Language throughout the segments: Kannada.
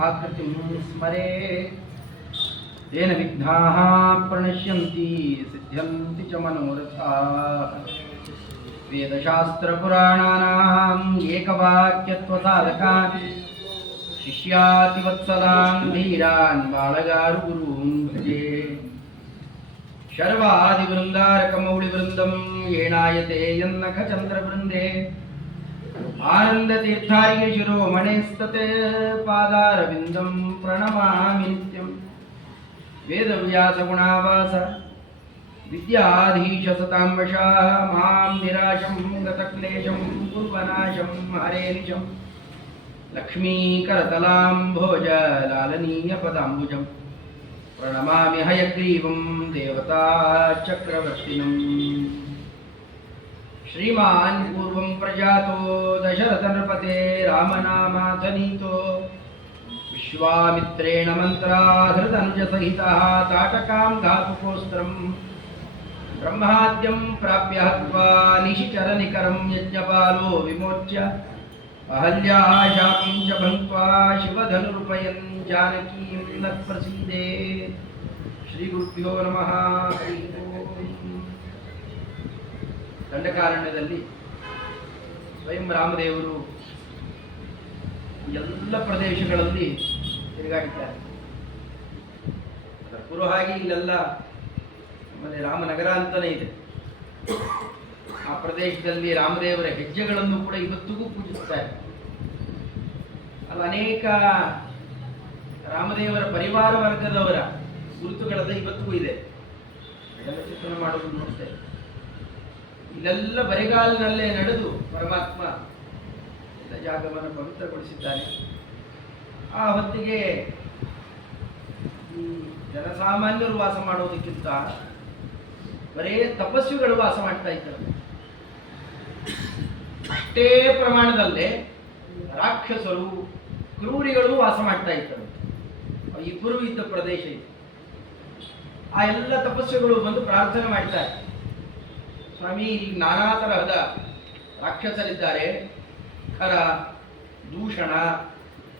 आकृतिं स्मरेत् तेन विघ्नाः प्रणश्यन्ति सिद्ध्यन्ति च मनोरथाः। वेदशास्त्रपुराणानाम् एकवाक्यत्वसाधकान् शिष्यातिवत्सलान् धीरान् बालगारुगुरून् भजे। शर्वादिवृन्दारकमौलिवृन्दं येणायते यन्नखचन्द्रवृन्दे आनन्दतीर्थार्य शिरोमणेस्तते पादारविन्दं प्रणमामि नित्यम्। वेदव्यासगुणावास विद्याधीश सताम्बशा मां निराशं गतक्लेशं कुर्वनाशं हरेनिशं लक्ष्मीकरतलाम्भोज लालनीयपदाम्बुजं प्रणमामि हयग्रीवं देवता चक्रवर्तिनम्। श्रीमान् पूर्वं प्रजातो दशरथनृपते रामनामाथनीतो विश्वामित्रेण मन्त्राधृतनुजसहितः ताटकां घातुकोऽस्त्रम् ब्रह्माद्यं प्राप्य हत्वा निशिचरनिकरं यज्ञपालो विमोच्य अहल्याशापं च भङ्क्त्वा शिवधनुरुपयन् जानकीं नःप्रसीदेत्। ಶ್ರೀಗುರುಭ್ಯೋ ನಮಃ. ಹರಿ ಓಂ. ದಂಡಕಾರಣ್ಯದಲ್ಲಿ ಸ್ವಯಂ ರಾಮದೇವರು ಎಲ್ಲ ಪ್ರದೇಶಗಳಲ್ಲಿ ತಿರುಗಾಡಿದ್ದಾರೆ. ಅದರ ಪುರೋಹಾಗಿ ಇಲ್ಲೆಲ್ಲ ನಮ್ಮಲ್ಲಿ ರಾಮನಗರ ಅಂತಲೇ ಇದೆ. ಆ ಪ್ರದೇಶದಲ್ಲಿ ರಾಮದೇವರ ಹೆಜ್ಜೆಗಳನ್ನು ಕೂಡ ಇವತ್ತಿಗೂ ಪೂಜಿಸ್ತಾರೆ. ಅಲ್ಲಿ ಅನೇಕ ರಾಮದೇವರ ಪರಿವಾರ ವರ್ಗದವರ ಗುರುತುಗಳೆಲ್ಲ ಇವತ್ತಿಗೂ ಇದೆ. ಅದೆಲ್ಲ ಚಿತ್ರಣ ಮಾಡೋದು ನೋಡ್ತೇವೆ. ಇಲ್ಲೆಲ್ಲ ಬರಿಗಾಲಿನಲ್ಲೇ ನಡೆದು ಪರಮಾತ್ಮ ಎಲ್ಲ ಜಾಗವನ್ನು ಪವಿತ್ರಗೊಳಿಸಿದ್ದಾನೆ. ಆ ಹೊತ್ತಿಗೆ ಈ ಜನಸಾಮಾನ್ಯರು ವಾಸ ಮಾಡೋದಕ್ಕಿಂತ ಬರೇ ತಪಸ್ವಿಗಳು ವಾಸ ಮಾಡ್ತಾ ಇದ್ದಾರೆ. ಅಷ್ಟೇ ಪ್ರಮಾಣದಲ್ಲೇ ರಾಕ್ಷಸರು ಕ್ರೂರಿಗಳು ವಾಸ ಮಾಡ್ತಾ ಇದ್ದಾರೆ. ಇಬ್ಬರು ಇದ್ದ ಪ್ರದೇಶ ಇದೆ. ಆ ಎಲ್ಲ ತಪಸ್ವಿಗಳು ಬಂದು ಪ್ರಾರ್ಥನೆ ಮಾಡ್ತಾರೆ, ಸ್ವಾಮಿ ಇಲ್ಲಿ ನಾನಾ ತರಹದ ರಾಕ್ಷಸರಿದ್ದಾರೆ. ಖರ, ದೂಷಣ,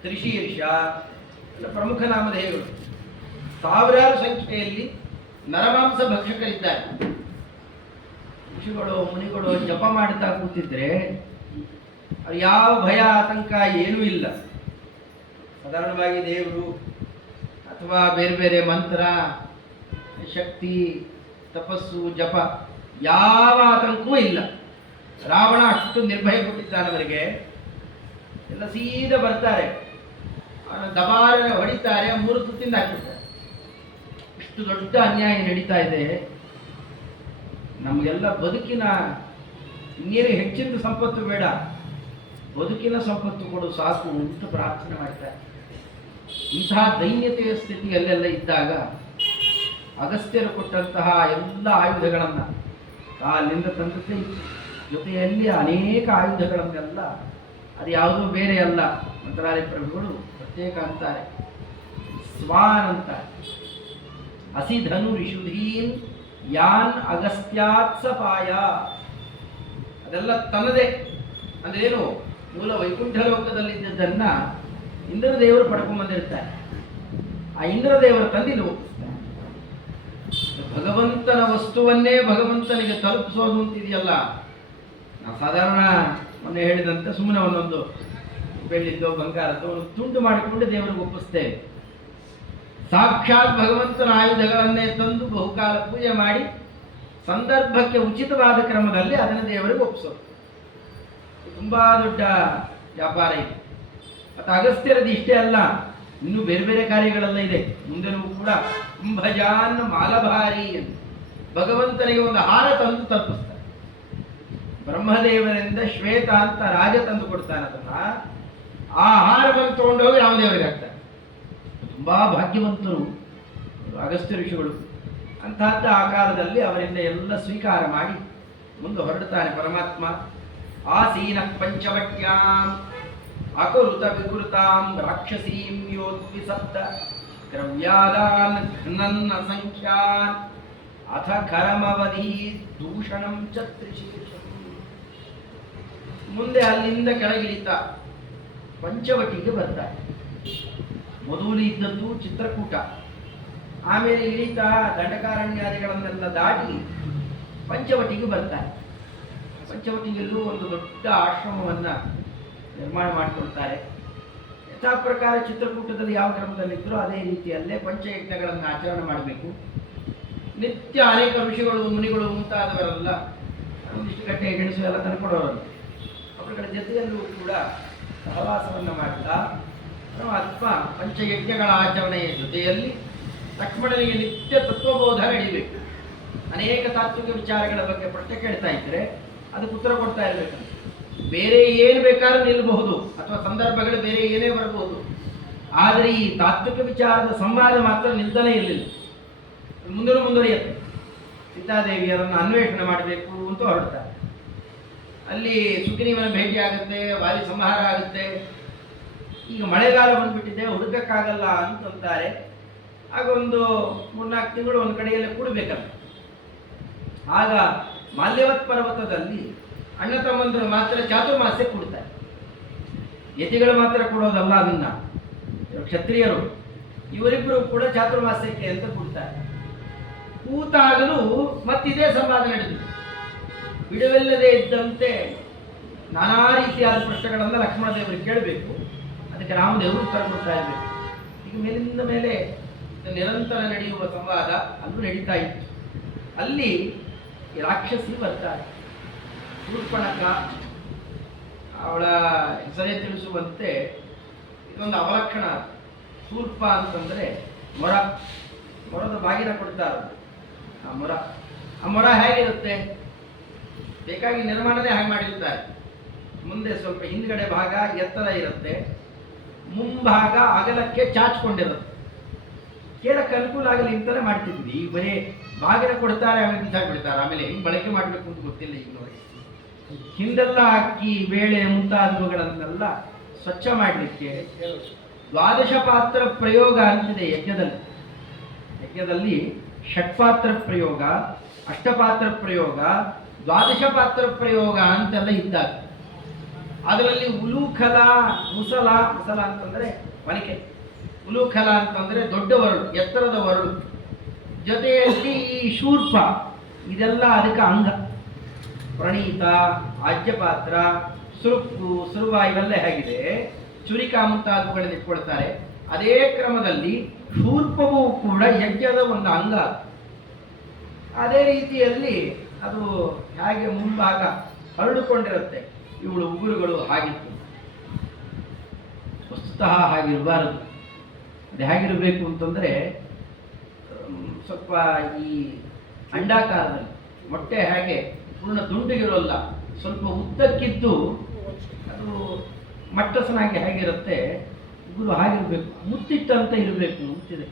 ತ್ರಿಶೀರ್ಷ ಎಲ್ಲ ಪ್ರಮುಖ ನಾಮಧೇಯಗಳು. ಸಾವಿರಾರು ಸಂಖ್ಯೆಯಲ್ಲಿ ನರಮಾಂಸ ಭಕ್ಷಕರಿದ್ದಾರೆ. ಋಷಿಗಳು ಮುನಿಗಳು ಜಪ ಮಾಡ್ತಾ ಕೂತಿದ್ರೆ ಅವ್ರು ಯಾವ ಭಯ ಆತಂಕ ಏನೂ ಇಲ್ಲ. ಸಾಧಾರಣವಾಗಿ ದೇವರು ಅಥವಾ ಬೇರೆ ಬೇರೆ ಮಂತ್ರ, ಶಕ್ತಿ, ತಪಸ್ಸು, ಜಪ ಯಾವ ಆತಂಕವೂ ಇಲ್ಲ. ರಾವಣ ಅಷ್ಟು ನಿರ್ಭಯ ಕೊಟ್ಟಿದ್ದಾನವರಿಗೆ. ಎಲ್ಲ ಸೀದಾ ಬರ್ತಾರೆ, ದಬಾರ ಹೊಡಿತಾರೆ, 3 ತುತ್ತಿಂದ ಹಾಕ್ಬಿಡ್ತಾರೆ. ಇಷ್ಟು ದೊಡ್ಡ ಅನ್ಯಾಯ ನಡೀತಾ ಇದೆ. ನಮಗೆಲ್ಲ ಬದುಕಿನ ಇನ್ನೇನು ಹೆಚ್ಚಿನ ಸಂಪತ್ತು ಬೇಡ, ಬದುಕಿನ ಸಂಪತ್ತು ಕೊಡು ಸಾಕು ಅಂತ ಪ್ರಾರ್ಥನೆ ಮಾಡ್ತಾರೆ. ಇಂತಹ ದೈನ್ಯತೆಯ ಸ್ಥಿತಿಯಲ್ಲೆಲ್ಲ ಇದ್ದಾಗ ಅಗಸ್ತ್ಯರು ಕೊಟ್ಟಂತಹ ಎಲ್ಲ ಆಯುಧಗಳನ್ನು ಕಾಲಿಂದ ತಂದತೆ ಜೊತೆಯಲ್ಲಿ ಅನೇಕ ಆಯುಧಗಳನ್ನೆಲ್ಲ ಅದು ಯಾವುದೂ ಬೇರೆ ಅಲ್ಲ. ಮಂತ್ರಾಲಯ ಪ್ರಭುಗಳು ಪ್ರತ್ಯೇಕ ಅಂತಾರೆ, ಸ್ವಾನ್ ಅಂತಾರೆ. ಅಸಿಧನು ರಿಷುಧೀನ್ ಯಾನ್ ಅಗಸ್ತ್ಯಾತ್ಸಪಾಯ. ಅದೆಲ್ಲ ತನ್ನದೇ. ಅಂದ್ರೆ ಏನು, ಮೂಲ ವೈಕುಂಠ ಲೋಕದಲ್ಲಿದ್ದದನ್ನ ಇಂದ್ರದೇವರು ಪಡ್ಕೊಂಡ್ಬಂದಿರ್ತಾರೆ. ಆ ಇಂದ್ರದೇವರ ತಂದಿಲು ಭಗವಂತನ ವಸ್ತುವನ್ನೇ ಭಗವಂತನಿಗೆ ತಲುಪಿಸೋದು ಅಂತಿದೆಯಲ್ಲ. ನಾವು ಸಾಧಾರಣ ಮೊನ್ನೆ ಹೇಳಿದಂತೆ ಸುಮ್ಮನೆ ಒಂದೊಂದು ಬೆಳ್ಳಿದ್ದೋ ಬಂಗಾರದ್ದೋ ಒಂದು ತುಂಡು ಮಾಡಿಕೊಂಡು ದೇವರಿಗೆ ಒಪ್ಪಿಸ್ತೇವೆ. ಸಾಕ್ಷಾತ್ ಭಗವಂತನ ಆಯುಧಗಳನ್ನೇ ತಂದು ಬಹುಕಾಲ ಪೂಜೆ ಮಾಡಿ ಸಂದರ್ಭಕ್ಕೆ ಉಚಿತವಾದ ಕ್ರಮದಲ್ಲಿ ಅದನ್ನು ದೇವರಿಗೆ ಒಪ್ಪಿಸೋದು ತುಂಬಾ ದೊಡ್ಡ ವ್ಯಾಪಾರ ಇದೆ. ಮತ್ತು ಅಗಸ್ತ್ಯರದ್ದು ಇಷ್ಟೇ ಅಲ್ಲ, ಇನ್ನೂ ಬೇರೆ ಬೇರೆ ಕಾರ್ಯಗಳೆಲ್ಲ ಇದೆ. ಮುಂದೆನೂ ಕೂಡ ಕುಂಭಜಾನ್ ಮಾಲಭಾರಿ ಎಂದು ಭಗವಂತನಿಗೆ ಒಂದು ಹಾರ ತಂದು ತಲುಪಿಸ್ತಾರೆ. ಬ್ರಹ್ಮದೇವರಿಂದ ಶ್ವೇತ ಅಂತ ರಾಜ ತಂದು ಕೊಡ್ತಾನೆ. ಅದನ್ನ ಆ ಹಾರವನ್ನು ತಗೊಂಡೋಗಿ ರಾಮದೇವರಿಗೆ ಹಾಕ್ತಾರೆ. ತುಂಬಾ ಭಾಗ್ಯವಂತರು ಅಗಸ್ತ್ಯ ಋಷಿಗಳು. ಅಂತಹದ್ದು ಆ ಕಾಲದಲ್ಲಿ ಅವರಿಂದ ಎಲ್ಲ ಸ್ವೀಕಾರ ಮಾಡಿ ಮುಂದೆ ಹೊರಡ್ತಾನೆ ಪರಮಾತ್ಮ. ಆಸೀನ ಪಂಚವಟ್ಯಾಂ ಅಕುರುತ ವಿಕೃತಾಂ ರಾಕ್ಷಸೀಂ ಯೋದ್ವಿಸಪ್ತ ದ್ರವ್ಯಾದಾನ್ ಘ್ನನ್ನ ಸಂಖ್ಯಾನ್ ಅಥ ಖರಮವಧಿ ದೂಷಣಂ ಚ ತ್ರಿಶೀರ್ಷಂ. ಮುಂದೆ ಅಲ್ಲಿಂದ ಕೆಳಗಿಳಿತ ಪಂಚವಟಿಗೆ ಬರ್ತಾರೆ. ಮೊದಲು ಇದ್ದದ್ದು ಚಿತ್ರಕೂಟ, ಆಮೇಲೆ ಇಳಿತಾ ದಂಡಕಾರಣ್ಯಾದಿಗಳನ್ನೆಲ್ಲ ದಾಟಿ ಪಂಚವಟಿಗೆ ಬರ್ತಾರೆ. ಪಂಚವಟಿಗೆಲ್ಲೂ ಒಂದು ದೊಡ್ಡ ಆಶ್ರಮವನ್ನು ನಿರ್ಮಾಣ ಮಾಡಿಕೊಳ್ತಾರೆ. ಯಥಾ ಪ್ರಕಾರ ಚಿತ್ರಕೂಟದಲ್ಲಿ ಯಾವ ಕ್ರಮದಲ್ಲಿದ್ದರೋ ಅದೇ ರೀತಿಯಲ್ಲೇ ಪಂಚಯಜ್ಞಗಳನ್ನು ಆಚರಣೆ ಮಾಡಬೇಕು. ನಿತ್ಯ ಅನೇಕ ಋಷಿಗಳು ಮುನಿಗಳು ಮುಂತಾದವರೆಲ್ಲ ಒಂದಿಷ್ಟು ಗಟ್ಟೆ ಗೆಣಸು ಎಲ್ಲ ತಂದುಕೊಡೋರಲ್ಲ, ಅವರುಗಳ ಜೊತೆಯಲ್ಲೂ ಕೂಡ ಸಹವಾಸವನ್ನು ಮಾಡ್ತಾ ಪರಮಾತ್ಮ ಪಂಚಯಜ್ಞಗಳ ಆಚರಣೆಯ ಜೊತೆಯಲ್ಲಿ ಲಕ್ಷ್ಮಣನಿಗೆ ನಿತ್ಯ ತತ್ವಬೋಧ ನಡೀಬೇಕು. ಅನೇಕ ತಾತ್ವಿಕ ವಿಚಾರಗಳ ಬಗ್ಗೆ ಪ್ರಶ್ನೆ ಕೇಳ್ತಾ ಇದ್ರೆ ಅದಕ್ಕೆ ಉತ್ತರ ಕೊಡ್ತಾ ಇರಬೇಕು. ಬೇರೆ ಏನು ಬೇಕಾದ್ರೂ ನಿಲ್ಲಬಹುದು ಅಥವಾ ಸಂದರ್ಭಗಳು ಬೇರೆ ಏನೇ ಬರಬಹುದು, ಆದರೆ ಈ ತಾತ್ವಿಕ ವಿಚಾರದ ಸಂವಾದ ಮಾತ್ರ ನಿಲ್ತಾನೇ ಇರಲಿಲ್ಲ. ಮುಂದುವರಿಯುತ್ತೆ. ಸೀತಾದೇವಿಯರನ್ನು ಅನ್ವೇಷಣೆ ಮಾಡಬೇಕು ಅಂತ ಹೊರಡ್ತಾರೆ. ಅಲ್ಲಿ ಸುಗ್ರೀವನ ಭೇಟಿ ಆಗುತ್ತೆ, ವಾಲಿ ಸಂಹಾರ ಆಗುತ್ತೆ. ಈಗ ಮಳೆಗಾಲ ಬಂದ್ಬಿಟ್ಟಿದೆ, ಹುಡುಕಕ್ಕಾಗಲ್ಲ ಅಂತಂತಾರೆ. ಆಗ ಒಂದು 3-4 ತಿಂಗಳು ಒಂದು ಕಡೆಯಲ್ಲೇ ಕೂಡಬೇಕಲ್ಲ. ಆಗ ಮಾಲ್ಯವತ್ ಪರ್ವತದಲ್ಲಿ ಅಣ್ಣ ತಮ್ಮಂದರು ಮಾತ್ರ ಚಾತುರ್ಮಾಸ್ಯ ಕೊಡ್ತಾರೆ. ಯತಿಗಳು ಮಾತ್ರ ಕೊಡೋದಲ್ಲ, ಅದನ್ನ ಕ್ಷತ್ರಿಯರು ಇವರಿಬ್ಬರು ಕೂಡ ಚಾತುರ್ಮಾಸ್ಯಕ್ಕೆ ಅಂತ ಕೊಡ್ತಾರೆ. ಕೂತಾಗಲೂ ಮತ್ತಿದೇ ಸಂವಾದ ನಡೆದಿದೆ. ಬಿಡುವಿಲ್ಲದೆ ಇದ್ದಂತೆ ನಾನಾ ರೀತಿಯಾದ ಪ್ರಶ್ನೆಗಳನ್ನು ಲಕ್ಷ್ಮಣ ದೇವರಿಗೆ ಕೇಳಬೇಕು. ಅದಕ್ಕೆ ರಾಮದೇವರು ಉತ್ತರ ಕೊಡ್ತಾ ಇರಬೇಕು. ಈಗ ಮೇಲಿಂದ ಮೇಲೆ ನಿರಂತರ ನಡೆಯುವ ಸಂವಾದ ಅಲ್ಲೂ ನಡೀತಾ ಇತ್ತು. ಅಲ್ಲಿ ರಾಕ್ಷಸಿ ಬರ್ತಾರೆ. ಶೂರ್ಪಣಖ, ಅವಳ ಹೆಸರೇ ತಿಳಿಸುವಂತೆ ಇದೊಂದು ಅವಲಕ್ಷಣ. ಶೂರ್ಪ ಅಂತಂದರೆ ಮೊರ, ಮೊರದ ಬಾಗಿನ ಕೊಡ್ತಾರೆ. ಆ ಮೊರ ಹೇಗಿರುತ್ತೆ? ಬೇಕಾಗಿ ನಿರ್ಮಾಣನೇ ಹಾಗೆ ಮಾಡಿರ್ತಾರೆ. ಮುಂದೆ ಸ್ವಲ್ಪ ಹಿಂದ್ಗಡೆ ಭಾಗ ಎತ್ತರ ಇರುತ್ತೆ, ಮುಂಭಾಗ ಅಗಲಕ್ಕೆ ಚಾಚ್ಕೊಂಡಿರುತ್ತೆ. ಕೇಳಕ್ಕೆ ಅನುಕೂಲ ಆಗಲಿ ಅಂತಾನೆ ಮಾಡ್ತಿದ್ವಿ. ಈಗ ಬರೀ ಬಾಗಿನ ಕೊಡ್ತಾರೆ, ಆಮೇಲೆ ಬಿಸಾಕ್ಬಿಡ್ತಾರೆ. ಆಮೇಲೆ ಹೆಂಗೆ ಬಳಕೆ ಮಾಡಬೇಕು ಅಂತ ಗೊತ್ತಿಲ್ಲ ಈಗ ನೋಡಿ. ಹಿಂದೆಲ್ಲ ಅಕ್ಕಿ ಬೇಳೆ ಮುಂತಾದವುಗಳನ್ನೆಲ್ಲ ಸ್ವಚ್ಛ ಮಾಡಲಿಕ್ಕೆ 12 ಪಾತ್ರ ಪ್ರಯೋಗ ಅಂತಿದೆ ಯಜ್ಞದಲ್ಲಿ 6 ಪಾತ್ರ ಪ್ರಯೋಗ, 8 ಪಾತ್ರ ಪ್ರಯೋಗ, 12 ಪಾತ್ರ ಪ್ರಯೋಗ ಅಂತೆಲ್ಲ ಇದ್ದಾಗ ಅದರಲ್ಲಿ ಉಲೂಖಲ, ಮುಸಲ ಅಂತಂದರೆ ಮನಿಕೆ, ಉಲೂಖಲ ಅಂತಂದರೆ ದೊಡ್ಡ ವರಳು, ಎತ್ತರದ ವರಳು, ಜೊತೆಯಲ್ಲಿ ಈ ಶೂರ್ಪ, ಇದೆಲ್ಲ ಅದಕ್ಕೆ ಅಂಗ. ಪ್ರಣೀತ, ಆಜ್ಯಪಾತ್ರ, ಸುರುಪ್ಪು, ಸುರುವ ಇವೆಲ್ಲ ಹೇಗಿದೆ ಚುರಿಕಾ ಮುಂತಾದವುಗಳನ್ನು ಇಟ್ಕೊಳ್ತಾರೆ. ಅದೇ ಕ್ರಮದಲ್ಲಿ ಶೂರ್ಪವೂ ಕೂಡ ಯಜ್ಞದ ಒಂದು ಅಂಗ. ಅದೇ ರೀತಿಯಲ್ಲಿ ಅದು ಹೇಗೆ ಮುಂಭಾಗ ಹರಡಿಕೊಂಡಿರುತ್ತೆ, ಇವಳು ಉಗುರುಗಳು ಹಾಗಿತ್ತು. ವಸ್ತುತಃ ಹಾಗಿರಬಾರದು. ಅದು ಹೇಗಿರಬೇಕು ಅಂತಂದರೆ ಸ್ವಲ್ಪ ಈ ಅಂಡಾಕಾರದಲ್ಲಿ ಮೊಟ್ಟೆ ಹೇಗೆ ಪೂರ್ಣ ದುಂಡಿಗಿರೋಲ್ಲ, ಸ್ವಲ್ಪ ಉದ್ದಕ್ಕಿದ್ದು ಅದು ಮಟ್ಟಸನಾಗಿ ಹೇಗಿರುತ್ತೆ, ಉಗುರು ಹಾಗಿರಬೇಕು. ಮುತ್ತಿಟ್ಟಂತ ಇರಬೇಕು ಅಂತಿದೆ.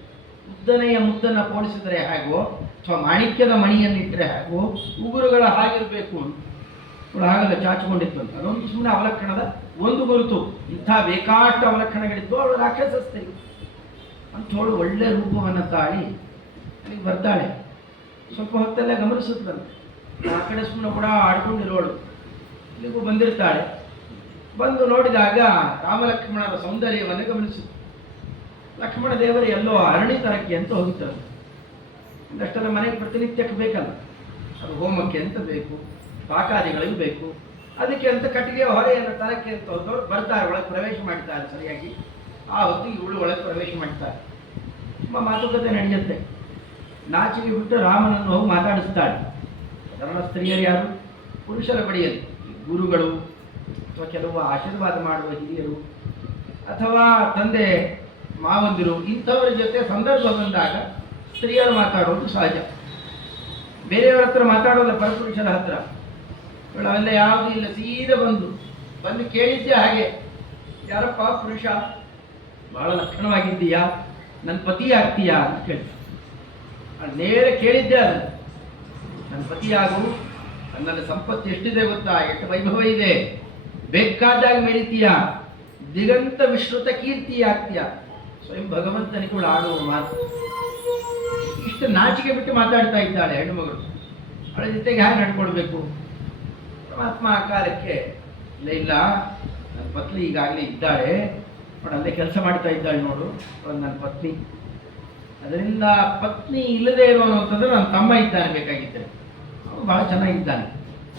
ಉದ್ದನೆಯ ಮುದ್ದನ್ನು ಪೋಣಿಸಿದರೆ ಹೇಗೋ ಅಥವಾ ಮಾಣಿಕ್ಯದ ಮಣಿಯನ್ನಿಟ್ಟರೆ ಹೇಗೋ ಉಗುರುಗಳ ಹಾಗಿರಬೇಕು ಅಂತ. ಅವಳು ಹಾಗಲ್ಲ, ಚಾಚಿಕೊಂಡಿತ್ತು ಅಂತ. ಅದೊಂದು ಸುಮ್ಮನೆ ಅವಲಕ್ಷಣದ ಒಂದು ಗುರುತು. ಇಂಥ ಬೇಕಾಷ್ಟು ಅವಲಕ್ಷಣಗಳಿದ್ದು ಅವಳು ರಾಕ್ಷಸ ಸ್ತ್ರೀ ಅಂಥವಳು ಒಳ್ಳೆ ರೂಪವನ್ನು ತಾಳಿ ಅಲ್ಲಿಗೆ ಬರ್ತಾಳೆ. ಸ್ವಲ್ಪ ಹೊತ್ತೆಲ್ಲ ಗಮನಿಸುತ್ತಂತೆ. ಆ ಕಡೆ ಸುಮ್ಮನೆ ಕೂಡ ಆಡ್ಕೊಂಡಿರೋಳು ಇಲ್ಲಿಗೂ ಬಂದಿರ್ತಾಳೆ. ಬಂದು ನೋಡಿದಾಗ ರಾಮಲಕ್ಷ್ಮಣರ ಸೌಂದರ್ಯವನ್ನು ಗಮನಿಸುತ್ತೆ. ಲಕ್ಷ್ಮಣ ದೇವರು ಎಲ್ಲೋ ಅರಣಿ ತರಕ್ಕೆ ಅಂತ ಹೋಗುತ್ತಾರೆ. ಒಂದಷ್ಟೆಲ್ಲ ಮನೆಗೆ ಪ್ರತಿನಿತ್ಯಕ್ಕೆ ಬೇಕಲ್ಲ, ಅದು ಹೋಮಕ್ಕೆ ಅಂತ ಬೇಕು, ಪಾಕಾದಿಗಳಿಗೂ ಬೇಕು. ಅದಕ್ಕೆ ಅಂತ ಕಟ್ಟಿಗೆ ಹೊರೆಯನ್ನು ತರಕ್ಕೆ ಅಂತ ಹೋದವರು ಬರ್ತಾರೆ, ಒಳಗೆ ಪ್ರವೇಶ ಮಾಡ್ತಾರೆ. ಸರಿಯಾಗಿ ಆ ಹೊತ್ತಿಗೆ ಇವಳು ಒಳಗೆ ಪ್ರವೇಶ ಮಾಡ್ತಾರೆ. ತುಂಬ ಮಾತುಕತೆ ನಡೆಯುತ್ತೆ. ನಾಚಿಗೆ ಬಿಟ್ಟು ರಾಮನನ್ನು ಹೋಗಿ ಮಾತಾಡಿಸ್ತಾಳೆ. ಸಾಧಾರಣ ಸ್ತ್ರೀಯರು ಯಾರು? ಪುರುಷರ ಬಳಿಯಲ್ಲಿ ಗುರುಗಳು ಅಥವಾ ಕೆಲವು ಆಶೀರ್ವಾದ ಮಾಡುವ ಹಿರಿಯರು ಅಥವಾ ತಂದೆ ಮಾವಂದಿರು ಇಂಥವರ ಜೊತೆ ಸಂದರ್ಭ ಬಂದಾಗ ಸ್ತ್ರೀಯರು ಮಾತಾಡೋದು ಸಹಜ. ಬೇರೆಯವರ ಹತ್ರ ಮಾತಾಡೋಲ್ಲ, ಪರಪುರುಷರ ಹತ್ರ. ಅವೆಲ್ಲ ಯಾವುದೂ ಇಲ್ಲ. ಸೀದಾ ಬಂದು ಕೇಳಿದ್ದೆ ಹಾಗೆ, ಯಾರಪ್ಪ ಪುರುಷ, ಬಹಳ ಲಕ್ಷಣವಾಗಿದ್ದೀಯಾ, ನನ್ನ ಪತಿ ಆಗ್ತೀಯಾ ಅಂತ ಕೇಳಿ ನೇರ ಕೇಳಿದ್ದೆ. ಅದು ನನ್ನ ಪತಿಯಾಗು, ನನ್ನಲ್ಲಿ ಸಂಪತ್ತು ಎಷ್ಟಿದೆ ಗೊತ್ತಾ, ಎಷ್ಟು ವೈಭವ ಇದೆ, ಬೇಕಾದಾಗ ಮೆರಿತೀಯ, ದಿಗಂತ ವಿಶ್ರುತ ಕೀರ್ತಿ ಆಗ್ತೀಯ. ಸ್ವಯಂ ಭಗವಂತನಿಗೆ ಕೂಡ ಆಡುವ ಮಾತು. ಇಷ್ಟು ನಾಚಿಕೆ ಬಿಟ್ಟು ಮಾತಾಡ್ತಾ ಇದ್ದಾಳೆ ಹೆಣ್ಣುಮಗಳು. ಅವಳ ಜೊತೆಗೆ ಹೇಗೆ ನಡ್ಕೊಳ್ಬೇಕು? ಪರಮಾತ್ಮ ಆಕಾರಕ್ಕೆ ಇಲ್ಲ, ನನ್ನ ಪತ್ನಿ ಈಗಾಗಲೇ ಇದ್ದಾಳೆ, ಅವಳು ಅಲ್ಲೇ ಕೆಲಸ ಮಾಡ್ತಾ ಇದ್ದಾಳೆ ನೋಡು, ಅವಳು ನನ್ನ ಪತ್ನಿ. ಅದರಿಂದ ಪತ್ನಿ ಇಲ್ಲದೆ ಇರುವಂತಂದ್ರೆ ನನ್ನ ತಮ್ಮ ಇದ್ದಾನೆ ಬೇಕಾಗಿದ್ದರೆ, ಅವನು ಬಹಳ ಚೆನ್ನಾಗಿದ್ದಾನೆ,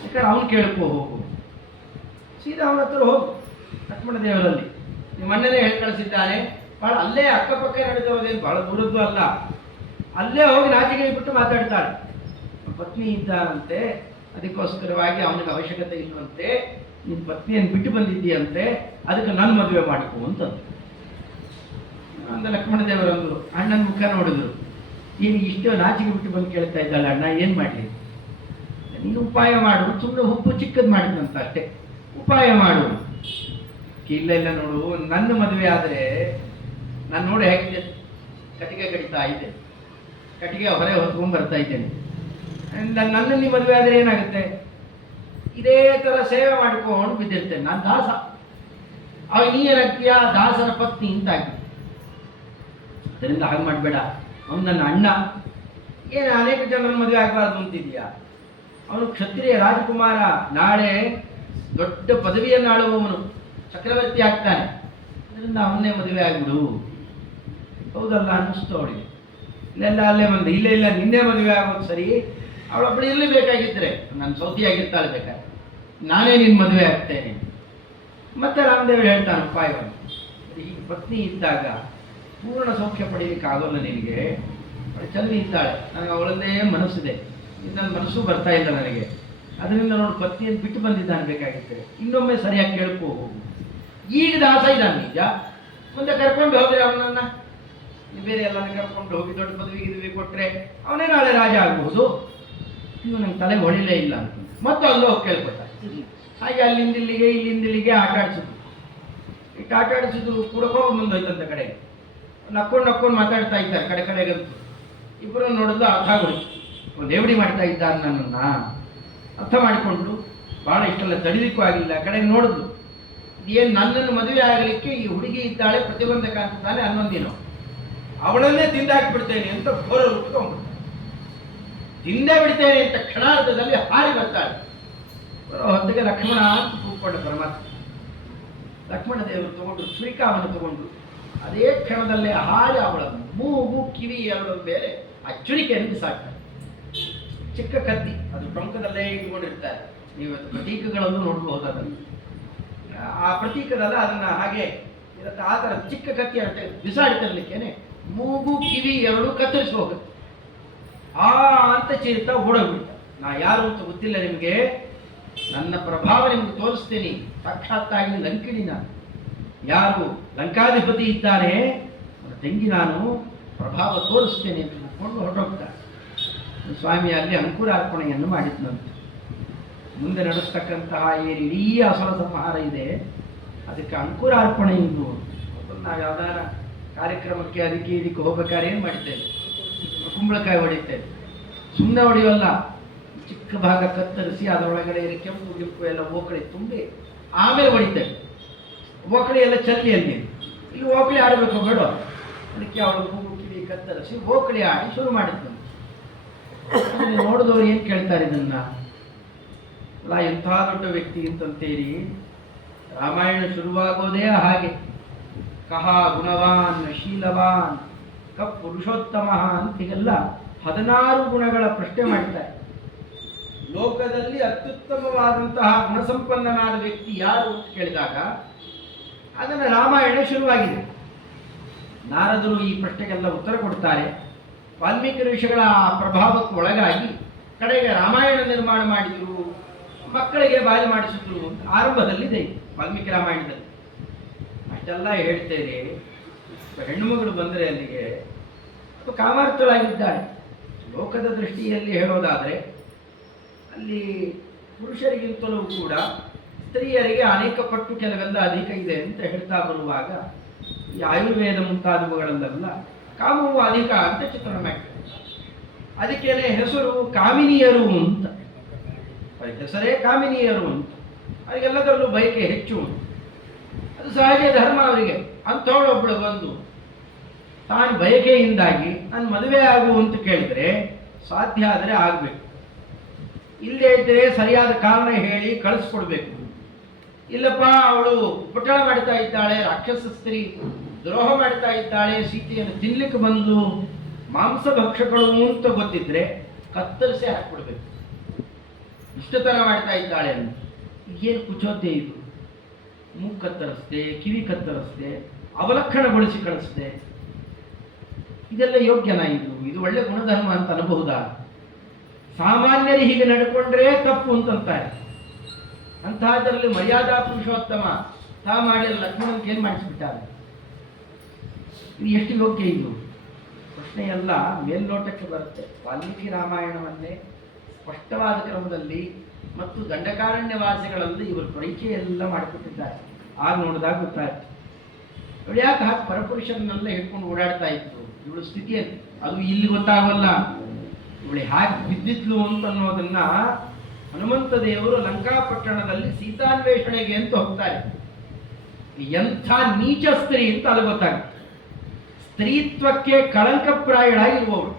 ಯಾಕಂದ್ರೆ ಅವನು ಕೇಳ್ಕೋ ಹೋಗು, ಸೀದಾ ಅವನ ಹತ್ರ ಹೋಗು. ಲಕ್ಷ್ಮಣ ದೇವರಲ್ಲಿ ನಿಮ್ಮ ಮನೆಯಲ್ಲೇ ಹೇಳಿ ಕಳಿಸಿದ್ದಾನೆ, ಭಾಳ ಅಲ್ಲೇ ಅಕ್ಕಪಕ್ಕ ನಡೆದೋದೇನು ಭಾಳ ದೂರದ್ದು ಅಲ್ಲ, ಅಲ್ಲೇ ಹೋಗಿ ನಾಚಿಕೆ ಬಿಟ್ಟು ಮಾತಾಡ್ತಾಳೆ. ಪತ್ನಿ ಇದ್ದಾನಂತೆ, ಅದಕ್ಕೋಸ್ಕರವಾಗಿ ಅವನಿಗೆ ಅವಶ್ಯಕತೆ ಇಲ್ಲವಂತೆ, ನಿನ್ನ ಪತ್ನಿಯನ್ನು ಬಿಟ್ಟು ಬಂದಿದ್ದೀಯಂತೆ, ಅದಕ್ಕೆ ನನ್ನ ಮದುವೆ ಮಾಡಿಕೊ ಅಂತ ಅಂದ. ಲಕ್ಷ್ಮಣ ದೇವರೊಂದು ಅಣ್ಣನ ಮುಖ ನೋಡಿದ್ರು, ಈಗ ಇಷ್ಟು ನಾಚಿಕೆ ಬಿಟ್ಟು ಬಂದು ಕೇಳ್ತಾ ಇದ್ದಾಳೆ, ಅಣ್ಣ ಏನು ಮಾಡಲಿ, ನೀನು ಉಪಾಯ ಮಾಡು, ಸುಮ್ಮನೆ ಉಪ್ಪು ಚಿಕ್ಕದು ಮಾಡಿದಂತ ಅಷ್ಟೇ, ಉಪಾಯ ಮಾಡು. ಇಲ್ಲ ಇಲ್ಲ ನೋಡು, ನನ್ನ ಮದುವೆ ಆದರೆ ನಾನು ನೋಡಿ ಹೇಗಿದೆ, ಕಟ್ಟಿಗೆ ಕಡಿತಾ ಇದ್ದೆ, ಕಟ್ಟಿಗೆ ಹೊರೆ ಹೊತ್ಕೊಂಡು ಬರ್ತಾ ಇದ್ದೇನೆ, ನನ್ನಲ್ಲಿ ಮದುವೆ ಆದರೆ ಏನಾಗುತ್ತೆ, ಇದೇ ಥರ ಸೇವೆ ಮಾಡ್ಕೊಂಡು ಬಿದ್ದಿರ್ತೇನೆ, ನಾನು ದಾಸ, ಅವ ನೀರಾಗ್ತೀಯ ದಾಸನ ಪತ್ನಿ ಅಂತಾಗಿ. ಅದರಿಂದ ಹಾಗೆ ಮಾಡಬೇಡ, ಅವನು ನನ್ನ ಅಣ್ಣ, ಏನು ಅನೇಕ ಜನರ ಮದುವೆ ಆಗಬಾರ್ದು ಅಂತಿದೀಯಾ, ಅವನು ಕ್ಷತ್ರಿಯ ರಾಜಕುಮಾರ, ನಾಳೆ ದೊಡ್ಡ ಪದವಿಯನ್ನು ಆಳುವವನು, ಚಕ್ರವರ್ತಿ ಆಗ್ತಾನೆ, ಅದರಿಂದ ಅವನ್ನೇ ಮದುವೆ ಆಗಿಬಿಡು. ಹೌದಲ್ಲ ಅನ್ನಿಸ್ತು ಅವಳಿಗೆ. ಇಲ್ಲೆಲ್ಲ ಅಲ್ಲೇ ಬಂದು, ಇಲ್ಲೇ ಇಲ್ಲ ನಿನ್ನೆ ಮದುವೆ ಆಗೋದು ಸರಿ, ಅವಳೊಬ್ಬಳು ಇರಲಿ ಬೇಕಾಗಿದ್ದರೆ, ನನ್ನ ಸೌತಿಯಾಗಿರ್ತಾಳೆ ಬೇಕಾದ್ರೆ, ನಾನೇ ನಿನ್ನ ಮದುವೆ ಆಗ್ತೇನೆ. ಮತ್ತೆ ರಾಮದೇವರು ಹೇಳ್ತಾನೆ ಉಪಾಯವನ್ನು, ಈ ಪತ್ನಿ ಇದ್ದಾಗ ಪೂರ್ಣ ಸೌಖ್ಯ ಪಡೀಲಿಕ್ಕೆ ಆಗೋಲ್ಲ ನಿನಗೆ, ಚಂದ ಇದ್ದಾಳೆ, ನನಗೆ ಅವಳನ್ನೇ ಮನಸ್ಸಿದೆ, ನನ್ನ ಮನಸ್ಸು ಬರ್ತಾ ಇಲ್ಲ ನನಗೆ, ಅದರಿಂದ ನೋಡಿ ಪತ್ನಿಯನ್ನು ಬಿಟ್ಟು ಬಂದಿದ್ದಾನೆ ಬೇಕಾಗಿದ್ದರೆ, ಇನ್ನೊಮ್ಮೆ ಸರಿಯಾಗಿ ಕೇಳ್ಕೋ ಹೋಗು. ಈಗ ದಾಸ ಇದ್ದಾನೆ ನಿಜ, ಮುಂದೆ ಕರ್ಕೊಂಡು ಹೋದ್ರೆ ಅವನನ್ನ ಬೇರೆ ಎಲ್ಲನ ಕರ್ಕೊಂಡು ಹೋಗಿ ದೊಡ್ಡ ಪದವಿ ಗಿದವಿ ಕೊಟ್ಟರೆ ಅವನೇ ನಾಳೆ ರಾಜ ಆಗಬಹುದು. ಇನ್ನು ನಂಗೆ ತಲೆ ಹೊಳಿಲೇ ಇಲ್ಲ ಅಂತ ಮತ್ತೆ ಅಲ್ಲೋ ಹೋಗಿ ಕೇಳ್ಕೊತ. ಹಾಗೆ ಅಲ್ಲಿಂದಿಲ್ಲಿಗೆ ಇಲ್ಲಿಂದಿಲ್ಲಿಗೆ ಆಟ ಆಡಿಸಿದ್ರು, ಇಟ್ಟು ಆಟ ಆಡಿಸಿದ್ರು ಕುಡ್ಕೊಂಡು ಮುಂದೋಯ್ತಂತ ಕಡೆಗೆ, ನಕ್ಕೊಂಡು ಮಾತಾಡ್ತಾ ಇದ್ದಾರೆ ಕಡೆ ಕಡೆಗಂತೂ. ಇಬ್ಬರು ನೋಡಿದ್ರು ಅರ್ಥ ಆಗೋಯ್ತು, ಒಂದು ಎವಡಿ ಮಾಡ್ತಾ ಇದ್ದಾರೆ ನನ್ನನ್ನು ಅರ್ಥ ಮಾಡಿಕೊಂಡು, ಭಾಳ ಇಷ್ಟೆಲ್ಲ ತಡಿಲಿಕ್ಕೂ ಆಗಿಲ್ಲ. ಕಡೆಗೆ ನೋಡಿದ್ರು, ಏನು ನನ್ನನ್ನು ಮದುವೆ ಆಗಲಿಕ್ಕೆ ಈ ಹುಡುಗಿ ಇದ್ದಾಳೆ ಪ್ರತಿಬಂಧಕ ಅಂತಾನೆ ಅನ್ನೊಂದಿನೋ, ಅವಳನ್ನೇ ತಿಂದಾಕಿಬಿಡ್ತೇನೆ ಅಂತ ಘೋರ ರೂಪಿಕೊಂಡು ತಿಂದೇ ಬಿಡ್ತೇನೆ ಅಂತ ಕ್ಷಣಾರ್ಧದಲ್ಲಿ ಹಾರಿ ಬರ್ತಾಳೆ. ಬರೋ ಹೊತ್ತಿಗೆ ಲಕ್ಷ್ಮಣ ಅಂತ ಕೂತ್ಕೊಂಡ ಪರಮಾತ್ಮ. ಲಕ್ಷ್ಮಣ ದೇವರು ತಗೊಂಡು ಶ್ರೀಕಾವನ್ನು ತಗೊಂಡು ಅದೇ ಕ್ಷಣದಲ್ಲೇ ಹಾರಿ ಅವಳ ಮೂಗು ಕಿವಿ ಎರಡರ ಮೇಲೆ ಆ ಚುರಿಕೆಯನ್ನು ಬಿಸಾಕ್ತಾರೆ. ಚಿಕ್ಕ ಕತ್ತಿ, ಅದು ಟೊಂಕದಲ್ಲೇ ಇಟ್ಕೊಂಡಿರ್ತಾರೆ, ನೀವು ಪ್ರತೀಕಗಳನ್ನು ನೋಡಬಹುದು. ಅದನ್ನು ಆ ಪ್ರತೀಕದಲ್ಲ, ಅದನ್ನ ಹಾಗೆ ಇರುತ್ತೆ, ಆ ಥರ ಚಿಕ್ಕ ಕತ್ತಿ ಅಂತ ಬಿಸಾಡ್ತಿರ್ಲಿಕ್ಕೇನೆ ಮೂಗು ಕಿವಿ ಎರಡು ಕತ್ತರಿಸಿ ಹೋಗುತ್ತೆ. ಅಂತ ಚೀರ್ತಾ ಓಡೋಗ್ಬಿಡ್ತ. ನಾ ಯಾರು ಅಂತ ಗೊತ್ತಿಲ್ಲ ನಿಮಗೆ, ನನ್ನ ಪ್ರಭಾವ ನಿಮ್ಗೆ ತೋರಿಸ್ತೀನಿ, ಸಾಕ್ಷಾತ್ತಾಗಿ ಲಂಕಿಣಿ ನಾನು, ಯಾರು ಲಂಕಾಧಿಪತಿ ಇದ್ದಾನೆ ತಂಗಿ ನಾನು, ಪ್ರಭಾವ ತೋರಿಸ್ತೇನೆ ಅಂತ ಕೊಂಡು ಹೊರಟೋಗ್ತಾರೆ. ಸ್ವಾಮಿ ಅಲ್ಲಿ ಅಂಕುರಾರ್ಪಣೆಯನ್ನು ಮಾಡಿದ್ನಂತೆ. ಮುಂದೆ ನಡೆಸ್ತಕ್ಕಂತಹ ಏನು ಇಡೀ ಅಸುರ ಸಂಹಾರ ಇದೆ, ಅದಕ್ಕೆ ಅಂಕುರಾರ್ಪಣೆ ಇನ್ನು. ನಾವು ಯಾವ್ದಾರ ಕಾರ್ಯಕ್ರಮಕ್ಕೆ ಅದಕ್ಕೆ ಇದಕ್ಕೆ ಹೋಗ್ಬೇಕಾದ್ರೆ ಏನು ಮಾಡ್ತೇವೆ, ಕುಂಬಳಕಾಯಿ ಹೊಡಿತೇವೆ, ಸುಮ್ಮನೆ ಹೊಡೆಯೋಲ್ಲ, ಚಿಕ್ಕ ಭಾಗ ಕತ್ತರಿಸಿ ಅದರೊಳಗಡೆ ಕೆಂಪು ಗಿಂಪು ಎಲ್ಲ ಓಕಳಿ ತುಂಬಿ ಆಮೇಲೆ ಹೊಡಿತೇವೆ. ಓಕಳಿ ಎಲ್ಲ ಚಲ್ಲಿಯಲ್ಲಿ, ಇಲ್ಲಿ ಓಕಳಿ ಆಡಬೇಕು ಬೇಡ, ಅದಕ್ಕೆ ಅವಳು ಮೂಗು ಕಿವಿ ಕತ್ತರಿಸಿ ಓಕಳಿ ಆಡಿ ಶುರು ಮಾಡಿದ್ದು. ನೋಡಿದವ್ರು ಏನು ಕೇಳ್ತಾರೆ ಇದನ್ನ, ಅಲ್ಲ ಎಂಥ ದೊಡ್ಡ ವ್ಯಕ್ತಿ ಅಂತಂತೇಳಿ. ರಾಮಾಯಣ ಶುರುವಾಗೋದೇ ಹಾಗೆ, ಕಹ ಗುಣವಾನ್ ಶೀಲವಾನ್ ಕ ಪುರುಷೋತ್ತಮ ಅಂತ ಹೀಗೆಲ್ಲ 16 ಗುಣಗಳ ಪ್ರಶ್ನೆ ಮಾಡ್ತಾರೆ. ಲೋಕದಲ್ಲಿ ಅತ್ಯುತ್ತಮವಾದಂತಹ ಗುಣಸಂಪನ್ನನಾದ ವ್ಯಕ್ತಿ ಯಾರು ಅಂತ ಕೇಳಿದಾಗ ಅದನ್ನು ರಾಮಾಯಣ ಶುರುವಾಗಿದೆ. ನಾರದರು ಈ ಪ್ರಶ್ನೆಗೆಲ್ಲ ಉತ್ತರ ಕೊಡ್ತಾರೆ. ವಾಲ್ಮೀಕಿ ಋಷಿಗಳ ಪ್ರಭಾವಕ್ಕೆ ಒಳಗಾಗಿ ಕಡೆಗೆ ರಾಮಾಯಣ ನಿರ್ಮಾಣ ಮಾಡಿದರು, ಮಕ್ಕಳಿಗೆ ಬಾಯಿ ಮಾಡಿಸಿದ್ರು ಅಂತ ಆರಂಭದಲ್ಲಿದೆ ವಾಲ್ಮೀಕಿ ರಾಮಾಯಣದಲ್ಲಿ. ಅಷ್ಟೆಲ್ಲ ಹೇಳ್ತೇನೆ, ಹೆಣ್ಣು ಮಗಳು ಬಂದರೆ ಅಲ್ಲಿಗೆ ಅದು ಕಾಮಾರ್ಥಳಾಗಿದ್ದಾಳೆ. ಲೋಕದ ದೃಷ್ಟಿಯಲ್ಲಿ ಹೇಳೋದಾದರೆ ಅಲ್ಲಿ ಪುರುಷರಿಗಿಂತಲೂ ಕೂಡ ಸ್ತ್ರೀಯರಿಗೆ ಅನೇಕ ಪಟ್ಟು ಕೆಲವೆಲ್ಲ ಅಧಿಕ ಇದೆ ಅಂತ ಹೇಳ್ತಾ ಬರುವಾಗ ಈ ಆಯುರ್ವೇದ ಮುಂತಾದವುಗಳಲ್ಲೆಲ್ಲ ಕಾಮವು ಅಧಿಕ ಅಂತ ಚಿತ್ರಣ ಮಾಡ್ತಾರೆ. ಅದಕ್ಕೇನೆ ಹೆಸರು ಕಾಮಿನಿಯರು ಅಂತ, ಹೆಸರೇ ಕಾಮಿನಿಯರು ಅಂತ. ಅವರಿಗೆಲ್ಲದರಲ್ಲೂ ಬಯಕೆ ಹೆಚ್ಚು, ಅದು ಸಹಜ ಧರ್ಮ ಅವರಿಗೆ. ಅಂಥವಳೊಬ್ಬಳು ಬಂದು ತಾನು ಬಯಕೆಯಿಂದಾಗಿ ನಾನು ಮದುವೆ ಆಗು ಅಂತ ಕೇಳಿದರೆ ಸಾಧ್ಯ ಆದರೆ ಆಗಬೇಕು, ಇಲ್ಲೇ ಇದ್ದರೆ ಸರಿಯಾದ ಕಾರಣ ಹೇಳಿ ಕಳಿಸ್ಕೊಡ್ಬೇಕು. ಇಲ್ಲಪ್ಪ ಅವಳು ಉಪಟಳ ಮಾಡ್ತಾ ಇದ್ದಾಳೆ, ರಾಕ್ಷಸ ಸ್ತ್ರೀ ದ್ರೋಹ ಮಾಡ್ತಾ ಇದ್ದಾಳೆ, ಸೀತೆಯನ್ನು ತಿನ್ಲಿಕ್ಕೆ ಬಂದು ಮಾಂಸ ಭಕ್ಷಕಳು ಅಂತ ಗೊತ್ತಿದ್ರೆ ಕತ್ತರಿಸಿ ಹಾಕ್ಬಿಡ್ಬೇಕು. ಇಷ್ಟತರ ಮಾಡ್ತಾ ಇದ್ದಾಳೆ ಅಂತ ಏನು ಕುಚೋದ್ಯ ಇದು? ಮೂಗು ಕತ್ತರಿಸ್ದೆ, ಕಿವಿ ಕತ್ತರಿಸ್ದೆ, ಅವಲಕ್ಷಣಗೊಳಿಸಿ ಕಳಿಸ್ದೆ. ಇದೆಲ್ಲ ಯೋಗ್ಯನಾ? ಇದು ಒಳ್ಳೆ ಗುಣಧರ್ಮ ಅಂತ ಅನ್ಬಹುದಾ? ಸಾಮಾನ್ಯರು ಹೀಗೆ ನಡ್ಕೊಂಡ್ರೆ ತಪ್ಪು ಅಂತಂತಾರೆ. ಅಂತಹದ್ರಲ್ಲಿ ಮರ್ಯಾದಾ ಪುರುಷೋತ್ತಮ ತಾ ಮಾಡಿದ ಲಕ್ಷ್ಮಣನ್ಗೆ ಏನ್ ಮಾಡಿಸ್ಬಿಟ್ಟಾರೆ? ಇದು ಎಷ್ಟು ಯೋಗ್ಯ? ಇದು ಪ್ರಶ್ನೆ ಎಲ್ಲ ಮೇಲ್ನೋಟಕ್ಕೆ ಬರುತ್ತೆ. ವಾಲ್ಮೀಕಿ ರಾಮಾಯಣವನ್ನೇ ಸ್ಪಷ್ಟವಾದ ಕ್ರಮದಲ್ಲಿ ಮತ್ತು ದಂಡಕಾರಣ್ಯವಾಸಿಗಳಲ್ಲಿ ಇವರು ಪರಿಚಯ ಎಲ್ಲ ಮಾಡಿಕೊಟ್ಟಿದ್ದಾರೆ. ಆಗ ನೋಡಿದಾಗ ಗೊತ್ತಾಯ್ತು ಇವಳು ಯಾಕೆ ಹಾಕಿ ಪರಪುರುಷರನ್ನೆಲ್ಲ ಹಿಡ್ಕೊಂಡು ಓಡಾಡ್ತಾ ಇತ್ತು. ಇವಳು ಸ್ಥಿತಿಯಲ್ಲಿ ಅದು ಇಲ್ಲಿ ಗೊತ್ತಾಗಲ್ಲ. ಇವಳು ಹಾಕಿ ಬಿದ್ದಿದ್ಲು ಅಂತ ಅನ್ನೋದನ್ನ ಹನುಮಂತ ದೇವರು ಲಂಕಾಪಟ್ಟಣದಲ್ಲಿ ಸೀತಾನ್ವೇಷಣೆಗೆ ಅಂತ ಹೋಗ್ತಾರೆ. ಎಂಥ ನೀಚ ಸ್ತ್ರೀ ಅಂತ ಅಲ್ಲಿ ಗೊತ್ತಾಗುತ್ತೆ. ಸ್ತ್ರೀತ್ವಕ್ಕೆ ಕಳಂಕಪ್ರಾಯಳಾಗಿರುವವಳು.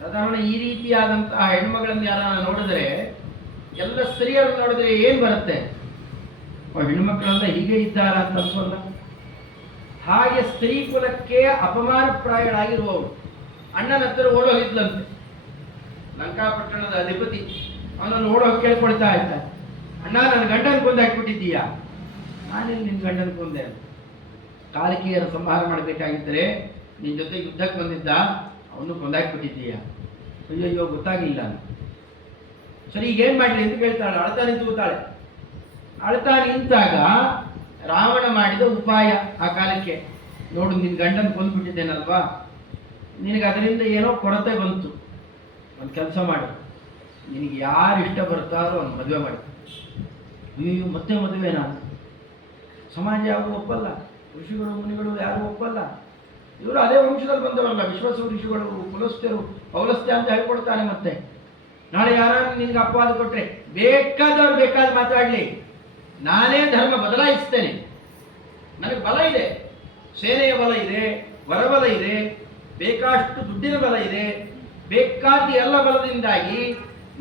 ಸಾಧಾರಣ ಈ ರೀತಿಯಾದಂತಹ ಹೆಣ್ಮಗಳನ್ನು ಯಾರ ನೋಡಿದ್ರೆ, ಎಲ್ಲ ಸ್ತ್ರೀಯರನ್ನು ನೋಡಿದ್ರೆ ಏನ್ ಬರುತ್ತೆ? ಹೆಣ್ಮಕ್ಳೆಲ್ಲ ಹೀಗೆ ಇದ್ದಾರ ಅಂತ ಅನ್ಸೋಲ್ಲ. ಹಾಗೆ ಸ್ತ್ರೀ ಕುಲಕ್ಕೆ ಅಪಮಾನಪ್ರಾಯಳಾಗಿರುವವಳು. ಅಣ್ಣನ ಹತ್ರ ಓಡೋಗಿದ್ಲಂತೆ ಲಂಕಾಪಟ್ಟಣದ ಅಧಿಪತಿ. ಅವನನ್ನು ಓಡೋಗಿ ಕೇಳ್ಕೊಳ್ತಾ ಇರ್ತಾರೆ, ಅಣ್ಣ ನನ್ನ ಗಂಡನ ಕೊಂದು ಹಾಕ್ಬಿಟ್ಟಿದ್ದೀಯಾ? ನಾನೇನು ನಿನ್ನ ಗಂಡನ ಕೊಂದೆ? ಕಾಲಿಕೆಯರ ಸಂಹಾರ ಮಾಡಬೇಕಾಗಿದ್ದರೆ ನಿನ್ನ ಜೊತೆ ಯುದ್ಧಕ್ಕೆ ಬಂದಿದ್ದ, ಅವನು ಕೊಂದಾಕ್ಬಿಟ್ಟಿದ್ದೀಯಾ? ಅಯ್ಯಯ್ಯೋ ಗೊತ್ತಾಗಿಲ್ಲ. ಸರಿ ಈಗೇನು ಮಾಡಲಿ ಅಂತ ಕೇಳ್ತಾಳೆ. ಅಳ್ತಾ ನಿಂತುತ್ತಾಳೆ. ಅಳ್ತಾ ನಿಂತಾಗ ರಾವಣ ಮಾಡಿದ ಉಪಾಯ ಆ ಕಾಲಕ್ಕೆ, ನೋಡು ನಿನ್ನ ಗಂಡನ ಕೊಂದ್ಬಿಟ್ಟಿದ್ದೇನಲ್ವಾ, ನಿನಗೆ ಅದರಿಂದ ಏನೋ ಕೊರತೆ ಬಂತು, ಒಂದು ಕೆಲಸ ಮಾಡು, ನಿನಗೆ ಯಾರು ಇಷ್ಟ ಬರ್ತಾರೋ ಒಂದು ಮದುವೆ ಮಾಡಿ. ಅಯ್ಯೋ ಮತ್ತೆ ಮದುವೆನಾ? ಸಮಾಜ ಯಾರು ಒಪ್ಪಲ್ಲ, ಋಷಿಗಳು ಮುನಿಗಳು ಯಾರು ಒಪ್ಪಲ್ಲ. ಇವರು ಅದೇ ವಂಶದಲ್ಲಿ ಬಂದವರಲ್ಲ, ವಿಶ್ವಾಸ ಋಷಿಗಳು, ಪುಲಸ್ತ್ಯರು, ಪೌಲಸ್ತ್ಯ ಅಂತ ಹೇಳ್ಕೊಡ್ತಾನೆ. ಮತ್ತೆ ನಾಳೆ ಯಾರು ನಿನ್ಗೆ ಅಪವಾದ ಕೊಟ್ರೆ ಬೇಕಾದವ್ರು ಬೇಕಾದ ಮಾತಾಡಲಿ, ನಾನೇ ಧರ್ಮ ಬದಲಾಯಿಸ್ತೇನೆ. ನನಗೆ ಬಲ ಇದೆ, ಸೇನೆಯ ಬಲ ಇದೆ, ವರಬಲ ಇದೆ, ಬೇಕಾಷ್ಟು ದುಡ್ಡಿನ ಬಲ ಇದೆ, ಬೇಕಾದ ಎಲ್ಲ ಬಲದಿಂದಾಗಿ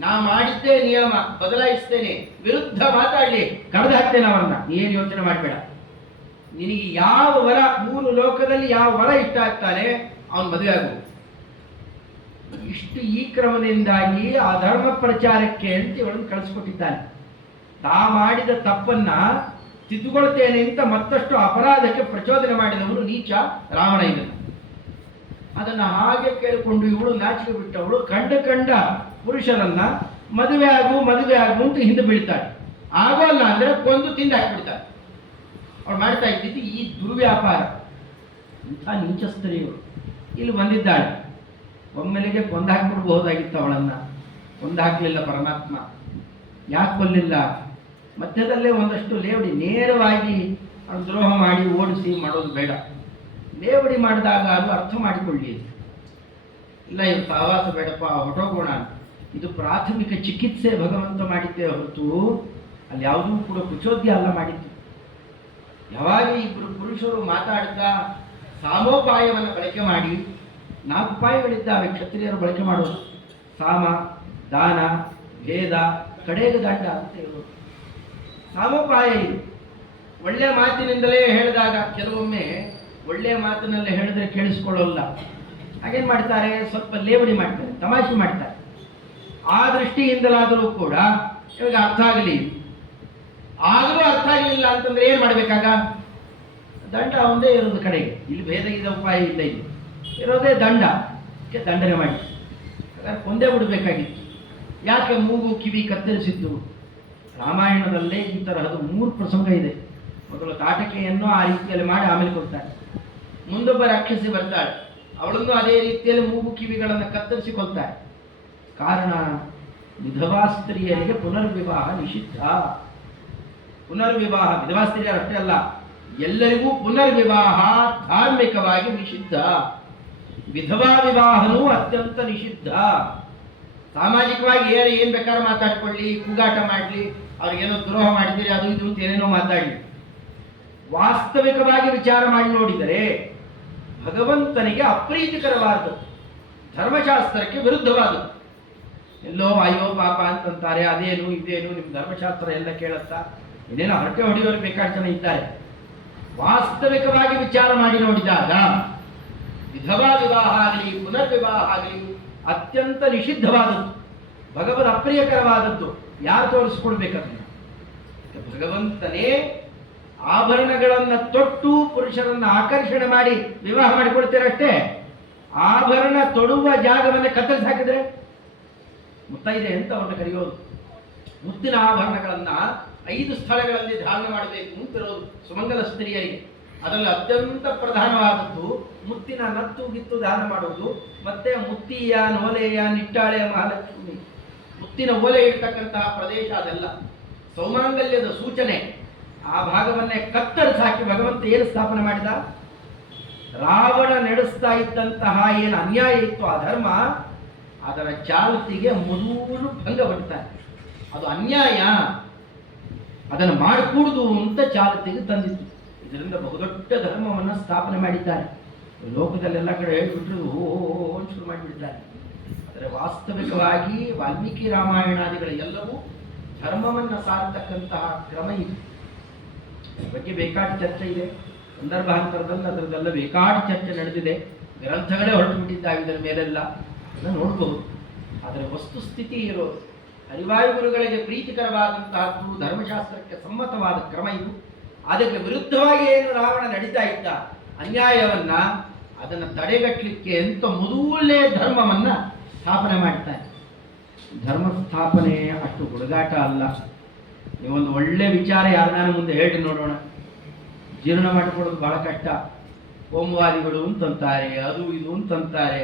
ನಾ ಮಾಡಿದ್ದೇ ನಿಯಮ ಬದಲಾಯಿಸ್ತೇನೆ. ವಿರುದ್ಧ ಮಾತಾಡಲಿ, ಕಳೆದು ಹಾಕ್ತೇನೆ ಅವನ್ನ. ಏನು ಯೋಚನೆ ಮಾಡಬೇಡ. ನಿನಗೆ ಯಾವ ವರ, ಮೂರು ಲೋಕದಲ್ಲಿ ಯಾವ ವರ ಇಷ್ಟ ಆಗ್ತಾನೆ ಅವನು ಮದುವೆ ಆಗುವುದು. ಇಷ್ಟು ಈ ಕ್ರಮದಿಂದಾಗಿ ಆ ಧರ್ಮ ಪ್ರಚಾರಕ್ಕೆ ಅಂತ ಇವಳನ್ನು ಕಳಿಸ್ಕೊಟ್ಟಿದ್ದಾನೆ. ತಾ ಮಾಡಿದ ತಪ್ಪನ್ನ ತಿದ್ದುಕೊಳ್ತೇನೆ ಅಂತ ಮತ್ತಷ್ಟು ಅಪರಾಧಕ್ಕೆ ಪ್ರಚೋದನೆ ಮಾಡಿದವನು ನೀಚ ರಾವಣ. ಇದನ್ನು ಅದನ್ನು ಹಾಗೆ ಕೇಳಿಕೊಂಡು ಇವಳು ನಾಚಿಕೆ ಬಿಟ್ಟವಳು ಕಂಡ ಪುರುಷರನ್ನ ಮದುವೆ ಆಗು ಅಂತ ಹಿಂದೆ ಬೀಳ್ತಾಳೆ. ಆಗೋಲ್ಲ ಅಂದ್ರೆ ಕೊಂದು ತಿಂದು ಹಾಕಿಬಿಡ್ತಾಳೆ. ಅವಳು ಮಾಡ್ತಾ ಇದ್ದಿದ್ದು ಈ ದುರ್ವ್ಯಾಪಾರ. ಇಂಥ ನೀಚ ಸ್ತ್ರೀಯರು ಇಲ್ಲಿ ಬಂದಿದ್ದಾಳೆ. ಒಮ್ಮೆಲೆಗೆ ಕೊಂದಾಕ್ಬಿಡ್ಬಹುದಾಗಿತ್ತು ಅವಳನ್ನ, ಕೊಂದಾಕ್ಲಿಲ್ಲ ಪರಮಾತ್ಮ. ಯಾಕೆ ಕೊಲ್ಲಿಲ್ಲ? ಮಧ್ಯದಲ್ಲೇ ಒಂದಷ್ಟು ಲೇವಡಿ, ನೇರವಾಗಿ ಅವನು ದ್ರೋಹ ಮಾಡಿ ಓಡಿಸಿ ಮಾಡೋದು ಬೇಡ. ಲೇವಡಿ ಮಾಡಿದಾಗ ಅದು ಅರ್ಥ ಮಾಡಿಕೊಳ್ಳಿ. ಇಲ್ಲ ಇದು ಸಹವಾಸ ಬೇಡಪ್ಪ, ಹೊಟ್ಟೋಗೋಣ. ಇದು ಪ್ರಾಥಮಿಕ ಚಿಕಿತ್ಸೆ ಭಗವಂತ ಮಾಡಿದ್ದೇ ಹೊರತು ಅಲ್ಲಿ ಯಾವುದೂ ಕೂಡ ಕುಚೋದ್ಯ ಅಲ್ಲ ಮಾಡಿದ್ದು. ಯಾವಾಗ ಇಬ್ಬರು ಪುರುಷರು ಮಾತಾಡ್ತಾ ಸಾಮೋಪಾಯವನ್ನು ಬಳಕೆ ಮಾಡಿ, 4 ಉಪಾಯಗಳಿದ್ದಾವೆ ಕ್ಷತ್ರಿಯರು ಬಳಕೆ ಮಾಡೋದು: ಸಾಮ, ದಾನ, ಭೇದ, ಕಡೆಗೆ ದಂಡ ಅಂತ ಹೇಳೋದು. ಸಾಮೋಪಾಯ ಇದು. ಒಳ್ಳೆ ಮಾತಿನಿಂದಲೇ ಹೇಳಿದಾಗ ಕೆಲವೊಮ್ಮೆ ಒಳ್ಳೆ ಮಾತಿನಲ್ಲೇ ಹೇಳಿದ್ರೆ ಕೇಳಿಸ್ಕೊಳ್ಳೋಲ್ಲ. ಹಾಗೇನು ಮಾಡ್ತಾರೆ? ಸ್ವಲ್ಪ ಲೇವಡಿ ಮಾಡ್ತಾರೆ, ತಮಾಷೆ ಮಾಡ್ತಾರೆ. ಆ ದೃಷ್ಟಿಯಿಂದಲಾದರೂ ಕೂಡ ಇವಾಗ ಅರ್ಥ ಆಗಲಿ. ಆದರೂ ಅರ್ಥ ಆಗಲಿಲ್ಲ ಅಂತಂದ್ರೆ ಏನು ಮಾಡಬೇಕಾಗ? ದಂಡ ಒಂದೇ ಇರೋದು ಕಡೆಗೆ. ಇಲ್ಲಿ ಭೇದ ಇದ್ದ ಉಪಾಯ ಇಲ್ಲ, ಇಲ್ಲಿ ಇರೋದೇ ದಂಡ. ದಂಡನೆ ಮಾಡಿ ಹಾಗಾದ್ರೆ ಕೊಂದೇ ಬಿಡಬೇಕಾಗಿತ್ತು. ಯಾಕೆ ಮೂಗು ಕಿವಿ ಕತ್ತರಿಸಿದ್ದು? ರಾಮಾಯಣದಲ್ಲೇ ಈ ತರಹದ 3 ಪ್ರಸಂಗ ಇದೆ. ಮೊದಲು ತಾಟಕೆಯನ್ನು ಆ ರೀತಿಯಲ್ಲಿ ಮಾಡಿ ಆಮೇಲೆ ಕೊಡ್ತಾರೆ. ಮುಂದೊಬ್ಬ ರಾಕ್ಷಸಿ ಬರ್ತಾಳೆ, ಅವಳನ್ನು ಅದೇ ರೀತಿಯಲ್ಲಿ ಮೂಗು ಕಿವಿಗಳನ್ನು ಕತ್ತರಿಸಿಕೊಳ್ತಾರೆ. ಕಾರಣ, ವಿಧವಾ ಸ್ತ್ರೀಯರಿಗೆ ಪುನರ್ವಿವಾಹ ನಿಷಿದ್ಧ. ಪುನರ್ವಿವಾಹ ವಿಧವಾ ಸ್ತ್ರೀಯರಷ್ಟೇ ಅಲ್ಲ, ಎಲ್ಲರಿಗೂ ಪುನರ್ವಿವಾಹ ಧಾರ್ಮಿಕವಾಗಿ ನಿಷಿದ್ಧ. ವಿಧವಾ ವಿವಾಹನೂ ಅತ್ಯಂತ ನಿಷಿದ್ಧ. ಸಾಮಾಜಿಕವಾಗಿ ಏನು ಬೇಕಾದ್ರೂ ಮಾತಾಡ್ಕೊಳ್ಳಿ, ಕೂಗಾಟ ಮಾಡಲಿ, ಅವ್ರಿಗೇನೋ ದ್ರೋಹ ಮಾಡಿದ್ದೀರಿ ಅದು ಇದು ಅಂತ ಏನೇನೋ ಮಾತಾಡಲಿ. ವಾಸ್ತವಿಕವಾಗಿ ವಿಚಾರ ಮಾಡಿ ನೋಡಿದರೆ ಭಗವಂತನಿಗೆ ಅಪ್ರೀತಿಕರವಾದದ್ದು, ಧರ್ಮಶಾಸ್ತ್ರಕ್ಕೆ ವಿರುದ್ಧವಾದದ್ದು. ಎಲ್ಲೋ ಅಯ್ಯೋ ಪಾಪ ಅಂತಂತಾರೆ, ಅದೇನು ಇದೇನು ನಿಮ್ಮ ಧರ್ಮಶಾಸ್ತ್ರ ಎಲ್ಲ ಕೇಳುತ್ತಾ? ಇದೇನೋ ಹರಟೆ ಹೊಡೆಯೋರು ಬೇಕಾದ ಜನ ಇದ್ದಾರೆ. ವಾಸ್ತವಿಕವಾಗಿ ವಿಚಾರ ಮಾಡಿ ನೋಡಿದಾಗ ವಿಧವಾ ವಿವಾಹ ಆಗಲಿ ಪುನರ್ವಿವಾಹ ಆಗಲಿ ಅತ್ಯಂತ ನಿಷಿದ್ಧವಾದದ್ದು, ಭಗವದ್ ಅಪ್ರಿಯಕರವಾದದ್ದು. ಯಾರು ತೋರಿಸ್ಕೊಡ್ಬೇಕದನ್ನ? ಭಗವಂತನೇ ಆಭರಣಗಳನ್ನು ತೊಟ್ಟು ಪುರುಷರನ್ನು ಆಕರ್ಷಣೆ ಮಾಡಿ ವಿವಾಹ ಮಾಡಿಕೊಳ್ತೀರಷ್ಟೇ. ಆಭರಣ ತೊಡುವ ಜಾಗವನ್ನು ಕತ್ತರಿಸಿ ಹಾಕಿದ್ರೆ ಮುತ್ತೈದೆ ಅಂತ ಅವನ್ನ ಕರೆಯೋದು. ಮುತ್ತಿನ ಆಭರಣಗಳನ್ನ 5 ಸ್ಥಳಗಳಲ್ಲಿ ಧಾರಣ ಮಾಡಬೇಕು ಅಂತಿರೋದು ಸುಮಂಗಲ ಸ್ತ್ರೀಯರಿಗೆ. ಅದರಲ್ಲಿ ಅತ್ಯಂತ ಪ್ರಧಾನವಾದದ್ದು ಮುತ್ತಿನ ನತ್ತು ಗಿತ್ತು ಧಾರಣ ಮಾಡುವುದು, ಮತ್ತೆ ಮುತ್ತಿಯ ನೋಲೆಯ ನಿಟ್ಟಾಳೆಯ ಮಹಾಲಕ್ಷ್ಮಿ ಮುತ್ತಿನ ಓಲೆ ಇರ್ತಕ್ಕಂತಹ ಪ್ರದೇಶ ಅದೆಲ್ಲ ಸೌಮಾಂಗಲ್ಯದ ಸೂಚನೆ. ಆ ಭಾಗವನ್ನೇ ಕತ್ತರಿಸಾಕಿ ಭಗವಂತ ಏನು ಸ್ಥಾಪನೆ ಮಾಡಿದ? ರಾವಣ ನಡೆಸ್ತಾ ಇದ್ದಂತಹ ಏನು ಅನ್ಯಾಯ ಇತ್ತು, ಅಧರ್ಮ, ಅದರ ಚಾಲ್ತಿಗೆ ಮೊದಲು ಭಂಗ ಬರ್ತಾರೆ. ಅದು ಅನ್ಯಾಯ, ಅದನ್ನು ಮಾಡಿಕೂಡುದು ಅಂತ ಚಾಲ್ತಿಗೆ ತಂದಿತ್ತು. ಇದರಿಂದ ಬಹುದೊಡ್ಡ ಧರ್ಮವನ್ನು ಸ್ಥಾಪನೆ ಮಾಡಿದ್ದಾರೆ. ಲೋಕದಲ್ಲೆಲ್ಲ ಕಡೆ ಹೇಳ್ಬಿಟ್ರು ಶುರು ಮಾಡಿಬಿಟ್ಟಿದ್ದಾರೆ. ಆದರೆ ವಾಸ್ತವಿಕವಾಗಿ ವಾಲ್ಮೀಕಿ ರಾಮಾಯಣಾದಿಗಳ ಎಲ್ಲವೂ ಧರ್ಮವನ್ನು ಸಾರತಕ್ಕಂತಹ ಕ್ರಮ ಇದೆ. ಬಗ್ಗೆ ಬೇಕಾದ ಚರ್ಚೆ ಇದೆ. ಸಂದರ್ಭಾಂತರದಲ್ಲಿ ಅದರದೆಲ್ಲ ಬೇಕಾದ ಚರ್ಚೆ ನಡೆದಿದೆ. ಗ್ರಂಥಗಳೇ ಹೊರಟು ಬಿಟ್ಟಿದ್ದಾವೆ ಇದರ ಮೇಲೆಲ್ಲ, ಅದನ್ನು ನೋಡಬಹುದು. ಆದರೆ ವಸ್ತುಸ್ಥಿತಿ ಇರೋದು ಹರಿವಾಯು ಗುರುಗಳಿಗೆ ಪ್ರೀತಿಕರವಾದಂತಹದ್ದು, ಧರ್ಮಶಾಸ್ತ್ರಕ್ಕೆ ಸಮ್ಮತವಾದ ಕ್ರಮ ಇದು. ಅದಕ್ಕೆ ವಿರುದ್ಧವಾಗಿ ಏನು ರಾವಣ ನಡೀತಾ ಇದ್ದ ಅನ್ಯಾಯವನ್ನ, ಅದನ್ನು ತಡೆಗಟ್ಟಲಿಕ್ಕೆ ಅಂತ ಮೊದಲೇ ಧರ್ಮವನ್ನ ಸ್ಥಾಪನೆ ಮಾಡ್ತಾನೆ. ಧರ್ಮ ಸ್ಥಾಪನೆ ಅಷ್ಟು ಹುಡುಗಾಟ ಅಲ್ಲ. ನೀವೊಂದು ಒಳ್ಳೆ ವಿಚಾರ ಯಾರನ್ನಾನು ಮುಂದೆ ಹೇಳಿ ನೋಡೋಣ, ಜೀರ್ಣ ಮಾಡಿಕೊಳ್ಳೋದು ಬಹಳ ಕಷ್ಟ. ಹೋಮವಾದಿಗಳು ಅಂತಂತಾರೆ, ಅದು ಇದು ಅಂತಂತಾರೆ.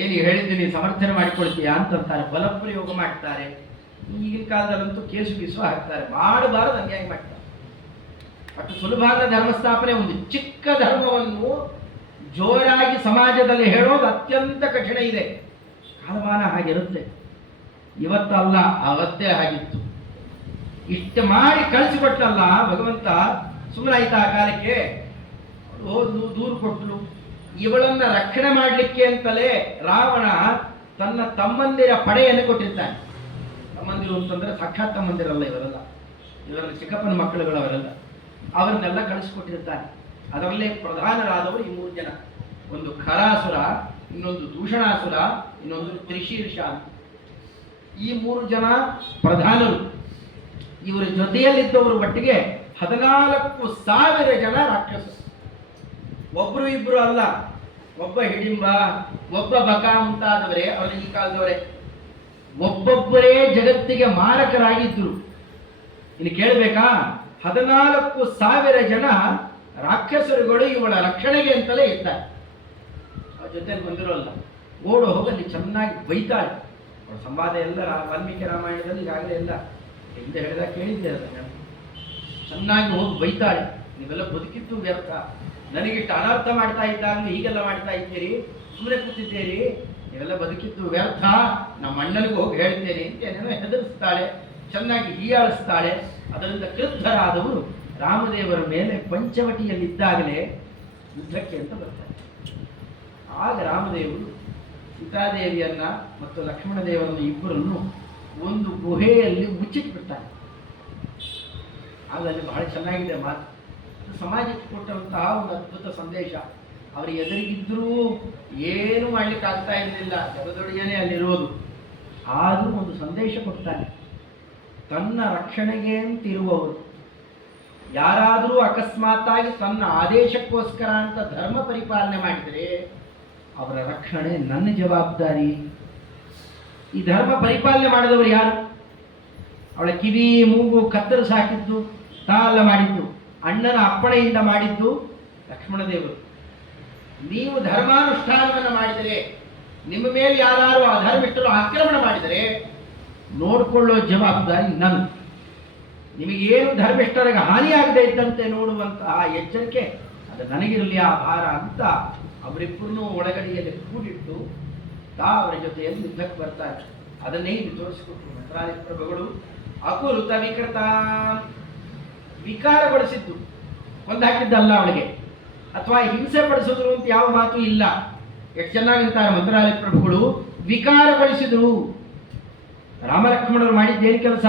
ಏನು ಹೇಳಿದ್ದೀನಿ ಸಮರ್ಥನೆ ಮಾಡಿಕೊಳ್ತೀಯಾ ಅಂತಂತಾರೆ, ಬಲಪ್ರಯೋಗ ಮಾಡ್ತಾರೆ. ಈಗಿನ ಕಾಲದಲ್ಲಂತೂ ಕೇಸು ಗೀಸು ಹಾಕ್ತಾರೆ. ಮಾಡಬಾರದು ಅನ್ಯಾಯ ಮಾಡ್ತಾರೆ. ಅಷ್ಟು ಸುಲಭವಾದ ಧರ್ಮ ಸ್ಥಾಪನೆ. ಒಂದು ಚಿಕ್ಕ ಧರ್ಮವನ್ನು ಜೋರಾಗಿ ಸಮಾಜದಲ್ಲಿ ಹೇಳೋದು ಅತ್ಯಂತ ಕಠಿಣ ಇದೆ. ಕಾಲಮಾನ ಹಾಗಿರುತ್ತೆ. ಇವತ್ತಲ್ಲ, ಅವತ್ತೇ ಆಗಿತ್ತು. ಇಷ್ಟು ಮಾಡಿ ಕಳಿಸಿಕೊಟ್ಟಲ್ಲ ಭಗವಂತ. ಸುಮ್ಮನಾಯ್ತಾ ಆ ಕಾಲಕ್ಕೆ? ಹೋದ್ಲು, ದೂರು ಕೊಟ್ಟಲು. ಇವಳನ್ನ ರಕ್ಷಣೆ ಮಾಡಲಿಕ್ಕೆ ಅಂತಲೇ ರಾವಣ ತನ್ನ ತಮ್ಮಂದಿರ ಪಡೆಯನ್ನು ಕೊಟ್ಟಿರ್ತಾನೆ. ತಮ್ಮಂದಿರು ಅಂತಂದ್ರೆ ಸಾಕ್ಷಾತ್ ತಮ್ಮಂದಿರಲ್ಲ ಇವರೆಲ್ಲ, ಇವರೆಲ್ಲ ಚಿಕ್ಕಪ್ಪನ ಮಕ್ಕಳುಗಳವರೆಲ್ಲ. ಅವರನ್ನೆಲ್ಲ ಕಳಿಸಿಕೊಟ್ಟಿರ್ತಾನೆ. ಅದರಲ್ಲೇ ಪ್ರಧಾನರಾದವರು ಈ 3 ಜನ. ಒಂದು ಖರಾಸುರ, ಇನ್ನೊಂದು ದೂಷಣಾಸುರ, ಇನ್ನೊಂದು ತ್ರಿಶೀರ್ಷ ಅಂತ. ಈ 3 ಜನ ಪ್ರಧಾನರು. ಇವರ ಜೊತೆಯಲ್ಲಿದ್ದವರು ಒಟ್ಟಿಗೆ 14,000 ಜನ ರಾಕ್ಷಸರು. ಒಬ್ರು ಇಬ್ರು ಅಲ್ಲ, ಒಬ್ಬ ಹಿಡಿಂಬ, ಒಬ್ಬ ಬಕ ಮುಂತಾದವರೇ ಅವರ ಈ ಕಾಲದವರೇ. ಒಬ್ಬೊಬ್ಬರೇ ಜಗತ್ತಿಗೆ ಮಾರಕರಾಗಿದ್ದರು. ಇಲ್ಲಿ ಕೇಳಬೇಕಾ? 14,000 ಜನ ರಾಕ್ಷಸರುಗಳು ಇವಳ ರಕ್ಷಣೆಗೆ ಅಂತಲೇ ಇರ್ತಾರೆ. ಅವ್ರ ಜೊತೆಲಿ ಬಂದಿರೋಲ್ಲ. ಓಡು ಹೋಗಲ್ಲಿ ಚೆನ್ನಾಗಿ ಬೈತಾಳೆ. ಅವಳ ಸಂವಾದ ಎಲ್ಲ ವಾಲ್ಮೀಕಿ ರಾಮಾಯಣದಲ್ಲಿ ಈಗಾಗಲೇ ಎಲ್ಲ ಹಿಂದೆ ಹೇಳಿದಾಗ ಕೇಳಿದ್ದೆ. ಅದನ್ನು ಚೆನ್ನಾಗಿ ಹೋಗಿ ಬೈತಾಳೆ. ನೀವೆಲ್ಲ ಬದುಕಿದ್ದು ವ್ಯರ್ಥ, ನನಗಿಷ್ಟು ಅನರ್ಥ ಮಾಡ್ತಾ ಇದ್ದಾಗಲೂ ಹೀಗೆಲ್ಲ ಮಾಡ್ತಾ ಇದ್ದೀರಿ, ಸುಮ್ಮನೆ ಕೂತಿದ್ದೀರಿ, ನೀವೆಲ್ಲ ಬದುಕಿದ್ದು ವ್ಯರ್ಥ, ನಮ್ಮ ಅಣ್ಣನಿಗೂ ಹೋಗಿ ಹೇಳ್ತೇನೆ ಅಂತ ಏನೇನೋ ಹೆದರಿಸ್ತಾಳೆ, ಚೆನ್ನಾಗಿ ಹೀಯಾಳಿಸ್ತಾಳೆ. ಅದರಿಂದ ಕ್ರುದ್ಧರಾದವರು ರಾಮದೇವರ ಮೇಲೆ ಪಂಚವಟಿಯಲ್ಲಿದ್ದಾಗಲೇ ಯುದ್ಧಕ್ಕೆ ಅಂತ ಬರ್ತಾರೆ. ಆಗ ರಾಮದೇವರು ಸೀತಾದೇವಿಯನ್ನ ಮತ್ತು ಲಕ್ಷ್ಮಣದೇವರನ್ನು ಇಬ್ಬರನ್ನು ಒಂದು ಗುಹೆಯಲ್ಲಿ ಮುಚ್ಚಿಟ್ಬಿಡ್ತಾರೆ. ಅಲ್ಲಿ ಬಹಳ ಚೆನ್ನಾಗಿದೆ ಮಾತು. ಸಮಾಜಕ್ಕೆ ಕೊಟ್ಟಂತಹ ಒಂದು ಅದ್ಭುತ ಸಂದೇಶ. ಅವರಿಗೆ ಎದುರಿಗಿದ್ರೂ ಏನು ಮಾಡ್ಲಿಕ್ಕೆ ಆಗ್ತಾ ಇರಲಿಲ್ಲ, ಜಗದೊಡೆಯನೇ ಅಲ್ಲಿರೋದು. ಆದರೂ ಒಂದು ಸಂದೇಶ ಕೊಡ್ತಾನೆ. ತನ್ನ ರಕ್ಷಣೆಗೆ ಅಂತಿರುವವರು ಯಾರಾದರೂ ಅಕಸ್ಮಾತ್ತಾಗಿ ತನ್ನ ಆದೇಶಕ್ಕೋಸ್ಕರ ಅಂತ ಧರ್ಮ ಪರಿಪಾಲನೆ ಮಾಡಿದರೆ ಅವರ ರಕ್ಷಣೆ ನನ್ನ ಜವಾಬ್ದಾರಿ. ಈ ಧರ್ಮ ಪರಿಪಾಲನೆ ಮಾಡಿದವರು ಯಾರು? ಅವಳ ಕಿವಿ ಮೂಗು ಕತ್ತರಿಸಿ ಹಾಕಿದ್ದು ತಾಲ್ಲ ಮಾಡಿದ್ದು, ಅಣ್ಣನ ಅಪ್ಪಣೆಯಿಂದ ಮಾಡಿದ್ದು ಲಕ್ಷ್ಮಣದೇವರು. ನೀವು ಧರ್ಮಾನುಷ್ಠಾನವನ್ನು ಮಾಡಿದರೆ, ನಿಮ್ಮ ಮೇಲೆ ಯಾರು ಅಧರ್ಮಿಷ್ಠರು ಆಕ್ರಮಣ ಮಾಡಿದರೆ ನೋಡಿಕೊಳ್ಳೋ ಜವಾಬ್ದಾರಿ ನನ್ನ. ನಿಮಗೇನು ಧರ್ಮಿಷ್ಠರಿಗೆ ಹಾನಿಯಾಗದೇ ಇದ್ದಂತೆ ನೋಡುವಂತಹ ಎಚ್ಚರಿಕೆ ಅದು ನನಗಿರಲಿ ಆ ಭಾರ ಅಂತ ಅವರಿಬ್ಬರನ್ನೂ ಒಳಗಡೆಯಲ್ಲಿ ಕೂಡಿಟ್ಟು ಅವರ ಜೊತೆಯಲ್ಲಿ ಯುದ್ಧಕ್ಕೆ ಬರ್ತಾರೆ. ಅದನ್ನೇ ಇಲ್ಲಿ ತೋರಿಸಿಕೊಟ್ರು ಮಂತ್ರಾಲಯ ಪ್ರಭುಗಳು. ಅಕುರುತ ವಿಕೃತ, ವಿಕಾರಗೊಳಿಸಿದ್ದು, ಕೊಂದಾಕಿದ್ದಲ್ಲ ಅವಳಿಗೆ, ಅಥವಾ ಹಿಂಸೆ ಪಡಿಸಿದ್ರು ಅಂತ ಯಾವ ಮಾತು ಇಲ್ಲ. ಎಷ್ಟು ಚೆನ್ನಾಗಿರ್ತಾರೆ ಮಂತ್ರಾಲಯ ಪ್ರಭುಗಳು. ವಿಕಾರಗೊಳಿಸಿದ್ರು. ರಾಮಲಕ್ಷ್ಮಣರು ಮಾಡಿದ್ದೇನು ಕೆಲಸ?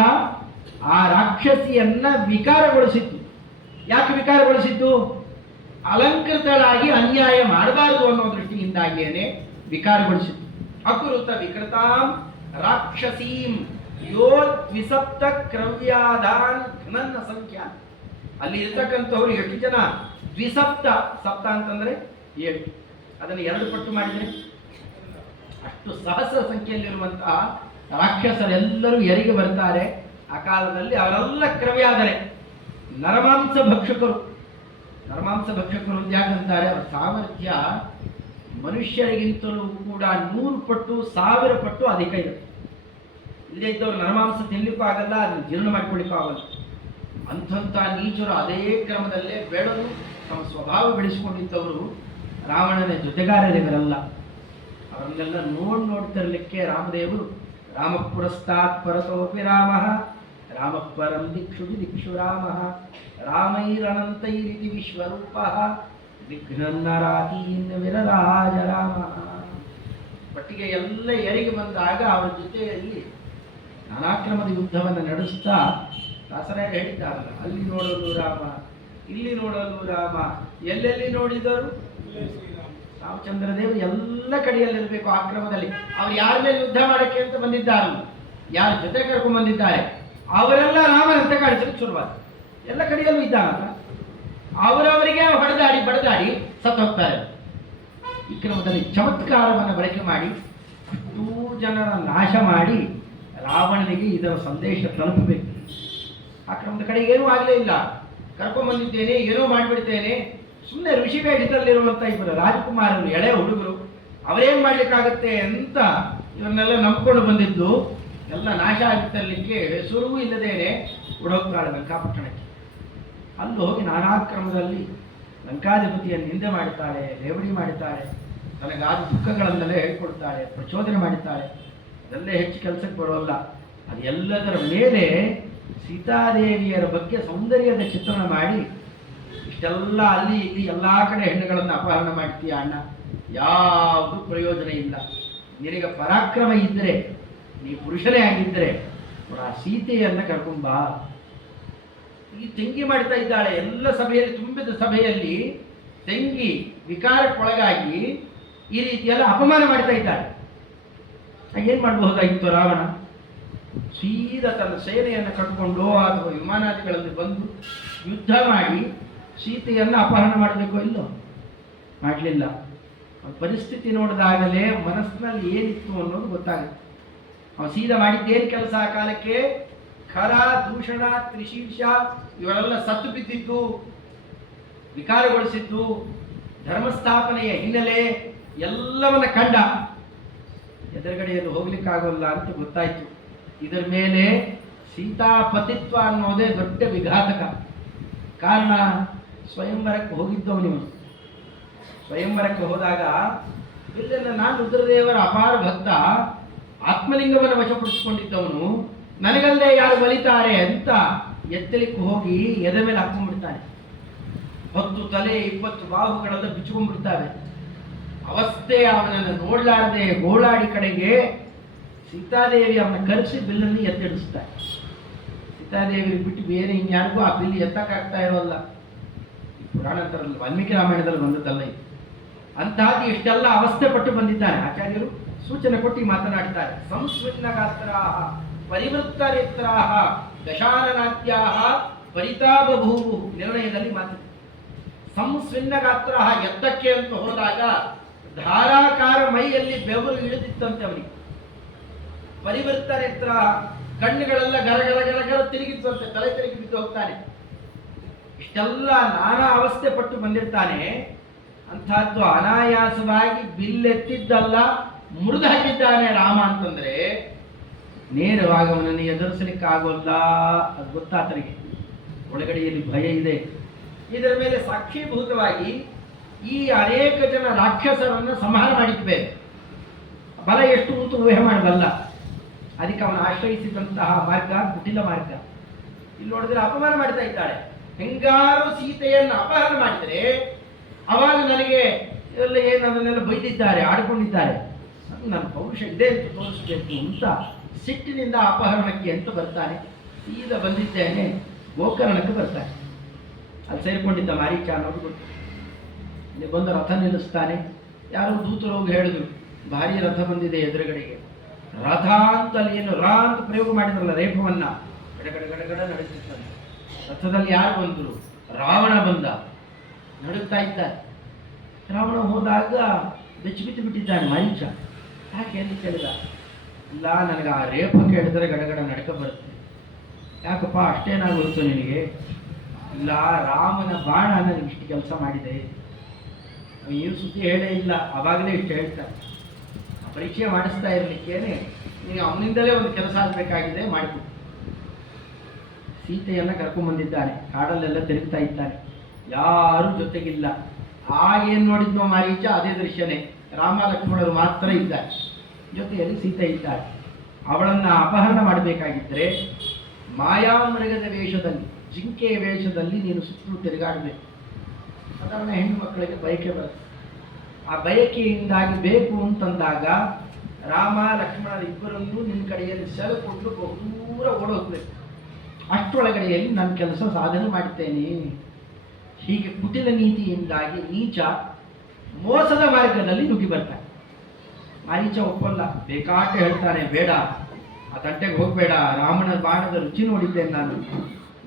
ಆ ರಾಕ್ಷಸಿಯನ್ನ ವಿಕಾರಗೊಳಿಸಿತ್ತು. ಯಾಕೆ ವಿಕಾರಗೊಳಿಸಿದ್ದು? ಅಲಂಕೃತಳಾಗಿ ಅನ್ಯಾಯ ಮಾಡಬಾರದು ಅನ್ನೋ ದೃಷ್ಟಿಯಿಂದಾಗಿಯೇ ವಿಕಾರಗೊಳಿಸಿತ್ತು. ಅಕುರುತ ವಿಕೃತಾಂ ರಾಕ್ಷಸೀಂ ಯೋ ದ್ವಿಸಪ್ತ ಕ್ರವ್ಯಾಧಾನ್ ನನ್ನ ಸಂಖ್ಯಾ. ಅಲ್ಲಿ ಇರ್ತಕ್ಕಂಥವ್ರು ಎಷ್ಟು ಜನ? ದ್ವಿಸಪ್ತ. ಸಪ್ತ ಅಂತಂದ್ರೆ 7. ಅದನ್ನು 2 ಪಟ್ಟು ಮಾಡಿದರೆ ಅಷ್ಟು ಸಹಸ್ರ ಸಂಖ್ಯೆಯಲ್ಲಿರುವಂತಹ ರಾಕ್ಷಸರೆಲ್ಲರೂ ಎರಿಗೆ ಬರ್ತಾರೆ. ಆ ಕಾಲದಲ್ಲಿ ಅವರೆಲ್ಲ ಕ್ರವ್ಯಾದರೆ ನರಮಾಂಸ ಭಕ್ಷಕರು. ನರಮಾಂಸ ಭಕ್ಷಕರು ಅಂತ ಯಾಕಂತಾರೆ? ಅವರ ಸಾಮರ್ಥ್ಯ ಮನುಷ್ಯರಿಗಿಂತಲೂ ಕೂಡ 100 ಪಟ್ಟು 1000 ಪಟ್ಟು ಅಧಿಕ ಇರುತ್ತೆ. ಇಲ್ಲದೇ ಇದ್ದವ್ರು ನರಮಾಂಸ ತಿನ್ನಲಿಕ್ಕೂ ಆಗಲ್ಲ, ಅದನ್ನು ಜೀರ್ಣ ಮಾಡಿಕೊಳ್ಳಿಕ್ಕೂ ಆಗಲ್ಲ. ಅಂಥ ನೀಚರು ಅದೇ ಕ್ರಮದಲ್ಲೇ ಬೆಳೆದು ತಮ್ಮ ಸ್ವಭಾವ ಬೆಳೆಸಿಕೊಂಡಿದ್ದವರು ರಾವಣನ ಜೊತೆಗಾರರಿವರಲ್ಲ. ಅವರನ್ನೆಲ್ಲ ನೋಡ್ತಿರ್ಲಿಕ್ಕೆ ರಾಮದೇವರು ರಾಮ ಪುರಸ್ತಾತ್ ಪರತೋಪಿ ರಾಮ ರಾಮ ಪರಂ ದಿಕ್ಷು ದಿಕ್ಷು ರಾಮ ರಾಮೈರನಂತೈರಿತಿ ವಿಶ್ವರೂಪ ವಿಘ್ನನ್ನರಾತೀನ್ ವಿರರಾಜ ರಾಮ. ಒಟ್ಟಿಗೆ ಎಲ್ಲ ಎರಿಗೆ ಬಂದಾಗ ಅವರ ಜೊತೆಯಲ್ಲಿ ನಾನಾಕ್ರಮದ ಯುದ್ಧವನ್ನು ನಡೆಸ್ತಾ ದಾಸರಾಯ ಹೇಳಿದ್ದಾರಲ್ಲ, ಅಲ್ಲಿ ನೋಡಲು ರಾಮ, ಇಲ್ಲಿ ನೋಡಲು ರಾಮ, ಎಲ್ಲೆಲ್ಲಿ ನೋಡಿದರು ರಾಮಚಂದ್ರ ದೇವರು ಎಲ್ಲ ಕಡೆಯಲ್ಲಿರಬೇಕು. ಆ ಕ್ರಮದಲ್ಲಿ ಅವ್ರು ಯಾರ ಮೇಲೆ ಯುದ್ಧ ಮಾಡಕ್ಕೆ ಅಂತ ಬಂದಿದ್ದಾರೆ, ಯಾರ ಜೊತೆ ಕರ್ಕೊಂಡು ಬಂದಿದ್ದಾರೆ, ಅವರೆಲ್ಲ ರಾಮನಂತೆ ಕಾಣಿಸಲಿಕ್ಕೆ ಶುರುವಾದ. ಎಲ್ಲ ಕಡೆಯಲ್ಲೂ ಇದ್ದಾರಲ್ಲ, ಅವರವರಿಗೆ ಹೊಡೆದಾಡಿ ಬಡದಾಡಿ ಸತ್ತು ಹೋಗ್ತಾರೆ. ಈ ಕ್ರಮದಲ್ಲಿ ಚಮತ್ಕಾರವನ್ನು ಬಳಕೆ ಮಾಡಿ ಅಷ್ಟೂ ಜನರ ನಾಶ ಮಾಡಿ ರಾವಣನಿಗೆ ಇದರ ಸಂದೇಶ ತಲುಪಬೇಕು. ಆ ಕ್ರಮದ ಕಡೆಗೆ ಏನೂ ಆಗಲೇ ಇಲ್ಲ. ಕರ್ಕೊಂಡ್ಬಂದಿದ್ದೇನೆ, ಏನೋ ಮಾಡಿಬಿಡ್ತೇನೆ. ಸುಮ್ಮನೆ ಋಷಿವೇಷದಲ್ಲಿರುವಂಥ ಇಬ್ಬರು ರಾಜಕುಮಾರರು, ಎಳೆ ಹುಡುಗರು, ಅವರೇನು ಮಾಡಲಿಕ್ಕಾಗತ್ತೆ ಅಂತ ಇವನ್ನೆಲ್ಲ ನಂಬ್ಕೊಂಡು ಬಂದಿದ್ದು ಎಲ್ಲ ನಾಶ ಆಗಿತ್ತಲಿಕ್ಕೆ ಹೆಸರೂ ಇಲ್ಲದೇನೆ ಹೊಡೋಗ್ತಾಳೆ ಲಂಕಾಪಟ್ಟಣಕ್ಕೆ. ಅಲ್ಲಿ ಹೋಗಿ ನಾನಾ ಕ್ರಮದಲ್ಲಿ ಲಂಕಾಧಿಪತಿಯನ್ನು ನಿಂದೆ ಮಾಡುತ್ತಾಳೆ, ರೇವಡಿ ಮಾಡುತ್ತಾಳೆ, ತನಗಾದ ದುಃಖಗಳನ್ನೆಲ್ಲ ಹೇಳ್ಕೊಡ್ತಾಳೆ, ಪ್ರಚೋದನೆ ಮಾಡುತ್ತಾಳೆ. ಅದೆಲ್ಲೇ ಹೆಚ್ಚು ಕೆಲಸಕ್ಕೆ ಬರೋಲ್ಲ. ಅದೆಲ್ಲದರ ಮೇಲೆ ಸೀತಾದೇವಿಯರ ಬಗ್ಗೆ ಸೌಂದರ್ಯದ ಚಿತ್ರಣ ಮಾಡಿ ಇಷ್ಟೆಲ್ಲ ಅಲ್ಲಿ ಇಲ್ಲಿ ಎಲ್ಲ ಕಡೆ ಹೆಣ್ಣುಗಳನ್ನು ಅಪಹರಣ ಮಾಡ್ತೀಯ ಅಣ್ಣ, ಯಾವುದು ಪ್ರಯೋಜನ ಇಲ್ಲ. ನಿನಗೆ ಪರಾಕ್ರಮ ಇದ್ದರೆ, ನೀ ಪುರುಷನೇ ಆಗಿದ್ದರೆ ಆ ಸೀತೆಯನ್ನು ಕರ್ಕೊಂಬಾ. ಈ ತಂಗಿ ಮಾಡ್ತಾ ಇದ್ದಾಳೆ. ಎಲ್ಲ ಸಭೆಯಲ್ಲಿ, ತುಂಬಿದ ಸಭೆಯಲ್ಲಿ ತಂಗಿ ವಿಕಾರಕ್ಕೊಳಗಾಗಿ ಈ ರೀತಿಯೆಲ್ಲ ಅಪಮಾನ ಮಾಡ್ತಾ ಇದ್ದಾಳೆ. ಏನು ಮಾಡಬಹುದಾಗಿತ್ತು ರಾವಣ? ಸೀದಾ ತನ್ನ ಸೇನೆಯನ್ನು ಕಟ್ಕೊಂಡು ಅಥವಾ ವಿಮಾನಾದಿಗಳಲ್ಲಿ ಬಂದು ಯುದ್ಧ ಮಾಡಿ ಸೀತೆಯನ್ನು ಅಪಹರಣ ಮಾಡಬೇಕೋ ಇಲ್ಲೋ? ಮಾಡಲಿಲ್ಲ. ಪರಿಸ್ಥಿತಿ ನೋಡಿದಾಗಲೇ ಮನಸ್ಸಿನಲ್ಲಿ ಏನಿತ್ತು ಅನ್ನೋದು ಗೊತ್ತಾಗುತ್ತೆ. ಅವನು ಸೀದಾ ಮಾಡಿದ್ದೇನು ಕೆಲಸ? ಆ ಕಾಲಕ್ಕೆ ಖರ, ದೂಷಣ, ತ್ರಿಶೀರ್ಷ ಇವರೆಲ್ಲ ಸತ್ತು ಬಿದ್ದಿದ್ದು, ವಿಕಾರಗೊಳಿಸಿದ್ದು, ಧರ್ಮಸ್ಥಾಪನೆಯ ಹಿನ್ನೆಲೆ ಎಲ್ಲವನ್ನ ಕಂಡ. ಎದುರುಗಡೆಯಲ್ಲಿ ಹೋಗ್ಲಿಕ್ಕಾಗೋಲ್ಲ ಅಂತ ಗೊತ್ತಾಯ್ತು. ಇದರ ಮೇಲೆ ಸೀತಾಪತಿತ್ವ ಅನ್ನೋದೇ ದೊಡ್ಡ ವಿಘಾತಕ. ಕಾರಣ, ಸ್ವಯಂವರಕ್ಕೆ ಹೋಗಿದ್ದವನಿವನು. ಸ್ವಯಂವರಕ್ಕೆ ಹೋದಾಗ ಇಲ್ಲೆಲ್ಲ ನಾನು ರುದ್ರದೇವರ ಅಪಾರ ಭಕ್ತ, ಆತ್ಮಲಿಂಗವನ್ನು ವಶಪಡಿಸಿಕೊಂಡಿದ್ದವನು, ನನಗಲ್ಲದೆ ಯಾರು ಬಲಿತಾರೆ ಅಂತ ಎತ್ತಲಿಕ್ಕೆ ಹೋಗಿ ಎದೆ ಮೇಲೆ ಹಾಕೊಂಡ್ಬಿಡ್ತಾನೆ. 10 ತಲೆ 20 ಬಾಹುಗಳೆಲ್ಲ ಬಿಚ್ಕೊಂಡ್ಬಿಡ್ತಾವೆ. ಅವಸ್ಥೆ ಅವನನ್ನು ನೋಡ್ಲಾರದೆ ಗೋಳಾಡಿ ಕಡೆಗೆ ಸೀತಾದೇವಿ ಅವನ ಕರೆಸಿ ಬಿಲ್ಲನ್ನು ಎತ್ತಿಡಿಸ್ತಾಳೆ. ಸೀತಾದೇವಿ ಬಿಟ್ಟು ಬೇರೆ ಇನ್ಯಾರಿಗೂ ಆ ಬಿಲ್ ಎತ್ತಕ್ಕಾಗ್ತಾ ಇರೋಲ್ಲ. ಪುರಾಣದಲ್ಲಿ ವಾಲ್ಮೀಕಿ ರಾಮಾಯಣದಲ್ಲಿ ಬಂದದ್ದಲ್ಲ ಇದು. ಅಂತಹದ್ದು ಇಷ್ಟೆಲ್ಲ ಅವಸ್ಥೆ ಪಟ್ಟು ಬಂದಿದ್ದಾನೆ. ಆಚಾರ್ಯರು ಸೂಚನೆ ಕೊಟ್ಟು ಮಾತನಾಡ್ತಾರೆ. ಸಂಸ್ವಿನ್ನಗಾತ್ರಾಹ ಪರಿವೃತ್ತರೇತ್ರಾಹ ದಶಾನನಾದ್ಯಾಹ ಪರಿತಾಪಭೂವು. ನಿರ್ಣಯದಲ್ಲಿ ಮಾತು. ಸಂಸ್ವಿನ್ನಗಾತ್ರಾಹ, ಎತ್ತಕ್ಕೆ ಅಂತ ಹೋದಾಗ ಧಾರಾಕಾರ ಮೈಯಲ್ಲಿ ಬೆವರು ಇಳಿದಿತ್ತಂತೆ ಅವನಿಗೆ. ಪರಿವೃತ್ತರೇತ್ರ, ಕಣ್ಣುಗಳೆಲ್ಲ ಗರಗರ ಗರಗರ ತಿರುಗಿತ್ತಂತೆ, ತಲೆ ತಿರುಗಿ ಬಿದ್ದು ಹೋಗ್ತಾನೆ. ಇಷ್ಟೆಲ್ಲ ನಾನಾ ಅವಸ್ಥೆ ಪಟ್ಟು ಬಂದಿರ್ತಾನೆ. ಅಂಥದ್ದು ಅನಾಯಾಸವಾಗಿ ಬಿಲ್ಲೆತ್ತಿದ್ದಲ್ಲ, ಮುರಿದು ಹಾಕಿದ್ದಾನೆ ರಾಮ ಅಂತಂದ್ರೆ ನೇರವಾಗಿ ಅವನನ್ನು ಎದುರಿಸಲಿಕ್ಕಾಗೋಲ್ಲ. ಅದು ಗೊತ್ತಾತನಿಗೆ. ಒಳಗಡೆಯಲ್ಲಿ ಭಯ ಇದೆ. ಇದರ ಮೇಲೆ ಸಾಕ್ಷೀಭೂತವಾಗಿ ಈ ಅನೇಕ ಜನ ರಾಕ್ಷಸರನ್ನು ಸಂಹಾರ ಮಾಡಿದ್ಬೇಕು. ಬಲ ಎಷ್ಟು ಅಂತ ಊಹೆ ಮಾಡಬಲ್ಲ. ಅದಕ್ಕೆ ಅವನು ಆಶ್ರಯಿಸಿದಂತಹ ಮಾರ್ಗ ಕುಟಿಲ ಮಾರ್ಗ. ಇಲ್ಲಿ ನೋಡಿದ್ರೆ ಅಪಮಾನ ಮಾಡ್ತಾ ಇದ್ದಾಳೆ. ಹೆಂಗಾರು ಸೀತೆಯನ್ನು ಅಪಹರಣ ಮಾಡಿದರೆ ಅವಾಗ ನನಗೆ ಎಲ್ಲ ಏನು ಅದನ್ನೆಲ್ಲ ಬೈದಿದ್ದಾರೆ, ಆಡಿಕೊಂಡಿದ್ದಾರೆ, ನನ್ನ ಪೌರುಷ ಇದೆ ಅಂತ ತೋರಿಸಬೇಕು ಅಂತ ಸಿಟ್ಟಿನಿಂದ ಅಪಹರಣಕ್ಕೆ ಅಂತ ಬರ್ತಾನೆ. ಸೀದಾ ಬಂದಿದ್ದೇನೆ ಗೋಕರ್ಣಕ್ಕೆ ಬರ್ತಾನೆ. ಅಲ್ಲಿ ಸೇರಿಕೊಂಡಿದ್ದ ಮಾರೀಚ ಅನ್ನೋದು ಗೊತ್ತು. ಇಲ್ಲಿ ಬಂದು ರಥ ನಿಲ್ಲಿಸ್ತಾನೆ. ಯಾರೋ ದೂತರು ಹೋಗಿ ಹೇಳಿದ್ರು, ಭಾರಿ ರಥ ಬಂದಿದೆ ಎದುರುಗಡೆಗೆ. ರಥ ಅಂತ ಅಲ್ಲಿ ಏನು ರಾ ಅಂತ ಪ್ರಯೋಗ ಮಾಡಿದ್ರಲ್ಲ ರೇಫವನ್ನ, ಗಡಗಡ ಗಡಗಡ ನಡುತ್ತಿದ್ದಾನೆ. ರಥದಲ್ಲಿ ಯಾರು ಬಂದರು? ರಾವಣ ಬಂದ, ನಡುಗ್ತಾ ಇದ್ದಾರೆ. ರಾವಣ ಹೋದಾಗ ಬೆಚ್ಚಿಬಿಟ್ಟು ಬಿಟ್ಟಿದ್ದಾನೆ ಮಾರೀಚ. ಯಾಕೆ ಅಂತ ಕೇಳಿದ. ಇಲ್ಲ, ನನಗೆ ಆ ರೇಪ ಕೇಳಿದರೆ ಗಡಗಡ ನಡ್ಕ ಬರುತ್ತೆ. ಯಾಕಪ್ಪ ಅಷ್ಟೇನಾಗೋಯ್ತು ನಿನಗೆ? ಇಲ್ಲ, ರಾಮನ ಬಾಣ ನನಗೆ ಇಷ್ಟು ಕೆಲಸ ಮಾಡಿದೆ. ಏನು ಸುದ್ದಿ ಹೇಳೇ ಇಲ್ಲ, ಅವಾಗಲೇ ಇಷ್ಟು ಹೇಳ್ತಾರೆ. ಪರಿಚಯ ಮಾಡಿಸ್ತಾ ಇರಲಿಕ್ಕೇನೆ ನೀನು ಅವನಿಂದಲೇ ಒಂದು ಕೆಲಸ ಆಗಬೇಕಾಗಿದೆ, ಮಾಡಿಕೊಡು. ಸೀತೆಯನ್ನು ಕರ್ಕೊಂಡ್ಬಂದಿದ್ದಾನೆ. ಕಾಡಲ್ಲೆಲ್ಲ ತಿರುಗ್ತಾ ಇದ್ದಾನೆ, ಯಾರೂ ಜೊತೆಗಿಲ್ಲ. ಆಗೇನು ನೋಡಿದ್ನೋ ಮಾರೀಚ ಅದೇ ದೃಶ್ಯನೇ. ರಾಮ ಲಕ್ಷ್ಮಣರು ಮಾತ್ರ ಇದ್ದಾರೆ, ಜೊತೆಯಲ್ಲಿ ಸೀತೆ ಇದ್ದಾರೆ. ಅವಳನ್ನು ಅಪಹರಣ ಮಾಡಬೇಕಾಗಿದ್ದರೆ ಮಾಯಾಮೃಗದ ವೇಷದಲ್ಲಿ, ಜಿಂಕೆಯ ವೇಷದಲ್ಲಿ ನೀನು ಸುತ್ತಲೂ ತಿರುಗಾಡಬೇಕು. ಸಾಧಾರಣ ಹೆಣ್ಣು ಮಕ್ಕಳಿಗೆ ಬಯಕೆ ಬರುತ್ತೆ. ಆ ಬಯಕೆಯಿಂದಾಗಿ ಬೇಕು ಅಂತಂದಾಗ ರಾಮ ಲಕ್ಷ್ಮಣರ ಇಬ್ಬರನ್ನು ನಿನ್ನ ಕಡೆಯಲ್ಲಿ ಸೆಳೆಕೊಂಡು ಬಹುದೂರ ಓಡೋಗ್ಬೇಕು. ಅಷ್ಟೊಳಗಡೆಯಲ್ಲಿ ನನ್ನ ಕೆಲಸ ಸಾಧನೆ ಮಾಡ್ತೇನೆ. ಹೀಗೆ ಕುಟಿಲ ನೀತಿಯಿಂದಾಗಿ ನೀಚ ಮೋಸದ ಮಾರ್ಗದಲ್ಲಿ ನುಗ್ಗಿ ಬರ್ತಾನೆ. ಮಾರೀಚ ಒಪ್ಪಲ್ಲ, ಬೇಕಾಟ ಹೇಳ್ತಾನೆ, ಬೇಡ, ಆ ತಂಟೆಗೆ ಹೋಗಬೇಡ, ರಾಮನ ಬಾಣದ ರುಚಿ ನೋಡಿದ್ದೇನೆ ನಾನು,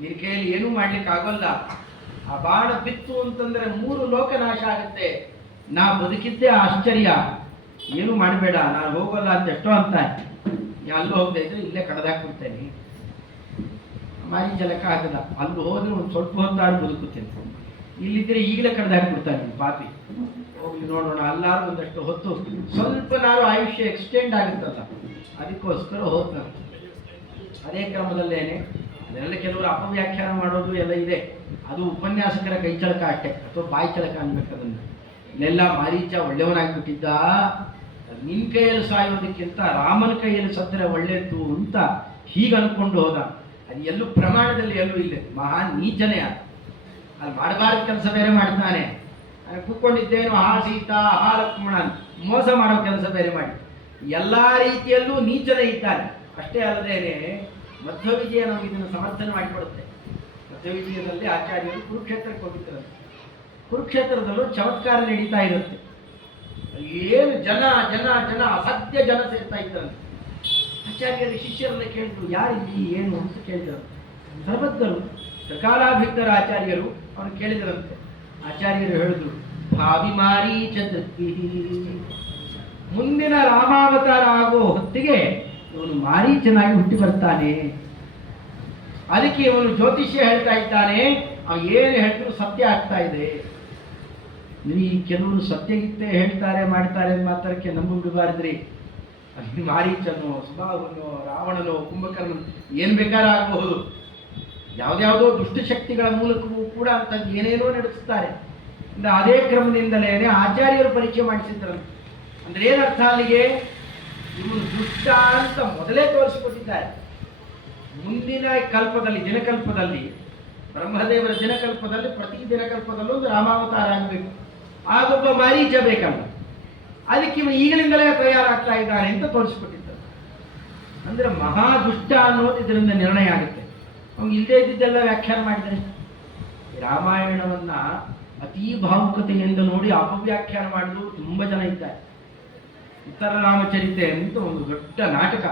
ನಿನ್ನ ಕೈಯಲ್ಲಿ ಏನೂ ಮಾಡ್ಲಿಕ್ಕೆ ಆಗೋಲ್ಲ. ಆ ಬಾಣ ಬಿತ್ತು ಅಂತಂದ್ರೆ 3 ಲೋಕ ನಾಶ ಆಗುತ್ತೆ. ನಾ ಬದುಕಿದ್ದೇ ಆಶ್ಚರ್ಯ, ಏನು ಮಾಡಬೇಡ, ನಾನು ಹೋಗಲ್ಲ ಅಂತ ಎಷ್ಟೋ ಅಂತಾನೆ. ಅಲ್ಲೂ ಹೋಗದೆ ಇದ್ರೆ ಇಲ್ಲೇ ಕಡ್ದಾಕ್ಬಿಡ್ತೇನೆ. ಮಾರೀಚ ಲೆಕ್ಕ ಆಗಲ್ಲ, ಅಲ್ಲಿ ಹೋದ್ರೆ ಒಂದು ಸ್ವಲ್ಪ ಹೊತ್ತಾರು ಬದುಕುತ್ತೇನೆ, ಇಲ್ಲಿದ್ರೆ ಈಗಲೇ ಕಡ್ದಾಕ್ಬಿಡ್ತಾನೆ ಪಾಪಿ. ಹೋಗ್ಲಿ ನೋಡೋಣ, ಅಲ್ಲಾರು ಒಂದಷ್ಟು ಹೊತ್ತು ಸ್ವಲ್ಪ ನಾರು ಆಯುಷ್ಯ ಎಕ್ಸ್ಟೆಂಡ್ ಆಗುತ್ತಲ್ಲ, ಅದಕ್ಕೋಸ್ಕರ ಹೋದ. ಅದೇ ಕ್ರಮದಲ್ಲೇನೆ ಅದನ್ನೆಲ್ಲ ಕೆಲವರು ಅಪವ್ಯಾಖ್ಯಾನ ಮಾಡೋದು ಎಲ್ಲ ಇದೆ. ಅದು ಉಪನ್ಯಾಸಕರ ಕೈ ಚಳಕ ಅಷ್ಟೆ, ಅಥವಾ ಬಾಯಿ ಚಳಕ ಅನ್ಬೇಕು. ಅದನ್ನು ಇಲ್ಲೆಲ್ಲ ಮಾರೀಚ ಒಳ್ಳೆಯವನಾಗ್ಬಿಟ್ಟಿದ್ದ, ನಿನ್ನ ಕೈಯಲ್ಲಿ ಸಾಯೋದಕ್ಕಿಂತ ರಾಮನ ಕೈಯಲ್ಲಿ ಸತ್ತರೆ ಒಳ್ಳೆಯದು ಅಂತ ಹೀಗೆ ಅನ್ಕೊಂಡು ಹೋದ. ಅದು ಎಲ್ಲೂ ಪ್ರಮಾಣದಲ್ಲಿ ಎಲ್ಲೂ ಇಲ್ಲ. ಮಹಾನ್ ನೀಚನೇ ಅಲ್ಲಿ ಮಾಡಬಾರ್ದ ಕೆಲಸ ಬೇರೆ ಮಾಡ್ತಾನೆ. ಕೂತ್ಕೊಂಡಿದ್ದೇನು ಆ ಸೀತಾ ಆ ಲಕ್ಷ್ಮಣ ಮೋಸ ಮಾಡೋ ಕೆಲಸ ಬೇರೆ ಮಾಡಿ ಎಲ್ಲ ರೀತಿಯಲ್ಲೂ ನೀಚನೇ ಇದ್ದಾನೆ. ಅಷ್ಟೇ ಅಲ್ಲದೇನೆ ಮಧ್ವವಿಜಯ ನಮಗೆ ಇದನ್ನು ಸಮರ್ಥನೆ ಮಾಡಿಕೊಡುತ್ತೆ. ಮಧ್ವವಿಜಯದಲ್ಲಿ ಆಚಾರ್ಯರು ಕುರುಕ್ಷೇತ್ರಕ್ಕೆ ಹೋಗಿದ್ದಾರೆ. ಕುರುಕ್ಷೇತ್ರದಲ್ಲೂ ಚಮತ್ಕಾರ ನಡೀತಾ ಇರುತ್ತೆ. ಏನು ಜನ ಜನ ಜನ ಅಸಾಧ್ಯ ಜನ ಸೇರ್ತಾ ಇದ್ರಂತೆ. ಆಚಾರ್ಯರು ಶಿಷ್ಯರನ್ನ ಕೇಳಿದ್ರು, ಯಾರಿಲ್ಲಿ ಏನು ಅಂತ ಕೇಳಿದರು. ಸರ್ವಜ್ಞರು ಸಕಾಲಾಭಿಜ್ಞರ ಆಚಾರ್ಯರು ಅವನು ಕೇಳಿದರಂತೆ. ಆಚಾರ್ಯರು ಹೇಳಿದ್ರು, ಭಾವಿ ಮಾರೀಚ ದೃಷ್ಟಿ, ಮುಂದಿನ ರಾಮಾವತಾರ ಆಗೋ ಹೊತ್ತಿಗೆ ಇವನು ಮಾರೀಚನಾಗಿ ಹುಟ್ಟಿ ಬರ್ತಾನೆ. ಅದಕ್ಕೆ ಇವನು ಜ್ಯೋತಿಷ್ಯ ಹೇಳ್ತಾ ಇದ್ದಾನೆ, ಅವನು ಏನು ಹೇಳಿದ್ರು ಸತ್ಯ ಆಗ್ತಾ ಇದೆ. ಈ ಕೆಲವರು ಸತ್ಯಗೀತೆ ಹೇಳ್ತಾರೆ ಮಾಡ್ತಾರೆ ಅಂತ ಮಾತ್ರಕ್ಕೆ ನಂಬು ಬಿಡಬಾರ್ದ್ರಿ. ಅಲ್ಲಿ ಮಾರೀಚನೋ ಸುಬಾಹುನೋ ರಾವಣನೋ ಕುಂಭಕರ್ಣ ಏನು ಬೇಕಾದ್ರೂ ಆಗಬಹುದು. ಯಾವುದ್ಯಾವುದೋ ದುಷ್ಟಶಕ್ತಿಗಳ ಮೂಲಕವೂ ಕೂಡ ಅಂತ ಏನೇನೋ ನಡೆಸ್ತಾರೆ. ಅದೇ ಕ್ರಮದಿಂದಲೇ ಆಚಾರ್ಯರು ಪರಿಚಯ ಮಾಡಿಸಿದ್ರಂತೆ. ಅಂದ್ರೆ ಏನರ್ಥ ಅಲ್ಲಿಗೆ? ಇವನು ದುಷ್ಟ ಅಂತ ಮೊದಲೇ ತೋರಿಸಿಕೊಟ್ಟಿದ್ದಾರೆ. ಮುಂದಿನ ಕಲ್ಪದಲ್ಲಿ, ದಿನಕಲ್ಪದಲ್ಲಿ, ಬ್ರಹ್ಮದೇವರ ದಿನಕಲ್ಪದಲ್ಲಿ ಪ್ರತಿ ದಿನಕಲ್ಪದಲ್ಲೂ ಒಂದು ರಾಮಾವತಾರ ಆಗಬೇಕು. ಆಗೊಬ್ಬ ಮಾರೀಚ ಬೇಕಲ್ಲ, ಅದಕ್ಕೆ ಇವನು ಈಗಲಿಂದಲೇ ತಯಾರಾಗ್ತಾ ಇದ್ದಾನೆ ಅಂತ ತೋರಿಸಿಕೊಟ್ಟಿದ್ದಾರೆ. ಅಂದ್ರೆ ಮಹಾದುಷ್ಟ ಅನ್ನೋದು ಇದರಿಂದ ನಿರ್ಣಯ ಆಗುತ್ತೆ. ಅವ್ನು ಇಲ್ಲದೇ ಇದ್ದಿದ್ದೆಲ್ಲ ವ್ಯಾಖ್ಯಾನ ಮಾಡಿದರೆ. ರಾಮಾಯಣವನ್ನ ಅತೀ ಭಾವುಕತೆಯಿಂದ ನೋಡಿ ಅಪವ್ಯಾಖ್ಯಾನ ಮಾಡಿದ್ರು ತುಂಬ ಜನ ಇದ್ದಾರೆ. ಉತ್ತರ ರಾಮಚರಿತೆ ಅಂತ ಒಂದು ದೊಡ್ಡ ನಾಟಕ,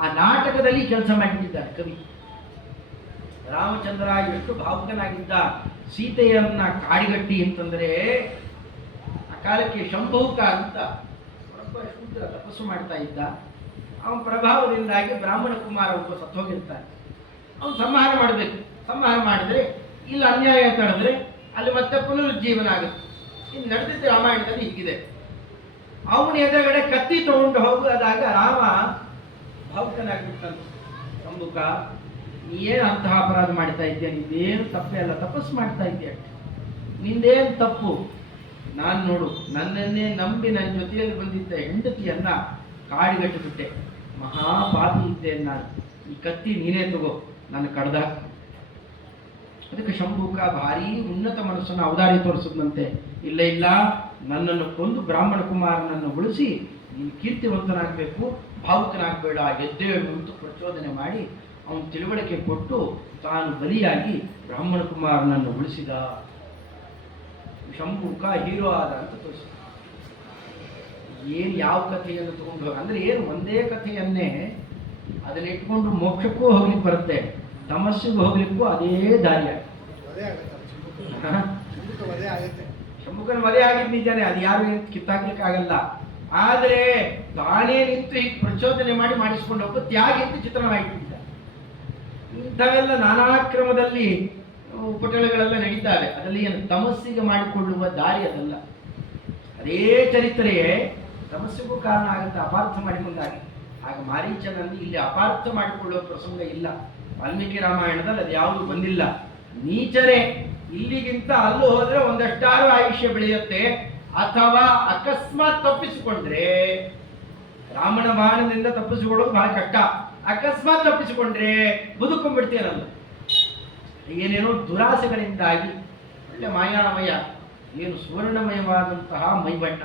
ಆ ನಾಟಕದಲ್ಲಿ ಕೆಲಸ ಮಾಡಿಬಿಟ್ಟಿದ್ದಾರೆ ಕವಿ. ರಾಮಚಂದ್ರ ಎಷ್ಟು ಭಾವುಕನಾಗಿದ್ದ, ಸೀತೆಯನ್ನ ಕಾಡಿಗಟ್ಟಿ ಅಂತಂದ್ರೆ ಆ ಕಾಲಕ್ಕೆ ಶಂಭುಕ ಅಂತ ಒಬ್ಬ ಶೂದ್ರ ತಪಸ್ಸು ಮಾಡ್ತಾ ಇದ್ದ. ಅವನ ಪ್ರಭಾವದಿಂದಾಗಿ ಬ್ರಾಹ್ಮಣ ಕುಮಾರ ಒಬ್ಬ ಸತ್ತೋಗಿರ್ತಾನೆ. ಅವನು ಸಂಹಾರ ಮಾಡಬೇಕು. ಸಂಹಾರ ಮಾಡಿದ್ರೆ ಇಲ್ಲಿ ಅನ್ಯಾಯ ತಡೆದ್ರೆ ಅಲ್ಲಿ ಮತ್ತೆ ಪುನರುಜ್ಜೀವನ ಆಗುತ್ತೆ. ಇನ್ನು ನಡೆದಿದ್ದ ರಾಮಾಯಣದಲ್ಲಿ ಹೀಗಿದೆ. ಅವನ ಎದುರುಗಡೆ ಕತ್ತಿ ತಗೊಂಡು ಹೋಗುವಾಗ ರಾಮ ಭಾವುಕನಾಗ್ಬಿಟ್ಟಂತ. ಶಂಭುಕ, ನೀನು ಅಂತಹ ಅಪರಾಧ ಮಾಡ್ತಾ ಇದ್ದೀಯ, ನಿಂದೇನು ತಪ್ಪೇ ಅಲ್ಲ, ತಪಸ್ಸು ಮಾಡ್ತಾ ಇದ್ದೀಯ, ನಿಂದೇನು ತಪ್ಪು? ನಾನು ನೋಡು, ನನ್ನನ್ನೇ ನಂಬಿ ನನ್ನ ಜೊತೆಯಲ್ಲಿ ಬಂದಿದ್ದ ಹೆಂಡತಿಯನ್ನ ಕಾಡಿಗಟ್ಟಿಬಿಟ್ಟೆ, ಮಹಾಪಾಪಿ ಇದ್ದೇನೆ ನಾನು. ಈ ಕತ್ತಿ ನೀನೇ ತಗೋ, ನನ್ನ ಕಡ್ದ. ಅದಕ್ಕೆ ಶಂಭುಕ ಭಾರೀ ಉನ್ನತ ಮನಸ್ಸನ್ನು ಔದಾರಿ ತೋರಿಸಿದಂತೆ. ಇಲ್ಲ ಇಲ್ಲ, ನನ್ನನ್ನು ಕೊಂದು ಬ್ರಾಹ್ಮಣ ಕುಮಾರನನ್ನು ಉಳಿಸಿ ನೀನು ಕೀರ್ತಿವಂತನಾಗಬೇಕು, ಭಾವುಕನಾಗಬೇಡ, ಎದ್ದೇಳು ಅಂತ ಪ್ರಚೋದನೆ ಮಾಡಿ ಅವನು ತಿಳುವಳಿಕೆ ಕೊಟ್ಟು ತಾನು ಬಲಿಯಾಗಿ ಬ್ರಾಹ್ಮಣ ಕುಮಾರನನ್ನು ಉಳಿಸಿದ. ಶಂಭುಕ ಹೀರೋ ಆದ ಅಂತ ತೋರಿಸಿದ. ಏನು ಯಾವ ಕಥೆಯನ್ನು ತಗೊಂಡು ಅಂದರೆ ಏನು ಒಂದೇ ಕಥೆಯನ್ನೇ ಅದನ್ನ ಇಟ್ಕೊಂಡು ಮೋಕ್ಷಕ್ಕೂ ಹೋಗ್ಲಿಕ್ಕೆ ಬರುತ್ತೆ, ತಮಸ್ಸಿಗೂ ಹೋಗ್ಲಿಕ್ಕೂ ಅದೇ ದಾರಿ. ಶಂಭುಕನ ಮದುವೆ ಆಗಿದ್ದು ನಿಜಾನೆ, ಅದು ಯಾರು ಕಿತ್ತಾಕ್ಲಿಕ್ಕೆ ಆಗಲ್ಲ. ಆದರೆ ತಾನೇ ನಿಂತು ಹೀಗೆ ಪ್ರಚೋದನೆ ಮಾಡಿಸ್ಕೊಂಡು ಹೋಗೋ ತ್ಯಾಗಿ ಅಂತ ಚಿತ್ರಣವಾಗಿಟ್ಟಿದ್ದ. ಇಂಥವೆಲ್ಲ ನಾನಾ ಕ್ರಮದಲ್ಲಿ ಉಪಟಳಗಳೆಲ್ಲ ನಡೀತಾವೆ. ಅದರಲ್ಲಿ ಏನು ತಮಸ್ಸಿಗೆ ಮಾಡಿಕೊಳ್ಳುವ ದಾರಿ ಅದಲ್ಲ. ಅದೇ ಚರಿತ್ರೆಯೇ ತಮಸ್ಸಿಗೂ ಕಾರಣ ಆಗುತ್ತೆ, ಅಪಾರ್ಥ ಮಾಡಿಕೊಂಡಾಗ. ಆಗ ಮಾರೀಚನಲ್ಲಿ ಇಲ್ಲಿ ಅಪಾರ್ಥ ಮಾಡಿಕೊಳ್ಳುವ ಪ್ರಸಂಗ ಇಲ್ಲ. ವಾಲ್ಮೀಕಿ ರಾಮಾಯಣದಲ್ಲಿ ಅದು ಯಾವುದು ಬಂದಿಲ್ಲ. ನೀಚರೇ ಇಲ್ಲಿಗಿಂತ ಅಲ್ಲೂ ಹೋದ್ರೆ ಒಂದಷ್ಟಾರು ಆಯುಷ್ಯ ಬೆಳೆಯುತ್ತೆ, ಅಥವಾ ಅಕಸ್ಮಾತ್ ತಪ್ಪಿಸಿಕೊಂಡ್ರೆ, ರಾಮನ ಬಾಣದಿಂದ ತಪ್ಪಿಸಿಕೊಳ್ಳೋದು ಬಹಳ ಕಷ್ಟ. ಅಕಸ್ಮಾತ್ ತಪ್ಪಿಸಿಕೊಂಡ್ರೆ ಬದುಕೊಂಡ್ಬಿಡ್ತೀನಲ್ಲ. ಏನೇನೋ ದುರಾಸೆಗಳಿಂದಾಗಿ ಒಳ್ಳೆ ಮಾಯಾಮಯ, ಏನು ಸುವರ್ಣಮಯವಾದಂತಹ ಮೈಬಣ್ಣ,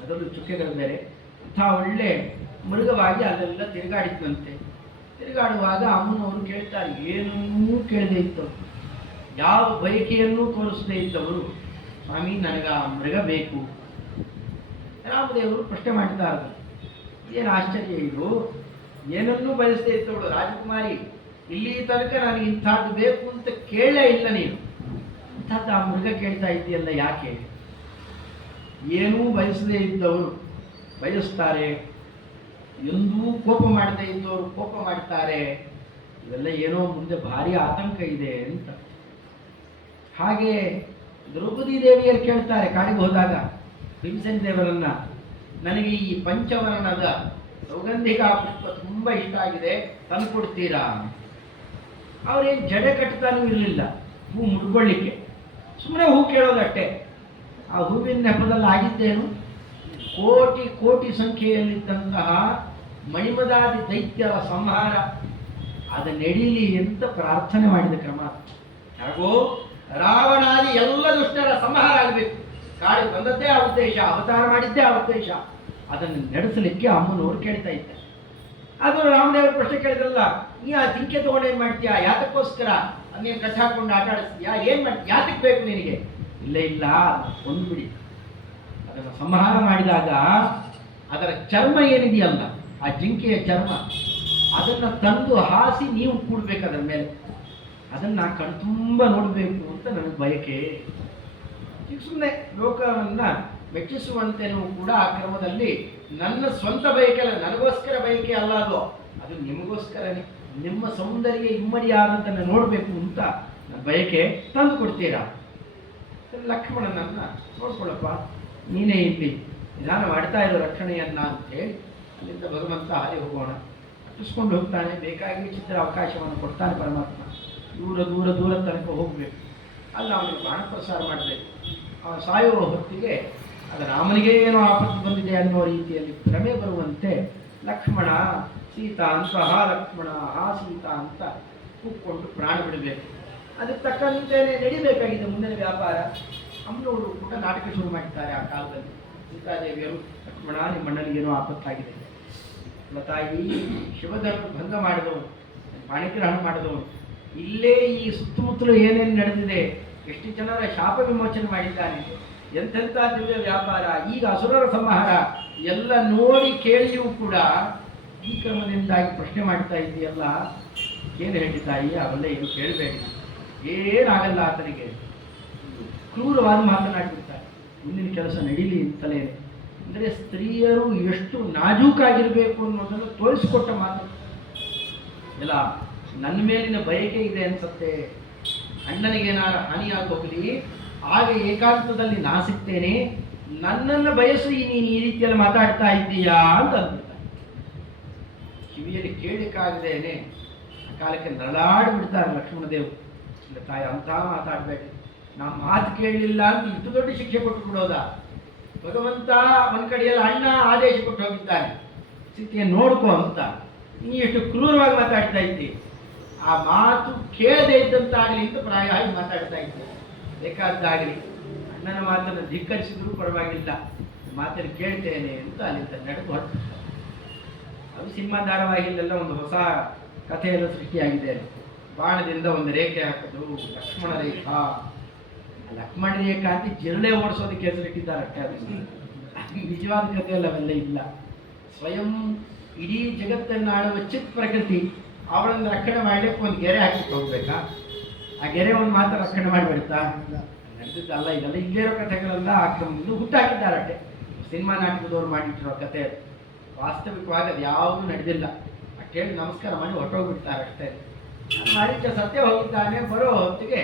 ಅದರಲ್ಲೂ ಚುಕ್ಕೆಗಳು ಬೇರೆ, ಅಂತಹ ಒಳ್ಳೆ ಮೃಗವಾಗಿ ಅಲ್ಲೆಲ್ಲ ತಿರುಗಾಡಿದ್ದಂತೆ. ತಿರುಗಾಡುವಾಗ ಅಮ್ಮನವರು ಕೇಳ್ತಾರೆ, ಏನನ್ನೂ ಕೇಳದೇ ಇದ್ದವರು, ಯಾವ ಬಯಕೆಯನ್ನೂ ತೋರಿಸದೇ ಇದ್ದವರು, ಸ್ವಾಮಿ ನನಗೆ ಆ ಮೃಗ ಬೇಕು. ರಾಮದೇವರು ಪ್ರಶ್ನೆ ಮಾಡ್ತಾರೆ, ಏನು ಆಶ್ಚರ್ಯ ಇದು, ಏನನ್ನೂ ಬಯಸದೇ ಇದ್ದವಳು ರಾಜಕುಮಾರಿ, ಇಲ್ಲಿ ತನಕ ನನಗೆ ಇಂಥದ್ದು ಬೇಕು ಅಂತ ಕೇಳಲೇ ಇಲ್ಲ ನೀನು, ಇಂಥದ್ದು ಆ ಮೃಗ ಕೇಳ್ತಾ ಇದ್ದೀಯಲ್ಲ ಯಾಕೆ? ಏನೂ ಬಯಸದೇ ಇದ್ದವರು ಬಯಸ್ತಾರೆ, ಎಂದೂ ಕೋಪ ಮಾಡದೇ ಇದ್ದವರು ಕೋಪ ಮಾಡ್ತಾರೆ. ಇವೆಲ್ಲ ಏನೋ ಮುಂದೆ ಭಾರಿ ಆತಂಕ ಇದೆ ಅಂತ. ಹಾಗೆ ದ್ರೌಪದಿ ದೇವಿಯರು ಕೇಳ್ತಾರೆ ಕಾಡಿಗೆ ಹೋದಾಗ ಭೀಮಸೇನ ದೇವರನ್ನ, ನನಗೆ ಈ ಪಂಚವರ್ಣದ ಸೌಗಂಧಿಕ ಪುಷ್ಪ ತುಂಬ ಇಷ್ಟ ಆಗಿದೆ, ತಂದು ಕೊಡ್ತೀರಾ? ಅವ್ರೇನು ಜಡೆ ಕಟ್ತಾನೂ ಇರಲಿಲ್ಲ, ಹೂ ಮುಡ್ಕೊಳ್ಳಿಕ್ಕೆ, ಸುಮ್ಮನೆ ಹೂ ಕೇಳೋದಷ್ಟೇ. ಆ ಹೂವಿನ ನೆಪದಲ್ಲಿ ಆಗಿದ್ದೇನು, ಕೋಟಿ ಕೋಟಿ ಸಂಖ್ಯೆಯಲ್ಲಿದ್ದಂತಹ ಮಣಿಮದಾದಿ ದೈತ್ಯರ ಸಂಹಾರ ಅದು ನಡೀಲಿ ಅಂತ ಪ್ರಾರ್ಥನೆ ಮಾಡಿದ ಕ್ರಮ. ಹಾಗೂ ರಾವಣಾದಿ ಎಲ್ಲ ದುಷ್ಟರ ಸಂಹಾರ ಆಗಬೇಕು, ಕಾಡಿ ಬಂದದ್ದೇ ಆ ಉದ್ದೇಶ, ಅವತಾರ ಮಾಡಿದ್ದೇ ಆ ಉದ್ದೇಶ. ಅದನ್ನು ನಡೆಸಲಿಕ್ಕೆ ಅಮ್ಮನವರು ಕೇಳ್ತಾ ಇದ್ದಾರೆ. ಅದು ರಾಮದೇವರು ಪ್ರಶ್ನೆ ಕೇಳಿದ್ರಲ್ಲ, ನೀ ಆ ಜಿಂಕೆ ತಗೊಂಡು ಏನು ಮಾಡ್ತೀಯಾ, ಯಾತಕ್ಕೋಸ್ಕರ ಅದನ್ನೇನು ಕಟ್ಟ ಹಾಕೊಂಡು ಆಟ ಆಡಿಸ್ತೀಯಾ, ಏನು ಮಾಡ್ತೀಯ, ಯಾತಕ್ಕೆ ಬೇಕು ನಿನಗೆ? ಇಲ್ಲ ಇಲ್ಲ, ಕೊಂದುಬಿಡಿ. ಅದನ್ನು ಸಂಹಾರ ಮಾಡಿದಾಗ ಅದರ ಚರ್ಮ ಏನಿದೆಯಲ್ಲ, ಆ ಜಿಂಕೆಯ ಚರ್ಮ, ಅದನ್ನು ತಂದು ಹಾಸಿ ನೀವು ಕೂಡಬೇಕು ಅದರ ಮೇಲೆ, ಅದನ್ನು ಕಣ್ ತುಂಬ ನೋಡಬೇಕು ಅಂತ ನನಗೆ ಬಯಕೆ. ಈಗ ಸುಮ್ಮನೆ ಲೋಕವನ್ನು ಮೆಚ್ಚಿಸುವಂತೆಯೂ ಕೂಡ ಆ ಕ್ರಮದಲ್ಲಿ ನನ್ನ ಸ್ವಂತ ಬಯಕೆ ಅಲ್ಲ, ನನಗೋಸ್ಕರ ಬಯಕೆ ಅಲ್ಲ ಅದು, ಅದು ನಿಮಗೋಸ್ಕರನೇ, ನಿಮ್ಮ ಸೌಂದರ್ಯ ಇಮ್ಮಡಿಯಾದಂತನ್ನು ನೋಡಬೇಕು ಅಂತ ನನ್ನ ಬಯಕೆ, ತಂದು ಕೊಡ್ತೀರಾ? ಲಕ್ಷ್ಮಣನನ್ನ ನೋಡ್ಕೊಳ್ಳಪ್ಪ, ನೀನೇ ಇಲ್ಲಿ ನಿಧಾನ ಮಾಡ್ತಾ ಇರೋ ರಕ್ಷಣೆಯನ್ನ ಅಂತೇಳಿ ಅಲ್ಲಿಂದ ಭಗವಂತ ಹಾರಿ ಹೋಗೋಣ ಅಟ್ಟಿಸ್ಕೊಂಡು ಹೋಗ್ತಾನೆ. ಬೇಕಾಗಿ ಚಿತ್ರ ಅವಕಾಶವನ್ನು ಕೊಡ್ತಾನೆ ಪರಮಾತ್ಮ. ದೂರ ದೂರ ದೂರ ತನಕ ಹೋಗಬೇಕು, ಅಲ್ಲಿ ಅವನಿಗೆ ಬಾಣ ಪ್ರಸಾರ ಮಾಡಬೇಕು. ಅವನು ಸಾಯುವ ಹೊತ್ತಿಗೆ ಅದು ರಾಮನಿಗೆ ಏನೋ ಆಪತ್ತು ಬಂದಿದೆ ಅನ್ನೋ ರೀತಿಯಲ್ಲಿ ಭ್ರಮೆ ಬರುವಂತೆ ಲಕ್ಷ್ಮಣ ಸೀತಾ ಅಂತ, ಹಾ ಲಕ್ಷ್ಮಣ, ಹಾ ಸೀತಾ ಅಂತ ಕೂತ್ಕೊಂಡು ಪ್ರಾಣ ಬಿಡಬೇಕು. ಅದಕ್ಕೆ ತಕ್ಕಂತೆಯೇ ನಡಿಬೇಕಾಗಿದೆ ಮುಂದಿನ ವ್ಯಾಪಾರ. ಅಮ್ಮನವರು ಕೂಡ ನಾಟಕ ಶುರು ಮಾಡಿದ್ದಾರೆ ಆ ಕಾಲದಲ್ಲಿ. ಸೀತಾದೇವಿಯರು, ಲಕ್ಷ್ಮಣ ನಿಮ್ಮಣ್ಣನಿಗೆ ಏನೋ ಆಪತ್ತಾಗಿದೆ, ತಾಯಿ ಶಿವಧರ್ಮ ಭಂಗ ಮಾಡಿದವನು, ಪಾಣಿಗ್ರಹಣ ಮಾಡಿದವನು, ಇಲ್ಲೇ ಈ ಸುತ್ತಮುತ್ತಲು ಏನೇನು ನಡೆದಿದೆ, ಎಷ್ಟು ಜನರ ಶಾಪ ವಿಮೋಚನೆ ಮಾಡಿದ್ದಾನೆ, ಎಂತೆಂಥ ದಿವ್ಯ ವ್ಯಾಪಾರ, ಈಗ ಅಸುರರ ಸಂಹಾರ ಎಲ್ಲ ನೋಡಿ ಕೇಳಿಯೂ ಕೂಡ ಈ ಕ್ರಮದಿಂದಾಗಿ ಪ್ರಶ್ನೆ ಮಾಡ್ತಾ ಇದೆಯಲ್ಲ, ಏನು ಹೇಳಿ ತಾಯಿ, ಅವೆಲ್ಲ ಏನು ಕೇಳಬೇಡಿ, ಏನಾಗಲ್ಲ ಆತನಿಗೆ. ಕ್ರೂರವಾದ ಮಾತನಾಡಿಬಿಡ್ತಾರೆ. ಮುಂದಿನ ಕೆಲಸ ನಡೀಲಿ ಅಂತಲೇ. ಅಂದರೆ ಸ್ತ್ರೀಯರು ಎಷ್ಟು ನಾಜೂಕಾಗಿರಬೇಕು ಅನ್ನೋದನ್ನು ತೋರಿಸಿಕೊಟ್ಟ ಮಾತು. ಇಲ್ಲ, ನನ್ನ ಮೇಲಿನ ಬಯಕೆ ಇದೆ ಅನ್ಸತ್ತೆ, ಅಣ್ಣನಿಗೇನಾರು ಹಾನಿಯಾಗಿ ಹೋಗಲಿ, ಆಗ ಏಕಾಂತದಲ್ಲಿ ನಾ ಸಿಗ್ತೇನೆ, ನನ್ನನ್ನು ಬಯಸು ನೀನು ಈ ರೀತಿಯಲ್ಲಿ ಮಾತಾಡ್ತಾ ಇದ್ದೀಯಾ ಅಂತ ಅಂದ್ಬಿಡ್ತಾರೆ. ಕಿವಿಯಲ್ಲಿ ಕೇಳಲಿಕ್ಕಾಗದೇನೆ ಆ ಕಾಲಕ್ಕೆ ನರಳಾಡಿಬಿಡ್ತಾರೆ ಲಕ್ಷ್ಮಣದೇವರು. ಇಲ್ಲ ತಾಯಿ, ಅಂತ ಮಾತಾಡಬೇಡಿ, ನಾ ಮಾತು ಕೇಳಲಿಲ್ಲ ಅಂತ ಇಷ್ಟು ದೊಡ್ಡ ಶಿಕ್ಷೆ ಕೊಟ್ಟು ಬಿಡೋದಾ? ಭಗವಂತ ಒಂದು ಕಡೆಯಲ್ಲಿ ಅಣ್ಣ ಆದೇಶ ಕೊಟ್ಟು ಹೋಗಿದ್ದಾನೆ, ಸ್ಥಿತಿಯನ್ನು ನೋಡ್ಕೋ ಅಂತ, ನೀ ಎಷ್ಟು ಕ್ರೂರವಾಗಿ ಮಾತಾಡ್ತಾ ಇದ್ದಿ. ಆ ಮಾತು ಕೇಳದೇ ಇದ್ದಂತಾಗಲಿ ಅಂತ ಪ್ರಾಯ ಆಗಿ ಮಾತಾಡ್ತಾ ಇದ್ದೆ. ಬೇಕಾದ್ದಾಗಲಿ ಅಣ್ಣನ ಮಾತನ್ನು ಧಿಕ್ಕರಿಸಿದ್ರೂ ಪರವಾಗಿಲ್ಲ, ಮಾತನ್ನು ಕೇಳ್ತೇನೆ ಅಂತ ಅಲ್ಲಿಂದ ನಡೆದು ಹೊರಟು. ಅದು ಸಿನಿಮಾ ಧಾರಾವಾಹಿಲೆಲ್ಲ ಒಂದು ಹೊಸ ಕಥೆಯೆಲ್ಲ ಸೃಷ್ಟಿಯಾಗಿದೆ. ಬಾಣದಿಂದ ಒಂದು ರೇಖೆ ಹಾಕೋದು ಲಕ್ಷ್ಮಣ ರೇಖಾ. ಲಕ್ಷ್ಮಣ ರೇಖಾ ಅಂತ ಜಿರಳೆ ಓಡಿಸೋದಕ್ಕೆ ಹೆಸರಿಟ್ಟಿದ್ದಾರೆ ಅಷ್ಟೇ. ಅದು ನಿಜವಾದ ಕಥೆಯಲ್ಲ, ಅವೆಲ್ಲ ಇಲ್ಲ. ಸ್ವಯಂ ಇಡೀ ಜಗತ್ತನ್ನು ಆಳುವ ಚಿತ್ ಪ್ರಕೃತಿ ಅವಳನ್ನು ರಕ್ಷಣೆ ಮಾಡಲಿಕ್ಕೆ ಒಂದು ಗೆರೆ ಹಾಕಿಟ್ಟು ಹೋಗ್ಬೇಕಾ? ಆ ಗೆರೆ ಒಂದು ಮಾತ್ರ ರಕ್ಷಣೆ ಮಾಡಿಬಿಡ್ತಾ? ನಡೆದಿದ್ದಲ್ಲ. ಇದೆಲ್ಲ ಇಲ್ಲೇ ಇರೋ ಕಥೆಗಳೆಲ್ಲ ಹಾಕೊಂಡು ಹುಟ್ಟಾಕಿದ್ದಾರಷ್ಟೆ. ಸಿನಿಮಾ ನಾಟಕದವ್ರು ಮಾಡಿಟ್ಟಿರೋ ಕಥೆ. ವಾಸ್ತವಿಕವಾಗಿ ಅದು ಯಾವುದೂ ನಡೆದಿಲ್ಲ. ಅಷ್ಟೇಳಿ ನಮಸ್ಕಾರ ಮಾಡಿ ಹೊರಟೋಗ್ಬಿಡ್ತಾರೆ ಅಷ್ಟೇ. ಮಾರೀಚ ಸತ್ಯ ಹೋಗಿದ್ದಾನೆ. ಬರೋ ಹೊತ್ತಿಗೆ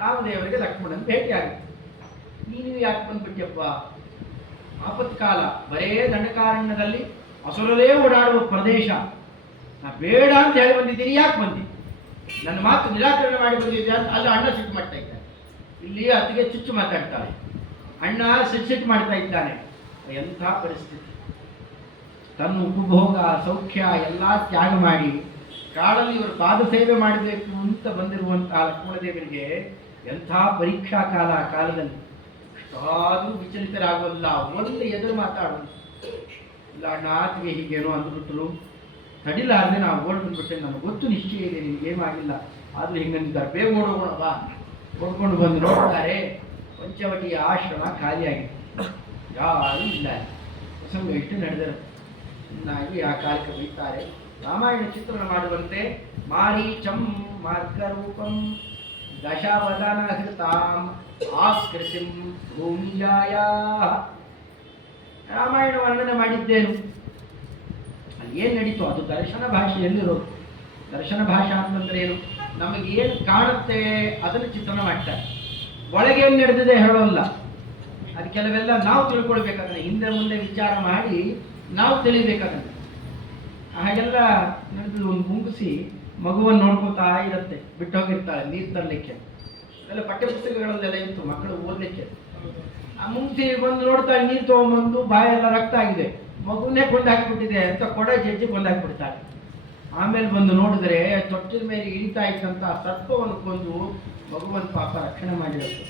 ರಾಮದೇವರಿಗೆ ಲಕ್ಷ್ಮಣನ ಭೇಟಿ ಆಗುತ್ತೆ. ನೀನು ಯಾಕೆ ಬಂದ್ಬಿಟ್ಯಪ್ಪ? ಆಪತ್ಕಾಲ, ಬರೇ ದಂಡಕಾರಣ್ಯದಲ್ಲಿ ಅಸುರರೇ ಓಡಾಡುವ ಪ್ರದೇಶ. ನಾ ಬೇಡ ಅಂತ ಹೇಳಿ ಬಂದಿದ್ದೀನಿ, ಯಾಕೆ ಬಂದಿ? ನನ್ನ ಮಾತು ನಿರಾಕರಣೆ ಮಾಡಿ ಬಂದಿದ್ದೆ ಅಂತ ಅಲ್ಲ ಅಣ್ಣ ಸಿಟ್ಟು ಮಾಡ್ತಾ ಇದ್ದಾನೆ. ಇಲ್ಲಿ ಅತ್ತಿಗೆ ಚುಚ್ಚು ಮಾತಾಡ್ತಾಳೆ, ಅಣ್ಣ ಸಿಟ್ಟು ಮಾಡ್ತಾ ಇದ್ದಾನೆ. ಎಂಥ ಪರಿಸ್ಥಿತಿ! ತನ್ನ ಉಪಭೋಗ ಸೌಖ್ಯ ಎಲ್ಲ ತ್ಯಾಗ ಮಾಡಿ ಕಾಡಲ್ಲಿ ಇವರು ಪಾದ ಸೇವೆ ಮಾಡಬೇಕು ಅಂತ ಬಂದಿರುವಂತಹ ಲಕ್ಷ್ಮಣದೇವರಿಗೆ ಎಂಥ ಪರೀಕ್ಷಾ ಕಾಲ. ಆ ಕಾಲದಲ್ಲಿ ಅಷ್ಟಾದರೂ ವಿಚಲಿತರಾಗೋಲ್ಲ, ಒಂದು ಎದುರು ಮಾತಾಡೋದು ಇಲ್ಲ. ಅಣ್ಣಾತಿಗೆ ಹೀಗೇನೋ ಅಂದ್ಬಿಟ್ರು, ತಡಿಲಾರದೆ ನಾವು ಓಡ್ ಬಂದ್ಬಿಟ್ಟೆ. ನನಗೆ ಗೊತ್ತು ನಿಶ್ಚಯ ಇದೆ ನಿನಗೇನಾಗಿಲ್ಲ, ಆದರೂ ಹಿಂಗಂದಿದ್ದಾರೆ. ಬೇಗ ಓಡೋಣ ಬಾ. ಓಡ್ಕೊಂಡು ಬಂದು ನೋಡ್ತಾರೆ, ಪಂಚವಟಿಯ ಆಶ್ರಮ ಖಾಲಿಯಾಗಿದೆ, ಯಾರೂ ಇಲ್ಲ. ಪ್ರಸಂಗ ಎಷ್ಟು ನಡೆದರು. ಚೆನ್ನಾಗಿ ಆ ಕಾಲಕ್ಕೆ ಬೈತಾರೆ. ರಾಮಾಯಣ ಚಿತ್ರಣ ಮಾಡುವಂತೆ ಮಾರೀಚಂ ಮಾರ್ಗರೂಪಂ ದಶವದನ ಹೃತಾಂ ಆಕೃತಿಂ ಭೂಮಿಯಾಯ. ರಾಮಾಯಣ ವರ್ಣನೆ ಮಾಡಿದ್ದೇನು, ಅಲ್ಲಿ ಏನು ನಡೀತು ಅದು ದರ್ಶನ ಭಾಷೆಯಲ್ಲಿರೋದು. ದರ್ಶನ ಭಾಷಾ ಅಂತಂದ್ರೆ ಏನು? ನಮಗೆ ಏನು ಕಾಣುತ್ತೆ ಅದನ್ನು ಚಿತ್ರಣ ಮಾಡ್ತಾರೆ. ಒಳಗೆ ಏನು ನಡೆದಿದೆ ಹೇಳೋಲ್ಲ. ಅದು ಕೆಲವೆಲ್ಲ ನಾವು ತಿಳ್ಕೊಳ್ಬೇಕಾದ್ರೆ ಹಿಂದೆ ಮುಂದೆ ವಿಚಾರ ಮಾಡಿ ನಾವು ತಿಳಿಬೇಕಾಗತ್ತೆ. ಹಾಗೆಲ್ಲ ನಡೆದು ಒಂದು ಮುಂಗುಸಿ ಮಗುವನ್ನು ನೋಡ್ಕೋತಾ ಇರುತ್ತೆ, ಬಿಟ್ಟು ಹೋಗಿರ್ತಾಳೆ ನೀರು ತರಲಿಕ್ಕೆ. ಅದೆಲ್ಲ ಪಠ್ಯಪುಸ್ತಕಗಳಲ್ಲೆಲ್ಲ ಇತ್ತು, ಮಕ್ಕಳು ಓದಲಿಕ್ಕೆ. ಆ ಮುಂಗುಸಿ ಬಂದು ನೋಡ್ತಾಳೆ, ನೀರು ತೊಗೊಂಬಂದು ಬಾಯೆಲ್ಲ ರಕ್ತ ಆಗಿದೆ, ಮಗುವನ್ನೇ ಕೊಂದು ಹಾಕಿಬಿಟ್ಟಿದೆ ಅಂತ ಕೊಡ ಜಜ್ಜಿ ಕೊಂದು ಹಾಕಿಬಿಡ್ತಾಳೆ. ಆಮೇಲೆ ಬಂದು ನೋಡಿದ್ರೆ ತೊಟ್ಟಿದ ಮೇಲೆ ಇಳಿತಾ ಇದ್ದಂಥ ಸರ್ಪವನ್ನು ಕೊಂದು ಮಗುವನ್ನು ಪಾಪ ರಕ್ಷಣೆ ಮಾಡಿರುತ್ತೆ.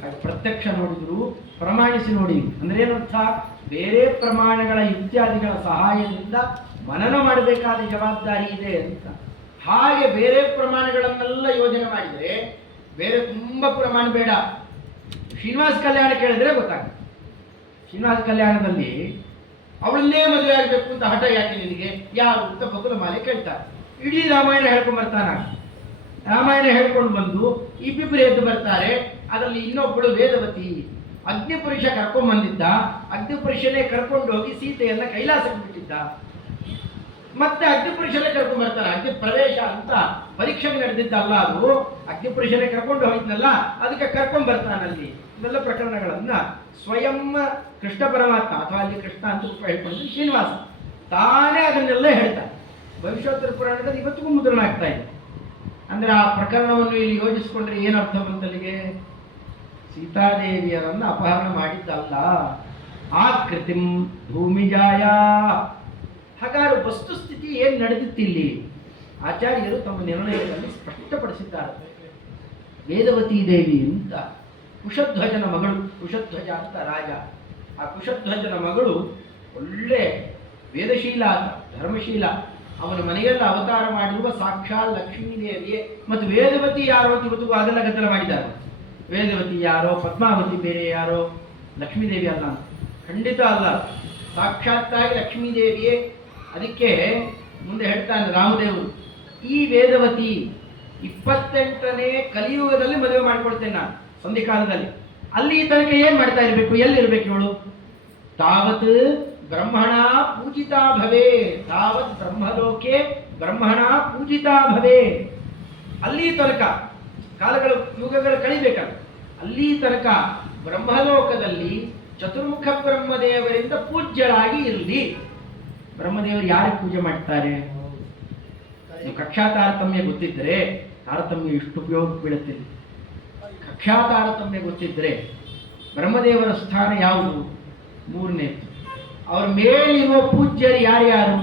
ಹಾಗೆ ಪ್ರತ್ಯಕ್ಷ ನೋಡಿದ್ರು, ಪ್ರಮಾಣಿಸಿ ನೋಡಿ ಅಂದ್ರೆ ಏನರ್ಥ? ಬೇರೆ ಪ್ರಮಾಣಗಳ ಇತ್ಯಾದಿಗಳ ಸಹಾಯದಿಂದ ಮನನ ಮಾಡಬೇಕಾದ ಜವಾಬ್ದಾರಿ ಇದೆ ಅಂತ. ಹಾಗೆ ಬೇರೆ ಪ್ರಮಾಣಗಳನ್ನೆಲ್ಲ ಯೋಜನೆ ಮಾಡಿದರೆ ಬೇರೆ ತುಂಬ ಪ್ರಮಾಣ ಬೇಡ. ಶ್ರೀನಿವಾಸ ಕಲ್ಯಾಣ ಕೇಳಿದ್ರೆ ಗೊತ್ತಾಗುತ್ತೆ. ಶ್ರೀನಿವಾಸ ಕಲ್ಯಾಣದಲ್ಲಿ ಅವಳನ್ನೇ ಮದುವೆ ಆಗಬೇಕು ಅಂತ ಹಠ ಯಾಕೆ ನಿನಗೆ, ಯಾರು ಅಂತ ಬಕುಲ ಮಾಲೆ ಕೇಳ್ತಾರೆ. ಇಡೀ ರಾಮಾಯಣ ಹೇಳ್ಕೊಂಡು ಬರ್ತಾನ. ರಾಮಾಯಣ ಹೇಳ್ಕೊಂಡು ಬಂದು ಇಬ್ಬಿಬ್ಬರು ಎದ್ದು ಬರ್ತಾರೆ. ಅದರಲ್ಲಿ ಇನ್ನೊಬ್ಬಳು ವೇದವತಿ, ಅಗ್ನಿಪುರುಷ ಕರ್ಕೊಂಡ್ ಬಂದಿದ್ದ. ಅಗ್ನಿಪುರುಷನೇ ಕರ್ಕೊಂಡು ಹೋಗಿ ಸೀತೆಯನ್ನ ಕೈಲಾಸಕ್ಕೆ ಬಿಟ್ಟಿದ್ದ. ಮತ್ತೆ ಅಗ್ನಿಪುರುಷನೇ ಕರ್ಕೊಂಡ್ ಬರ್ತಾನೆ. ಅಗ್ನಿ ಪ್ರವೇಶ ಅಂತ ಪರೀಕ್ಷೆಗೆ ನಡೆದಿದ್ದಲ್ಲ ಅದು, ಅಗ್ನಿಪುರುಷನೇ ಕರ್ಕೊಂಡು ಹೋಗಿದ್ನಲ್ಲ, ಅದಕ್ಕೆ ಕರ್ಕೊಂಡ್ ಬರ್ತಾನಲ್ಲಿ. ಇವೆಲ್ಲ ಪ್ರಕರಣಗಳನ್ನ ಸ್ವಯಂ ಕೃಷ್ಣ ಪರಮಾತ್ಮ ಅಥವಾ ಅಲ್ಲಿ ಕೃಷ್ಣ ಅಂತ ಹೇಳ್ಕೊಂಡು ಶ್ರೀನಿವಾಸ ತಾನೇ ಅದನ್ನೆಲ್ಲ ಹೇಳ್ತಾನೆ. ಭವಿಷ್ಯೋತ್ತರ ಪುರಾಣದಲ್ಲಿ ಇವತ್ತಿಗೂ ಮುದ್ರಣ ಆಗ್ತಾ ಇದೆ. ಅಂದ್ರೆ ಆ ಪ್ರಕರಣವನ್ನು ಇಲ್ಲಿ ಯೋಜಿಸಿಕೊಂಡ್ರೆ ಏನರ್ಥ ಬಂತಲ್ಲಿಗೆ? ಸೀತಾದೇವಿಯರನ್ನು ಅಪಹರಣ ಮಾಡಿದ್ದಲ್ಲ, ಆಕೃತಿಂ ಭೂಮಿಜಾಯ. ಹಾಗಾದ್ರೆ ವಸ್ತುಸ್ಥಿತಿ ಏನು ನಡೆದಿತ್ತಿಲ್ಲಿ ಆಚಾರ್ಯರು ತಮ್ಮ ನಿರ್ಣಯದಲ್ಲಿ ಸ್ಪಷ್ಟಪಡಿಸಿದ್ದಾರೆ. ವೇದವತಿ ದೇವಿ ಅಂತ ಕುಶಧ್ವಜನ ಮಗಳು, ಕುಶಧ್ವಜ ಅಂತ ರಾಜ. ಆ ಕುಶಧ್ವಜನ ಮಗಳು ಒಳ್ಳೆ ವೇದಶೀಲ, ಧರ್ಮಶೀಲ. ಅವನ ಮನೆಯಲ್ಲ ಅವತಾರ ಮಾಡಿರುವ ಸಾಕ್ಷಾತ್ ಲಕ್ಷ್ಮೀದೇವಿಯೇ. ಮತ್ತು ವೇದವತಿ ಯಾರೋ ಅಂತ ಇವತ್ತಿಗೂ ಅದೆಲ್ಲ ಗದ್ದಲ ಮಾಡಿದ್ದಾರೆ. ವೇದವತಿ ಯಾರೋ, ಪದ್ಮಾವತಿ ಬೇರೆ ಯಾರೋ, ಲಕ್ಷ್ಮೀದೇವಿ ಅಲ್ಲ ಅಂತ. ಖಂಡಿತ ಅಲ್ಲ, ಸಾಕ್ಷಾತ್ತಾಗಿ ಲಕ್ಷ್ಮೀದೇವಿಯೇ. ಅದಕ್ಕೆ ಮುಂದೆ ಹೇಳ್ತಾನೆ ರಾಮದೇವರು, ಈ ವೇದವತಿ 28ನೇ ಕಲಿಯುಗದಲ್ಲಿ ಮದುವೆ ಮಾಡಿಕೊಡ್ತೇನೆ ನಾನು ಸಂಧಿಕಾಲದಲ್ಲಿ. ಅಲ್ಲಿ ತನಕ ಏನ್ ಮಾಡ್ತಾ ಇರಬೇಕು, ಎಲ್ಲಿರ್ಬೇಕು ಇವಳು? ತಾವತ್ ಬ್ರಹ್ಮಣ ಪೂಜಿತಾ ಭವೇ, ತಾವತ್ ಬ್ರಹ್ಮಲೋಕೆ ಬ್ರಹ್ಮಣ ಪೂಜಿತಾ ಭವೇ. ಅಲ್ಲಿ ತನಕ ಕಾಲಗಳು ಯುಗಗಳು ಕಳಿಬೇಕಲ್ಲ, ಅಲ್ಲಿ ತನಕ ಬ್ರಹ್ಮಲೋಕದಲ್ಲಿ ಚತುರ್ಮುಖ ಬ್ರಹ್ಮದೇವರಿಂದ ಪೂಜ್ಯರಾಗಿ ಇರಲಿ. ಬ್ರಹ್ಮದೇವರು ಯಾರಿಗೆ ಪೂಜೆ ಮಾಡ್ತಾರೆ? ಕಕ್ಷಾ ತಾರತಮ್ಯ ಗೊತ್ತಿದ್ದರೆ ತಾರತಮ್ಯ ಇಷ್ಟು ಉಪಯೋಗ ಬೀಳುತ್ತಿಲ್ಲ. ಕಕ್ಷಾ ತಾರತಮ್ಯ ಗೊತ್ತಿದ್ದರೆ ಬ್ರಹ್ಮದೇವರ ಸ್ಥಾನ ಯಾವುದು? 3ನೇದು. ಅವ್ರ ಮೇಲಿರುವ ಪೂಜ್ಯರು ಯಾರ್ಯಾರು?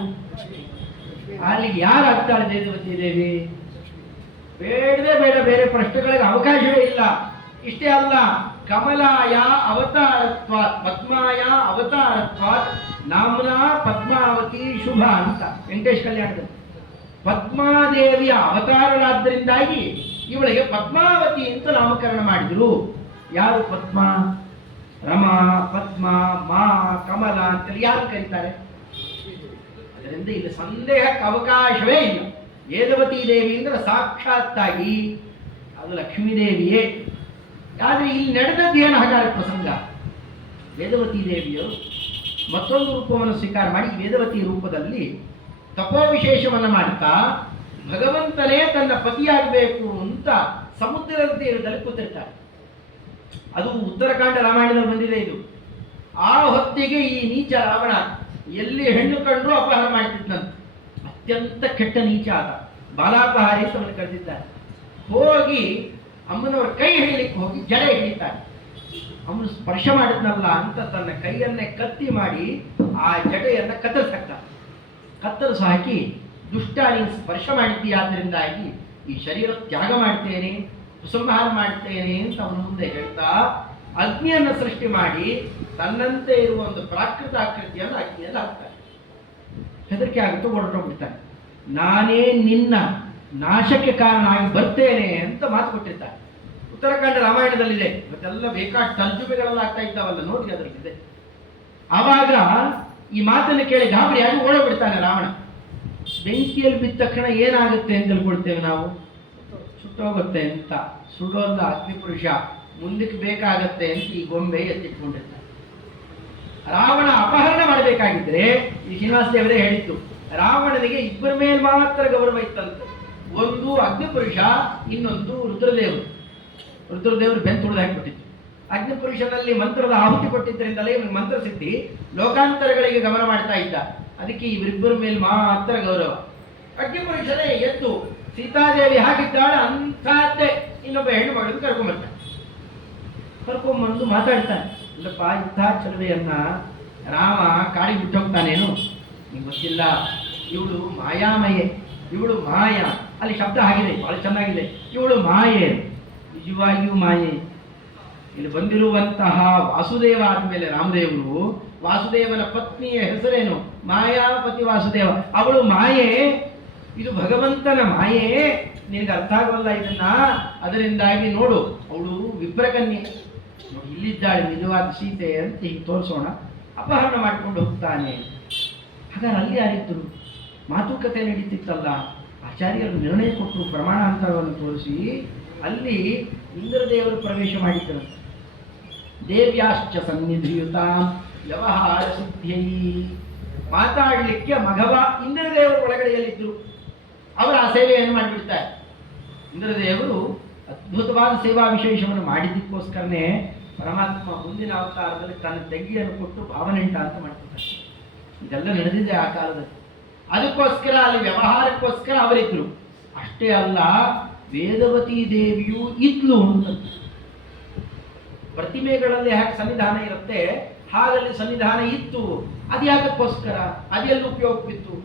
ಅಲ್ಲಿ ಯಾರಾಗ್ತಾಳೆ ವೇದವತಿ ದೇವಿ? ಬೇಡದೇ ಬೇಡ, ಬೇರೆ ಪ್ರಶ್ನೆಗಳಿಗೆ ಅವಕಾಶವೇ ಇಲ್ಲ. ಇಷ್ಟೇ ಅಲ್ಲ, ಕಮಲಾಯ ಅವತಾರತ್ವಾತ್ ಪದ್ಮಾಯ ಅವತಾರತ್ವಾತ್ ನಾಮ್ನಾ ಪದ್ಮಾವತಿ ಶುಭ ಅಂತ ವೆಂಕಟೇಶ್ ಕಲ್ಯಾಣದಲ್ಲಿ ಪದ್ಮಾದೇವಿಯ ಅವತಾರರಾದ್ದರಿಂದಾಗಿ ಇವಳಿಗೆ ಪದ್ಮಾವತಿ ಅಂತ ನಾಮಕರಣ ಮಾಡಿದ್ರು. ಯಾರು ಪದ್ಮ? ರಮಾ, ಪದ್ಮ, ಮಾ, ಕಮಲ ಅಂತೇಳಿ ಯಾರು ಕರೀತಾರೆ? ಅದರಿಂದ ಇಲ್ಲಿ ಸಂದೇಹಕ್ಕೆ ಅವಕಾಶವೇ ಇಲ್ಲ. ವೇದವತಿ ದೇವಿ ಅಂದ್ರೆ ಸಾಕ್ಷಾತ್ತಾಗಿ ಅದು ಲಕ್ಷ್ಮೀದೇವಿಯೇ. ಆದರೆ ಇಲ್ಲಿ ನಡೆದದ್ದು ಏನು ಹಾಗಾದ ಪ್ರಸಂಗ? ವೇದವತಿ ದೇವಿಯರು ಮತ್ತೊಂದು ರೂಪವನ್ನು ಸ್ವೀಕಾರ ಮಾಡಿ ವೇದವತಿ ರೂಪದಲ್ಲಿ ತಪೋವಿಶೇಷವನ್ನು ಮಾಡ್ತಾ ಭಗವಂತನೇ ತನ್ನ ಪತಿಯಾಗಬೇಕು ಅಂತ ಸಮುದ್ರದ ತೀರದಲ್ಲಿ ಕೂತಿರ್ತಾರೆ. ಅದು ಉತ್ತರಕಾಂಡ ರಾಮಾಯಣದಲ್ಲಿ ಬಂದಿದೆ ಇದು. ಆ ಹೊತ್ತಿಗೆ ಈ ನೀಚ ರಾವಣ ಎಲ್ಲಿ ಹೆಣ್ಣು ಕಂಡ್ರು ಅಪಹಾರ ಮಾಡ್ತಿದ್ದಂತೆ. ಅತ್ಯಂತ ಕೆಟ್ಟ ನೀಚ ಆತ. ಬಾಲಾಪಹಾರಿ ಅಂತ ಅವನು ಕರೆದಿದ್ದಾರೆ. ಹೋಗಿ ಅಮ್ಮನವರ ಕೈ ಹಿಡಿಲಿಕ್ಕೆ ಹೋಗಿ ಜಡೆ ಹಿಡಿತಾರೆ. ಅವನು ಸ್ಪರ್ಶ ಮಾಡಿದ್ನಲ್ಲ ಅಂತ ತನ್ನ ಕೈಯನ್ನೇ ಕತ್ತಿ ಮಾಡಿ ಆ ಜಡೆಯನ್ನ ಕತ್ತರಿಸಾಕ್ತಾನೆ. ಕತ್ತರಿಸಿ ಹಾಕಿ, ದುಷ್ಟ ನೀನು ಸ್ಪರ್ಶ ಮಾಡಿದ್ದೀಯಾದ್ರಿಂದಾಗಿ ಈ ಶರೀರ ತ್ಯಾಗ ಮಾಡ್ತೇನೆ, ಉಪಸಂಹಾರ ಮಾಡ್ತೇನೆ ಅಂತ ಅವನ ಮುಂದೆ ಹೇಳ್ತಾ ಅಗ್ನಿಯನ್ನು ಸೃಷ್ಟಿ ಮಾಡಿ ತನ್ನಂತೆ ಇರುವ ಒಂದು ಪ್ರಾಕೃತ ಆಕೃತಿಯನ್ನು ಅಗ್ನಿಯಲ್ಲಿ ಹಾಕ್ತಾನೆ. ಹೆದರಿಕೆ ಆಗುತ್ತೋ ಹೊರಟೋಗ್ಬಿಡ್ತಾನೆ. ನಾನೇ ನಿನ್ನ ನಾಶಕ್ಕೆ ಕಾರಣ ಆಗಿ ಬರ್ತೇನೆ ಅಂತ ಮಾತು ಕೊಟ್ಟಿರ್ತಾನೆ. ಉತ್ತರಾಖಂಡ ರಾಮಾಯಣದಲ್ಲಿದೆ. ಇವತ್ತೆಲ್ಲ ಬೇಕಾದ ತರ್ಜುಮೆಗಳೆಲ್ಲ ಆಗ್ತಾ ಇದ್ದಾವಲ್ಲ, ನೋಡಿ ಅದರಲ್ಲಿದೆ. ಆವಾಗ ಈ ಮಾತನ್ನು ಕೇಳಿ ಗಾಬರಿಯಾಗಿ ಓಡೋಗ್ಬಿಡ್ತಾನೆ ರಾವಣ. ಬೆಂಕಿಯಲ್ಲಿ ಬಿದ್ದ ತಕ್ಷಣ ಏನಾಗುತ್ತೆ ಅಂತ ತಿಳ್ಕೊಳ್ತೇವೆ ನಾವು? ಸುಟ್ಟೋಗುತ್ತೆ ಅಂತ. ಸುಡೋಲ್ಲ ಅಗ್ನಿಪುರುಷ, ಮುಂದಕ್ಕೆ ಬೇಕಾಗತ್ತೆ ಅಂತ ಈ ಗೊಂಬೆ ಎತ್ತಿಟ್ಕೊಂಡಿರ್ತಾನೆ. ರಾವಣ ಅಪಹರಣ ಮಾಡಬೇಕಾಗಿದ್ರೆ ಈ ಶ್ರೀನಿವಾಸ ದೇವರೇ ಹೇಳಿತ್ತು, ರಾವಣನಿಗೆ ಇಬ್ಬರ ಮೇಲೆ ಮಾತ್ರ ಗೌರವ ಇತ್ತಂತೆ. ಒಂದು ಅಗ್ನಿಪುರುಷ, ಇನ್ನೊಂದು ರುದ್ರದೇವರು. ರುದ್ರದೇವರು ಬೆಂತು ತುಳಿದು ಹಾಕಿಬಿಟ್ಟಿತ್ತು. ಅಗ್ನಿಪುರುಷನಲ್ಲಿ ಮಂತ್ರದ ಆಹುತಿ ಕೊಟ್ಟಿದ್ದರಿಂದಲೇ ಇವನಿಗೆ ಮಂತ್ರ ಸಿದ್ಧಿ, ಲೋಕಾಂತರಗಳಿಗೆ ಗಮನ ಮಾಡ್ತಾ ಇದ್ದ. ಅದಕ್ಕೆ ಇವರಿಬ್ಬರ ಮೇಲೆ ಮಾತ್ರ ಗೌರವ. ಅಗ್ನಿಪುರುಷನೇ ಎದ್ದು ಸೀತಾದೇವಿ ಹಾಕಿದ್ದಾಳೆ ಅಂಥದ್ದೇ ಇನ್ನೊಬ್ಬ ಹೆಣ್ಣು ಮಗಳನ್ನು ಕರ್ಕೊಂಬಂದು ಮಾತಾಡ್ತಾನೆ. ಇಲ್ಲಪ್ಪ, ಇಂಥ ಚಲುವೆಯನ್ನ ರಾಮ ಕಾಡಿಗೆ ಬಿಟ್ಟು ಹೋಗ್ತಾನೇನು? ನಿಮ್ಗೆ ಗೊತ್ತಿಲ್ಲ, ಇವಳು ಮಾಯಾಮಯೆ, ಇವಳು ಮಾಯ. ಅಲ್ಲಿ ಶಬ್ದ ಆಗಿದೆ, ಬಹಳ ಚೆನ್ನಾಗಿದೆ. ಇವಳು ಮಾಯೆ, ನಿಜವಾಗಿಯೂ ಮಾಯೆ. ಇಲ್ಲಿ ಬಂದಿರುವಂತಹ ವಾಸುದೇವ ಆದಮೇಲೆ ರಾಮದೇವರು, ವಾಸುದೇವನ ಪತ್ನಿಯ ಹೆಸರೇನು? ಮಾಯಾಪತಿ ವಾಸುದೇವ. ಅವಳು ಮಾಯೆ, ಇದು ಭಗವಂತನ ಮಾಯೆ. ನಿನಗೆ ಅರ್ಥ ಆಗೋಲ್ಲ ಇದನ್ನ. ಅದರಿಂದಾಗಿ ನೋಡು, ಅವಳು ವಿಪ್ರಕನ್ಯೆ, ಇಲ್ಲಿದ್ದಾಳೆ ನಿಜವಾದ ಸೀತೆ ಅಂತ ಹೀಗೆ ತೋರಿಸೋಣ. ಅಪಹರಣ ಮಾಡಿಕೊಂಡು ಹೋಗ್ತಾನೆ. ಹಾಗಾದ್ರೆ ಅಲ್ಲಿ ಯಾರಿದ್ರು? ಮಾತುಕತೆ ನಡೀತಿತ್ತಲ್ಲ. ಆಚಾರ್ಯರು ನಿರ್ಣಯ ಕೊಟ್ಟರು, ಪ್ರಮಾಣಾಂತರವನ್ನು ತೋರಿಸಿ ಅಲ್ಲಿ ಇಂದ್ರದೇವರು ಪ್ರವೇಶ ಮಾಡಿದ್ದರು. ದೇವ್ಯಾಶ್ಚ ಸನ್ನಿಧಿಯುತ ವ್ಯವಹಾರ ಸಿದ್ಧೈ. ಮಾತಾಡಲಿಕ್ಕೆ ಮಘವ ಇಂದ್ರದೇವರು ಒಳಗಡೆಯಲ್ಲಿದ್ದರು. ಅವರು ಆ ಸೇವೆಯನ್ನು ಮಾಡಿಬಿಡ್ತಾರೆ. ಇಂದ್ರದೇವರು ಅದ್ಭುತವಾದ ಸೇವಾ ವಿಶೇಷವನ್ನು ಮಾಡಿದ್ದಕ್ಕೋಸ್ಕರನೇ ಪರಮಾತ್ಮ ಮುಂದಿನ ಅವತಾರದಲ್ಲಿ ತನ್ನ ತಂಗಿಯನ್ನು ಕೊಟ್ಟು ಭಾವನೆಂಟ ಅಂತ ಮಾಡ್ತಿದ್ದಾರೆ. ಇದೆಲ್ಲ ನಡೆದಿದೆ ಆ ಕಾಲದಲ್ಲಿ. ಅದಕ್ಕೋಸ್ಕರ ಅಲ್ಲಿ ವ್ಯವಹಾರಕ್ಕೋಸ್ಕರ ಅವರಿದ್ರು. ಅಷ್ಟೇ ಅಲ್ಲ, ವೇದವತಿ ದೇವಿಯೂ ಇದ್ಲು ಅಂತ. ಪ್ರತಿಮೆಗಳಲ್ಲಿ ಯಾಕೆ ಸನ್ನಿಧಾನ ಇರುತ್ತೆ, ಹಾಗಲ್ಲಿ ಸನ್ನಿಧಾನ ಇತ್ತು. ಅದು ಯಾಕಕ್ಕೋಸ್ಕರ, ಅದೆಲ್ಲ ಉಪಯೋಗವಿತ್ತು?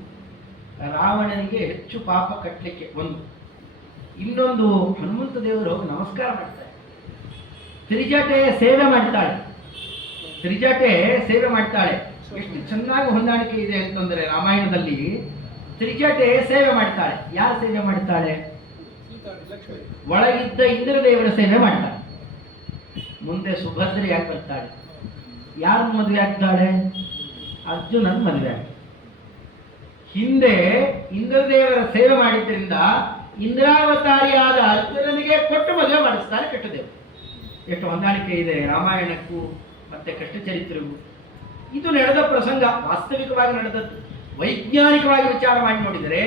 ರಾವಣನಿಗೆ ಹೆಚ್ಚು ಪಾಪ ಕಟ್ಟಲಿಕ್ಕೆ ಒಂದು. ಇನ್ನೊಂದು, ಹನುಮಂತ ದೇವರು ನಮಸ್ಕಾರ ಮಾಡ್ತಾರೆ. ತ್ರಿಜಟೆ ಸೇವೆ ಮಾಡ್ತಾಳೆ. ತ್ರಿಜಟೆ ಸೇವೆ ಮಾಡ್ತಾಳೆ. ಎಷ್ಟು ಚೆನ್ನಾಗಿ ಹೊಂದಾಣಿಕೆ ಇದೆ ಅಂತಂದ್ರೆ ರಾಮಾಯಣದಲ್ಲಿ ತ್ರಿಜಟೆ ಸೇವೆ ಮಾಡ್ತಾಳೆ. ಯಾರು ಸೇವೆ ಮಾಡ್ತಾಳೆ? ಒಳಗಿದ್ದ ಇಂದ್ರದೇವರ ಸೇವೆ ಮಾಡ್ತಾಳೆ. ಮುಂದೆ ಸುಭದ್ರೆಯಾಗಿ ಬರ್ತಾಳೆ. ಯಾರು ಮದುವೆ ಆಗ್ತಾಳೆ? ಅರ್ಜುನನ್ ಮದುವೆ ಆಗ್ತಾಳೆ. ಹಿಂದೆ ಇಂದ್ರದೇವರ ಸೇವೆ ಮಾಡಿದ್ರಿಂದ ಇಂದ್ರಾವತಾರಿಯಾದ ಅರ್ಜುನನಿಗೆ ಕೊಟ್ಟು ಮದುವೆ ಮಾಡಿಸ್ತಾರೆ ಕಟ್ಟದೇವರು. ಎಷ್ಟು ಹೊಂದಾಣಿಕೆ ಇದೆ ರಾಮಾಯಣಕ್ಕೂ ಮತ್ತೆ ಕಷ್ಟ ಚರಿತ್ರೆಗೂ. ಇದು ನಡೆದ ಪ್ರಸಂಗ, ವಾಸ್ತವಿಕವಾಗಿ ನಡೆದದ್ದು. ವೈಜ್ಞಾನಿಕವಾಗಿ ವಿಚಾರ ಮಾಡಿ ನೋಡಿದರೆ,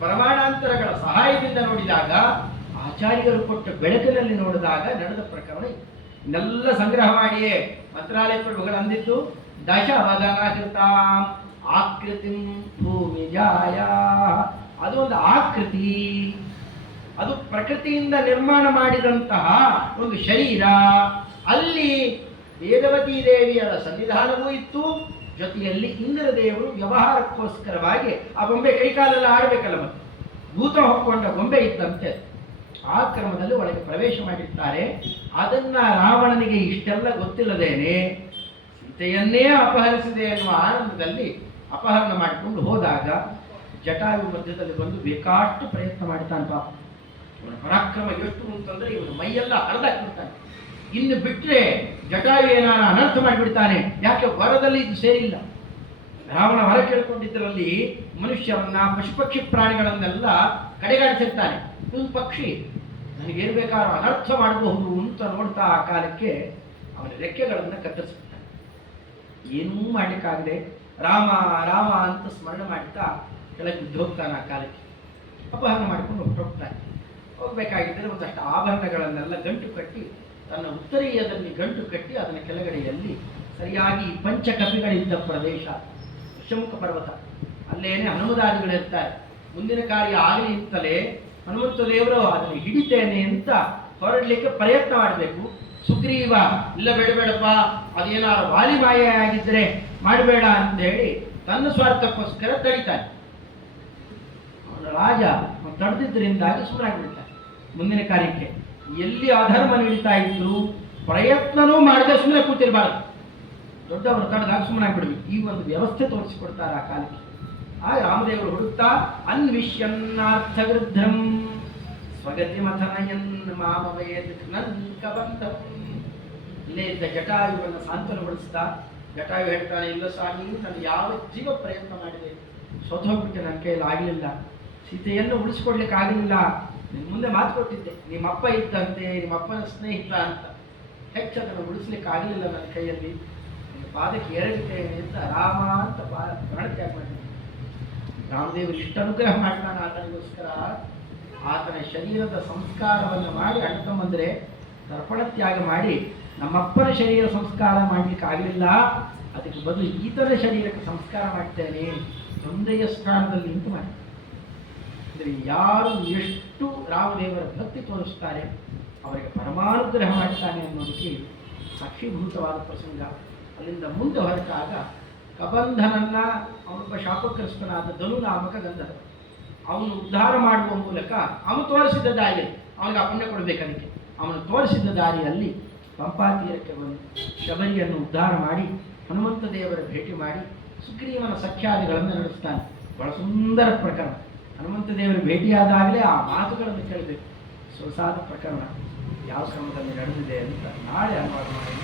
ಪ್ರಮಾಣಾಂತರಗಳ ಸಹಾಯದಿಂದ ನೋಡಿದಾಗ, ಆಚಾರ್ಯರು ಕೊಟ್ಟ ಬೆಳಕಿನಲ್ಲಿ ನೋಡಿದಾಗ ನಡೆದ ಪ್ರಕರಣ ಇದೆಲ್ಲ ಸಂಗ್ರಹ ಮಾಡಿಯೇ ಮಂತ್ರಾಲಯ ಪ್ರಭುಗಳು ಅಂದಿದ್ದು, ದಶವದನಕೃತಾಂ ಆಕೃತಿ ಭೂಮಿ ಜಾಯ. ಅದು ಒಂದು ಆಕೃತಿ, ಅದು ಪ್ರಕೃತಿಯಿಂದ ನಿರ್ಮಾಣ ಮಾಡಿದಂತಹ ಒಂದು ಶರೀರ. ಅಲ್ಲಿ ವೇದವತಿ ದೇವಿಯರ ಸನ್ನಿಧಾನವೂ ಇತ್ತು, ಜೊತೆಯಲ್ಲಿ ಇಂದ್ರದೇವರು ವ್ಯವಹಾರಕ್ಕೋಸ್ಕರವಾಗಿ ಆ ಗೊಂಬೆ ಕೈಕಾಲೆಲ್ಲ ಆಡಬೇಕಲ್ಲ, ಮತ್ತೆ ಭೂತ ಹೊಕ್ಕೊಂಡ ಗೊಂಬೆ ಇದ್ದಂತೆ. ಆ ಕ್ರಮದಲ್ಲಿ ಒಳಗೆ ಪ್ರವೇಶ ಮಾಡಿರ್ತಾರೆ. ಅದನ್ನ ರಾವಣನಿಗೆ ಇಷ್ಟೆಲ್ಲ ಗೊತ್ತಿಲ್ಲದೇನೆ ಸೀತೆಯನ್ನೇ ಅಪಹರಿಸಿದೆ ಎನ್ನುವ ಆನಂದದಲ್ಲಿ ಅಪಹರಣ ಮಾಡಿಕೊಂಡು ಹೋದಾಗ ಜಟಾಯು ಮಧ್ಯದಲ್ಲಿ ಬಂದು ಬೇಕಾಷ್ಟು ಪ್ರಯತ್ನ ಮಾಡ್ತಾನೆ ಪಾಪ. ಇವನ ಪರಾಕ್ರಮ ಎಷ್ಟು ಅಂತಂದ್ರೆ ಇವನ ಮೈಯೆಲ್ಲ ಹರಿದಾಕ್ಬಿಡ್ತಾನೆ. ಇನ್ನು ಬಿಟ್ಟರೆ ಜಟಾಯು ಏನಾರ ಅನರ್ಥ ಮಾಡಿಬಿಡ್ತಾನೆ. ಯಾಕೆ ವರದಲ್ಲಿ ಇದು ಸೇರಿಲ್ಲ. ರಾವಣ ವರ ಕೇಳ್ಕೊಂಡಿದ್ದರಲ್ಲಿ ಮನುಷ್ಯರನ್ನ ಪಶುಪಕ್ಷಿ ಪ್ರಾಣಿಗಳನ್ನೆಲ್ಲ ಕಡೆಗಾಡಿಸಿರ್ತಾನೆ. ಇವನು ಪಕ್ಷಿ, ನನಗೇನು ಬೇಕಾದ್ರೂ ಅನರ್ಥ ಮಾಡಬಹುದು ಅಂತ ನೋಡ್ತಾ ಆ ಕಾಲಕ್ಕೆ ಅವನ ರೆಕ್ಕೆಗಳನ್ನು ಕತ್ತರಿಸ್ಬಿಡ್ತಾನೆ. ಏನೂ ಮಾಡಲಿಕ್ಕಾಗದೆ ರಾಮ ರಾಮ ಅಂತ ಸ್ಮರಣೆ ಮಾಡ್ತಾ ಕೆಳಗೆ ಬಿದ್ದು ಹೋಗ್ತಾನೆ. ಆ ಕಾಲಕ್ಕೆ ಅಪಹರಣ ಮಾಡಿಕೊಂಡು ಹೊರಟೋಗ್ತಾನೆ. ಹೋಗ್ಬೇಕಾಗಿದ್ದರೆ ಒಂದಷ್ಟು ಆಭರಣಗಳನ್ನೆಲ್ಲ ಗಂಟು ಕಟ್ಟಿ ತನ್ನ ಉತ್ತರೀಯದಲ್ಲಿ ಗಂಟು ಕಟ್ಟಿ ಅದನ್ನ ಕೆಳಗಡೆಯಲ್ಲಿ ಸರಿಯಾಗಿ ಪಂಚಕಪಿಗಳಿದ್ದ ಪ್ರದೇಶ ಋಷಮುಖ ಪರ್ವತ, ಅಲ್ಲೇನೆ ಹನುಮದಾದಿಗಳಿರ್ತಾರೆ. ಮುಂದಿನ ಕಾರ್ಯ ಆಗಲಿ ಅಂತಲೇ ಹನುಮಂತ ದೇವರು ಅದನ್ನು ಹಿಡಿತೇನೆ ಅಂತ ಹೊರಡಲಿಕ್ಕೆ ಪ್ರಯತ್ನ ಮಾಡಬೇಕು. ಸುಗ್ರೀವ ಇಲ್ಲ ಬೇಡಬೇಡಪ್ಪ, ಅದೇನಾರು ವಾಲಿ ಮಾಯ ಆಗಿದ್ರೆ ಮಾಡಬೇಡ ಅಂತ ಹೇಳಿ ತನ್ನ ಸ್ವಾರ್ಥಕ್ಕೋಸ್ಕರ ತಡಿತಾನೆ. ಅವನ ರಾಜ ತಡೆದಿದ್ದರಿಂದಾಗಿ ಸುಮ್ಮನಾಗ್ಬಿಡ್ತಾನೆ. ಮುಂದಿನ ಕಾರ್ಯಕ್ಕೆ ಎಲ್ಲಿ ಅಧರ್ಮ ನಡೀತಾ ಇದ್ರು ಪ್ರಯತ್ನನೂ ಮಾಡದೆ ಸುಮ್ಮನೆ ಕೂತಿರಬಾರದು. ದೊಡ್ಡವರು ತಡೆದಾಗ ಸುಮ್ಮನಾಗ್ಬಿಡ್ಬೇಕು. ಈ ಒಂದು ವ್ಯವಸ್ಥೆ ತೋರಿಸಿಕೊಡ್ತಾರೆ ಆ ಕಾಲಕ್ಕೆ. ಆ ರಾಮದೇವರು ಹುಡುಕ್ತಾ ಅನ್ವಿಷ್ಯನ್ನಾರ್ಥ ವೃದ್ಧಂ ಸ್ವಗತಿ ಮಥನಯನ್ ಮಾಮವೇದ್ ಕಬಂಧಂ. ಇಲ್ಲೇ ಇದ್ದ ಜಟಾಯುವನ್ನು ಸಾಂತ್ವನಗೊಳಿಸ್ತಾ ಜಟಾಯು ಹೇಳ್ತಾನೆ, ಇಲ್ಲ ಸ್ವಾಮಿ, ನಾನು ಯಾವ ಜೀವ ಪ್ರಯತ್ನ ಮಾಡಿದೆ, ಸ್ವತಃಬಿಟ್ಟು ನನ್ನ ಕೈಯಲ್ಲಿ ಆಗಲಿಲ್ಲ. ಸೀತೆಯನ್ನು ಉಳಿಸ್ಕೊಡ್ಲಿಕ್ಕೆ ಆಗಲಿಲ್ಲ. ನಿನ್ನ ಮುಂದೆ ಮಾತು ಕೊಟ್ಟಿದ್ದೆ, ನಿಮ್ಮಪ್ಪ ಇದ್ದಂತೆ, ನಿಮ್ಮಪ್ಪನ ಸ್ನೇಹಿತ ಅಂತ. ಹೆಚ್ಚು ಅದನ್ನು ಉಳಿಸ್ಲಿಕ್ಕೆ ಆಗಲಿಲ್ಲ ನನ್ನ ಕೈಯಲ್ಲಿ. ನಿನ್ನ ಪಾದಕ್ಕೆ ಎರಗಿದ್ದೇನೆ ಅಂತ ರಾಮ ಅಂತ ಪ್ರಾಣತ್ಯಾಗ ಮಾಡಿದ್ದೆ. ರಾಮದೇವರು ಇಷ್ಟ ಅನುಗ್ರಹ ಮಾಡ್ತಾನೆ ಆತನಿಗೋಸ್ಕರ. ಆತನ ಶರೀರದ ಸಂಸ್ಕಾರವನ್ನು ಮಾಡಿ ಅಣ್ಣ ತಮ್ಮಂದ್ರೆ ತರ್ಪಣ ತ್ಯಾಗ ಮಾಡಿ ನಮ್ಮಪ್ಪನ ಶರೀರ ಸಂಸ್ಕಾರ ಮಾಡಲಿಕ್ಕೆ ಆಗಲಿಲ್ಲ, ಅದಕ್ಕೆ ಬದಲು ಈತನ ಶರೀರಕ್ಕೆ ಸಂಸ್ಕಾರ ಮಾಡ್ತೇನೆ ತಂದೆಯ ಸ್ಥಾನದಲ್ಲಿ ನಿಂತು ಮಾಡಿ. ಅಂದರೆ ಯಾರು ಎಷ್ಟು ರಾಮದೇವರ ಭಕ್ತಿ ತೋರಿಸ್ತಾರೆ ಅವರಿಗೆ ಪರಮಾನುಗ್ರಹ ಮಾಡ್ತಾನೆ ಅನ್ನೋದಕ್ಕೆ ಸಾಕ್ಷೀಭೂತವಾದ ಪ್ರಸಂಗ. ಅಲ್ಲಿಂದ ಮುಂದೆ ಹೊರಟಾಗ ಕಬಂಧನನ್ನ ಅವನೊಬ್ಬ ಶಾಪಗ್ರಸ್ತನಾದ ಧನುನಾಮಕ ಗಂಧರ್ವ, ಅವನು ಉದ್ಧಾರ ಮಾಡುವ ಮೂಲಕ ಅವನು ತೋರಿಸಿದ ದಾರಿ, ಅವನಿಗೆ ಅಪುಣ್ಯ ಕೊಡಬೇಕದಕ್ಕೆ. ಅವನು ತೋರಿಸಿದ ದಾರಿಯಲ್ಲಿ ಪಂಪಾತೀರಕ್ಕೆ ಬಂದು ಶಬರಿಯನ್ನು ಉದ್ಧಾರ ಮಾಡಿ ಹನುಮಂತ ದೇವರ ಭೇಟಿ ಮಾಡಿ ಸುಗ್ರೀವನ ಸಖ್ಯಾದಿಗಳನ್ನು ನಡೆಸ್ತಾನೆ. ಬಹಳ ಸುಂದರ ಪ್ರಕರಣ. ಹನುಮಂತ ದೇವರ ಭೇಟಿಯಾದಾಗಲೇ ಆ ಮಾತುಗಳನ್ನು ಕೇಳಬೇಕು. ಸೊಸಾದ ಪ್ರಕರಣ ಯಾವ ಕ್ರಮದಲ್ಲಿ ನಡೆದಿದೆ ಅಂತ ನಾಳೆ ಅನುವಾದ ಮಾಡಿ.